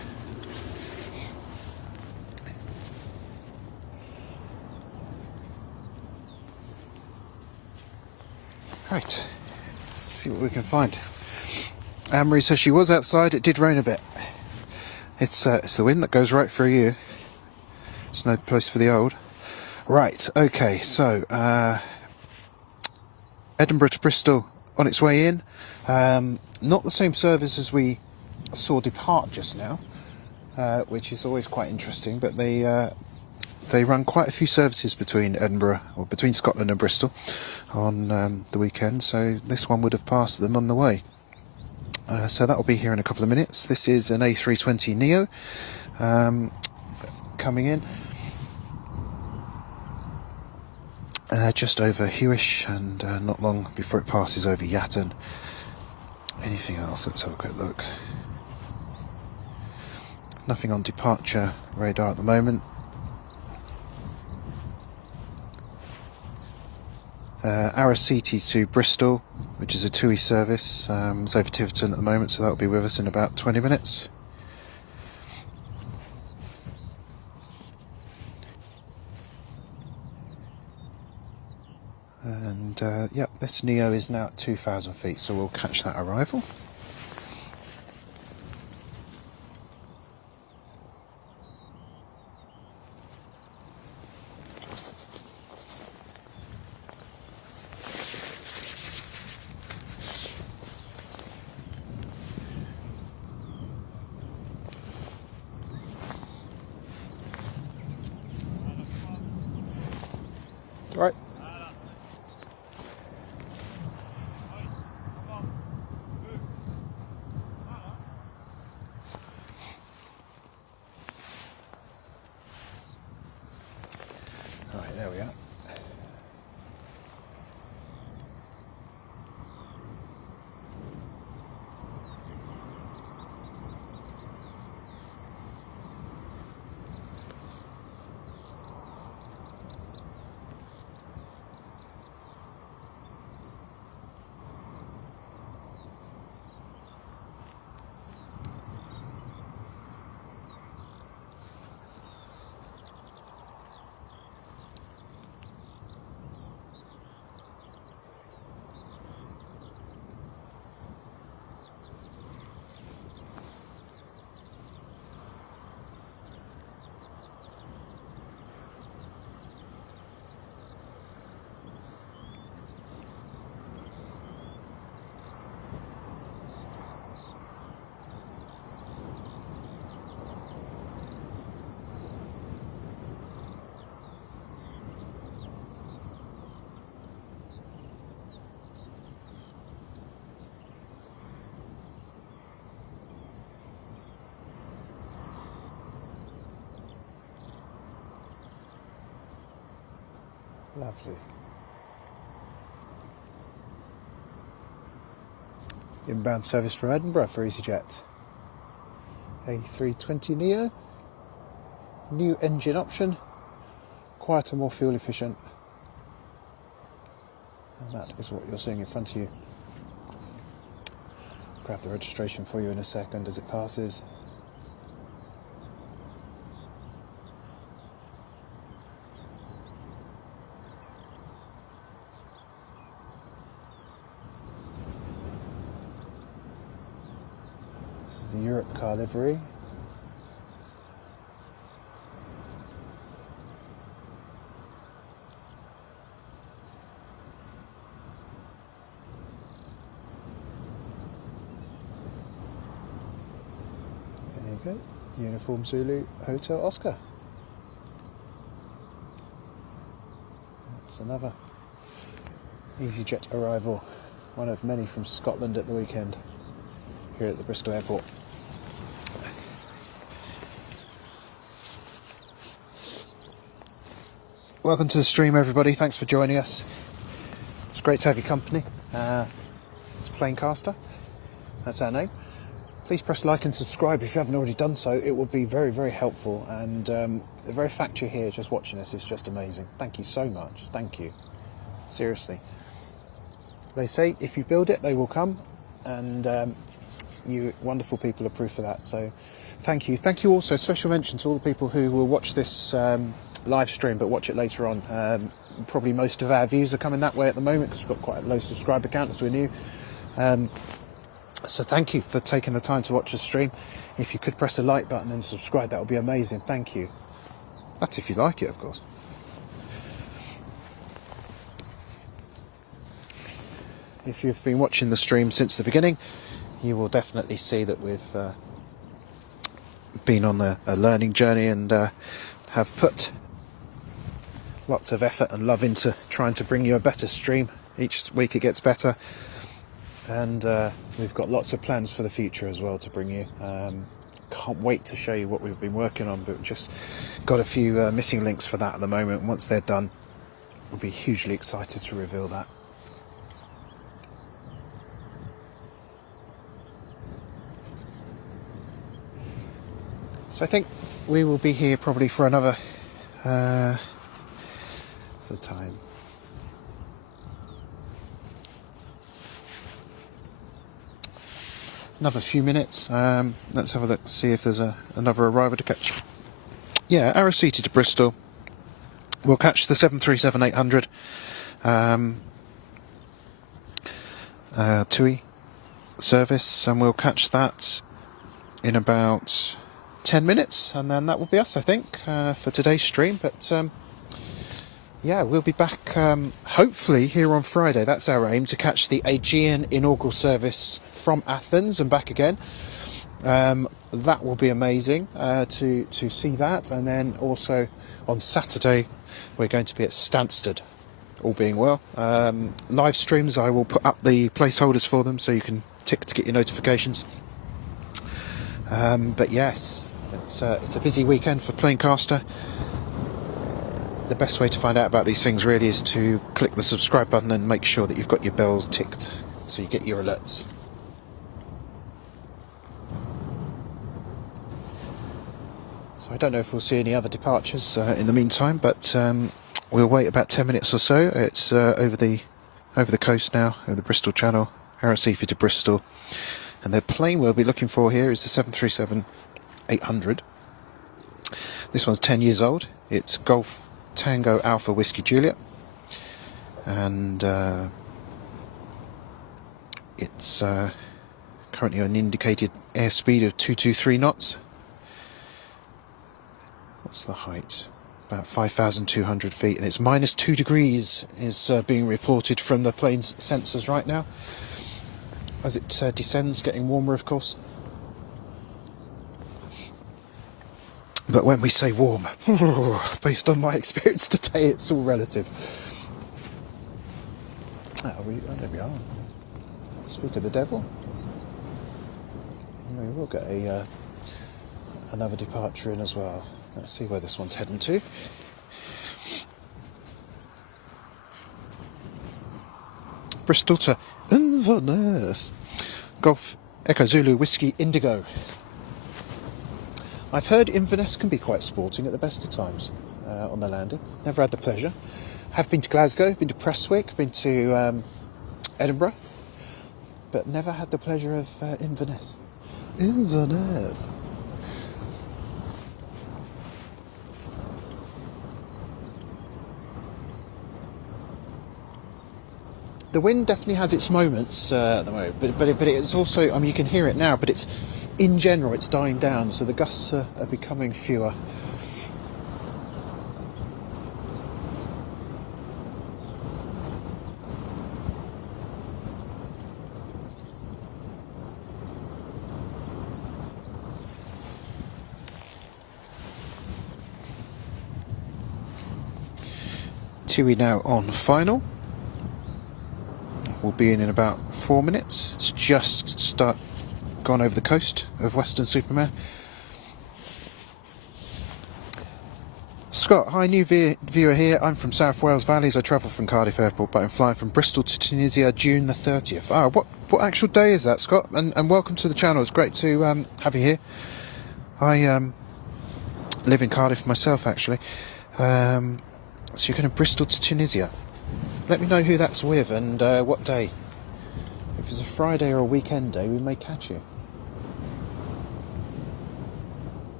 Right, let's see what we can find. Anne-Marie says she was outside. It did rain a bit. It's the wind that goes right through you. It's no place for the old. Right, okay, so Edinburgh to Bristol on its way in. Not the same service as we saw depart just now, which is always quite interesting, but they run quite a few services between Edinburgh, or between Scotland and Bristol on the weekend, so this one would have passed them on the way. So that will be here in a couple of minutes. This is an A320neo coming in just over Hewish, and not long before it passes over Yatton. Anything else? Let's have a quick look. Nothing on departure radar at the moment. Araceti to Bristol, which is a TUI service. It's over Tiverton at the moment, so that will be with us in about 20 minutes. And yep, this Neo is now at 2,000 feet, so we'll catch that arrival. Right. Right, there we are. Lovely. Inbound service from Edinburgh for EasyJet. A320neo. New engine option. Quieter, more fuel efficient. And that is what you're seeing in front of you. Grab the registration for you in a second as it passes. This is the Europe car livery. There you go. Uniform Zulu Hotel Oscar. That's another EasyJet arrival. One of many from Scotland at the weekend here at the Bristol airport. Welcome to the stream, everybody. Thanks for joining us. It's great to have your company. It's Planecaster. That's our name. Please press like and subscribe if you haven't already done so. It would be very, very helpful. And the very fact you're here just watching us is just amazing. Thank you so much. Thank you. Seriously. they say if you build it, they will come, and you wonderful people are proof of that. So thank you. Thank you also, special mention to all the people who will watch this live stream but watch it later on. Probably most of our views are coming that way at the moment because we've got quite a low subscriber count as we're new. So thank you for taking the time to watch the stream. If you could press the like button and subscribe, that would be amazing. Thank you. That's if you like it, of course. If you've been watching the stream since the beginning, you will definitely see that we've been on a learning journey and have put lots of effort and love into trying to bring you a better stream. Each week it gets better, and we've got lots of plans for the future as well to bring you. Can't wait to show you what we've been working on, but we've just got a few missing links for that at the moment. And once they're done, we'll be hugely excited to reveal that. So I think we will be here probably for another what's the time? Another few minutes. Let's have a look, see if there's another arrival to catch. Yeah, Arrowseated to Bristol. We'll catch the 737-800 TUI service, and we'll catch that in about 10 minutes, and then that will be us, I think, for today's stream. But yeah, we'll be back hopefully here on Friday. That's our aim, to catch the Aegean inaugural service from Athens and back again. That will be amazing to see that. And then also on Saturday we're going to be at Stansted, all being well. Live streams, I will put up the placeholders for them so you can tick to get your notifications. But yes, it's a busy weekend for Planecaster. The best way to find out about these things really is to click the subscribe button and make sure that you've got your bells ticked so you get your alerts. So I don't know if we'll see any other departures in the meantime, but we'll wait about 10 minutes or so. It's over the coast now, over the Bristol Channel, Arrowseated to Bristol. And the plane we'll be looking for here is the 737-800. This one's 10 years old. It's Golf Tango Alpha Whiskey Juliet, and it's currently on an indicated airspeed of 223 knots. What's the height? About 5,200 feet, and it's -2 degrees is being reported from the plane's sensors right now as it descends, getting warmer, of course. But when we say warm, based on my experience today, it's all relative. There we are. Speak of the devil. We will get another departure in as well. Let's see where this one's heading to. Bristol to Inverness. Golf Echo Zulu Whiskey Indigo. I've heard Inverness can be quite sporting at the best of times on the landing. Never had the pleasure. Have been to Glasgow, been to Prestwick, been to Edinburgh, but never had the pleasure of Inverness. Inverness. The wind definitely has its moments at the moment, but it's also, I mean, you can hear it now, but it's, in general, it's dying down, so the gusts are becoming fewer. TUI now on final. We'll be in about 4 minutes. It's just gone over the coast of Western-super-Mare. Scott, hi, new viewer here. I'm from South Wales Valleys. I travel from Cardiff Airport, but I'm flying from Bristol to Tunisia June the 30th. Ah, what actual day is that, Scott? And welcome to the channel. It's great to have you here. I live in Cardiff myself, actually. So you're going to Bristol to Tunisia. Let me know who that's with and what day. it's a Friday or a weekend day, we may catch you.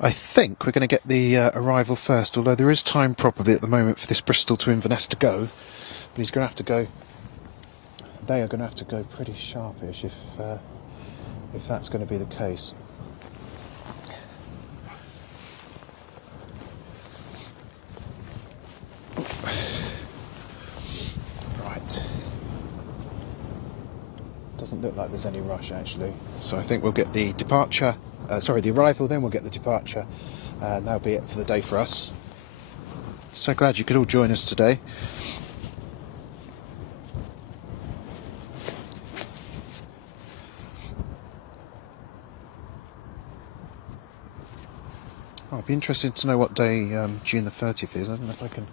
I think we're going to get the arrival first, although there is time probably at the moment for this Bristol to Inverness to go. But he's going to have to go. They are going to have to go pretty sharpish if that's going to be the case. Right. Doesn't look like there's any rush actually. So I think we'll get the departure. The arrival, then we'll get the departure, and that'll be it for the day for us. So glad you could all join us today. I'd be interested to know what day June the 30th is. I don't know if I can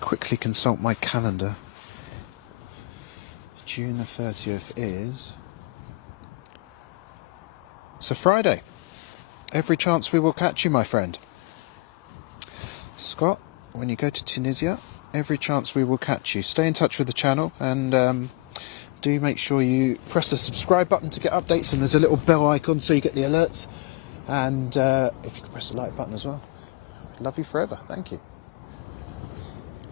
quickly consult my calendar. June the 30th is... It's a Friday. Every chance we will catch you, my friend. Scott, when you go to Tunisia, every chance we will catch you. Stay in touch with the channel and do make sure you press the subscribe button to get updates, and there's a little bell icon so you get the alerts. And if you could press the like button as well. Love you forever. Thank you.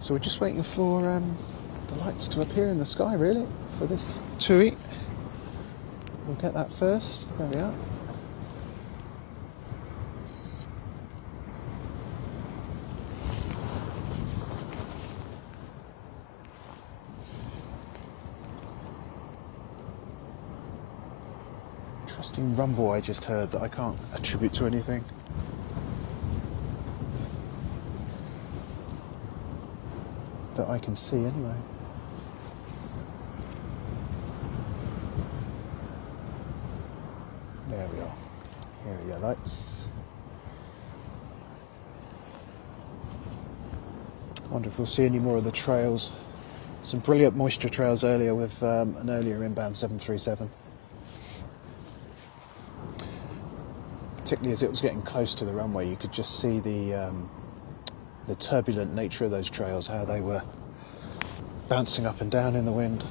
So we're just waiting for the lights to appear in the sky, really, for this TUI. We'll get that first. There we are. Interesting rumble I just heard that I can't attribute to anything. That I can see anyway. There we are. Here are your lights. I wonder if we'll see any more of the trails. Some brilliant moisture trails earlier with an earlier inbound 737. Particularly as it was getting close to the runway, you could just see the turbulent nature of those trails, how they were bouncing up and down in the wind.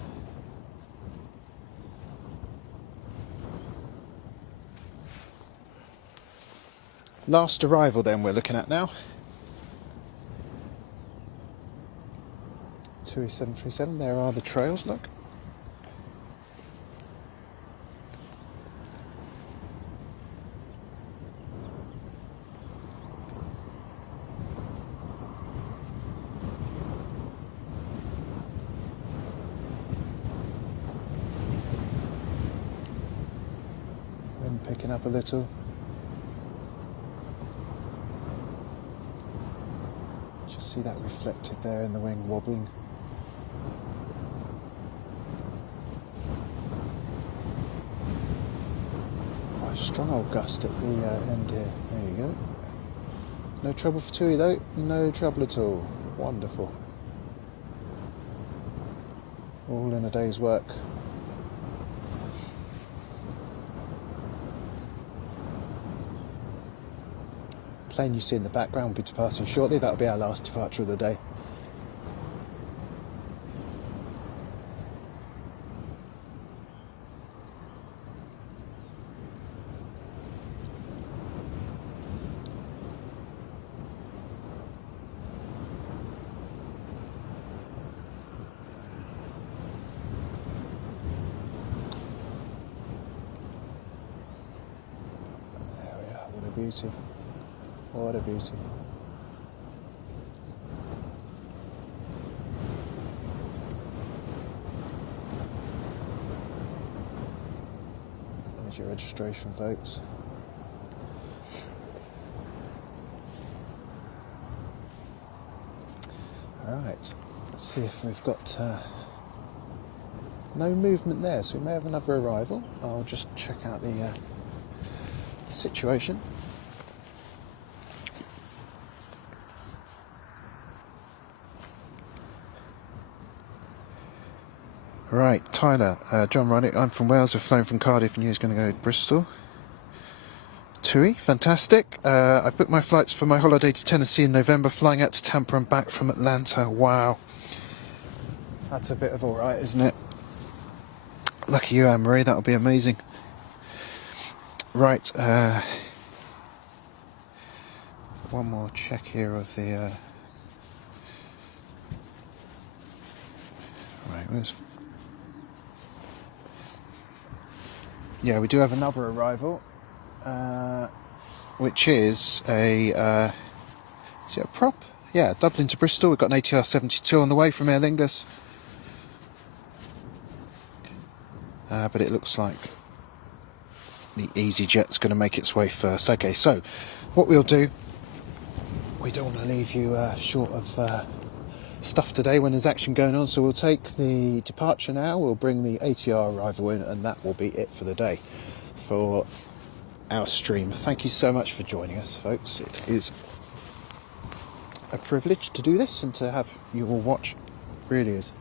Last arrival then we're looking at now. TUI 737, there are the trails, look. Picking up a little. Just see that reflected there in the wing wobbling. Quite a strong old gust at the end here. There you go. No trouble for TUI though. No trouble at all. Wonderful. All in a day's work. Plane you see in the background will be departing shortly. That'll be our last departure of the day. There we are. What a beauty. What a beauty. There's your registration, folks. Alright, let's see if we've got no movement there, so we may have another arrival. I'll just check out the situation. Right, Tyler, John Roddick, I'm from Wales, we're flying from Cardiff and you're going to go to Bristol. TUI, fantastic. I've booked my flights for my holiday to Tennessee in November, flying out to Tampa and back from Atlanta. Wow. That's a bit of alright, isn't it? Lucky you, Anne-Marie, that'll be amazing. Right, one more check here of the... Right, where's... Yeah, we do have another arrival, which is a... is it a prop? Yeah, Dublin to Bristol. We've got an ATR 72 on the way from Aer Lingus. But it looks like the EasyJet's going to make its way first. Okay, so what we'll do, we don't want to leave you short of stuff today when there's action going on, so we'll take the departure now, we'll bring the ATR arrival in, and that will be it for the day for our stream. Thank you so much for joining us, folks. It is a privilege to do this and to have you all watch. It really is.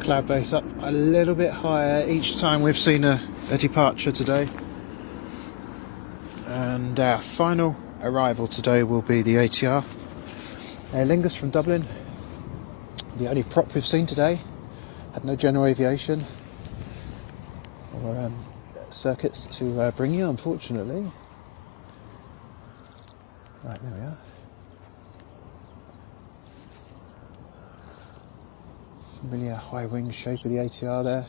Cloud base up a little bit higher each time we've seen a departure today, and our final arrival today will be the ATR Aer Lingus from Dublin, the only prop we've seen today. Had no general aviation or circuits to bring you, unfortunately. Right, there we are. Familiar high wing shape of the ATR there.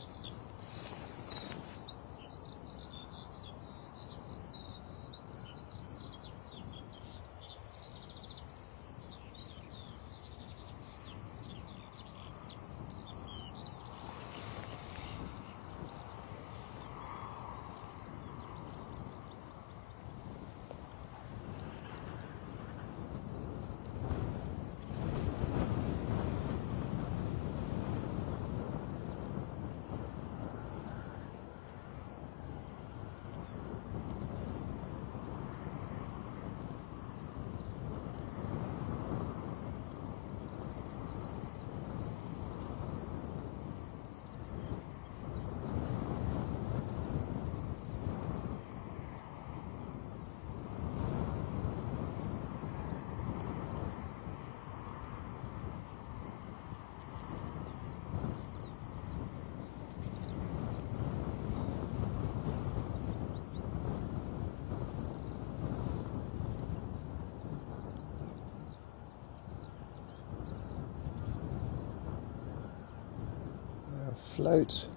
Float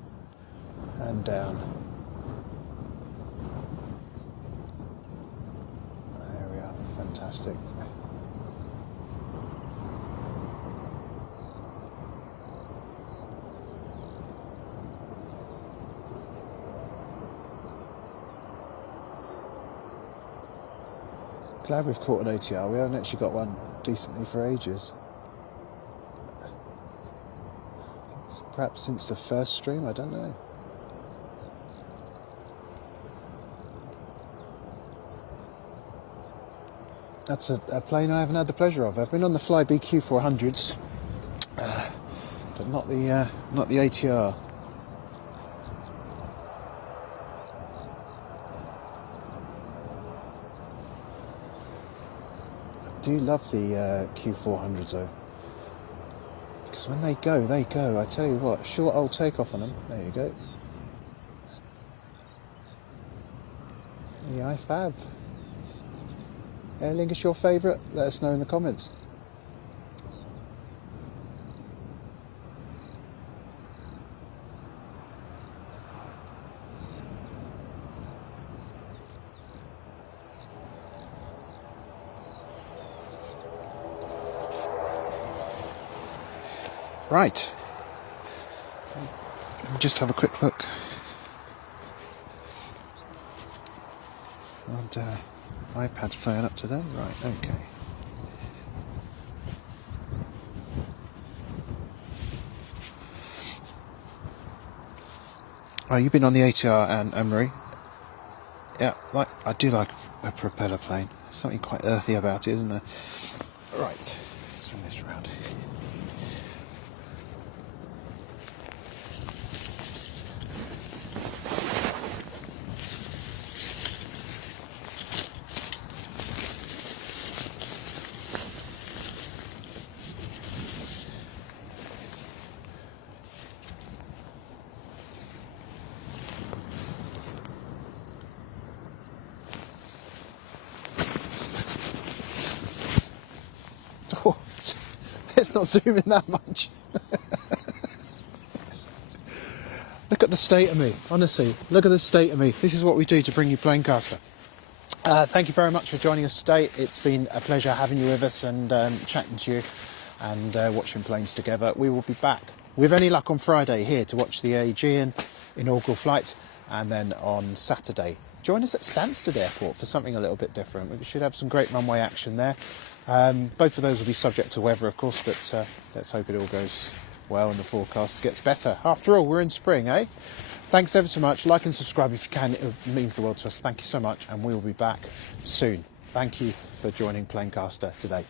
and down. There we are, fantastic. Glad we've caught an ATR. We haven't actually got one decently for ages. Perhaps since the first stream, I don't know. That's a plane I haven't had the pleasure of. I've been on the Flybe Q400s, but not the ATR. do love the Q400s though. Because when they go, they go. I tell you what, short old takeoff on them. There you go. Yeah, fab. Aer Lingus your favourite? Let us know in the comments. Right. Let me just have a quick look. And iPad's playing up today. Right, okay. Oh, you've been on the ATR and Anne-Marie? Yeah, I do like a propeller plane. There's something quite earthy about it, isn't there? Right, let's swing this round. Oh, it's not zooming that much. Look at the state of me, honestly. Look at the state of me. This is what we do to bring you Planecaster. Thank you very much for joining us today. It's been a pleasure having you with us and chatting to you and watching planes together. We will be back with any luck on Friday here to watch the Aegean inaugural flight, and then on Saturday join us at Stansted Airport for something a little bit different. We should have some great runway action there. Both of those will be subject to weather, of course, but let's hope it all goes well and the forecast gets better. After all, we're in spring, eh? Thanks ever so much. Like and subscribe if you can. It means the world to us. Thank you so much, and we will be back soon. Thank you for joining Planecaster today.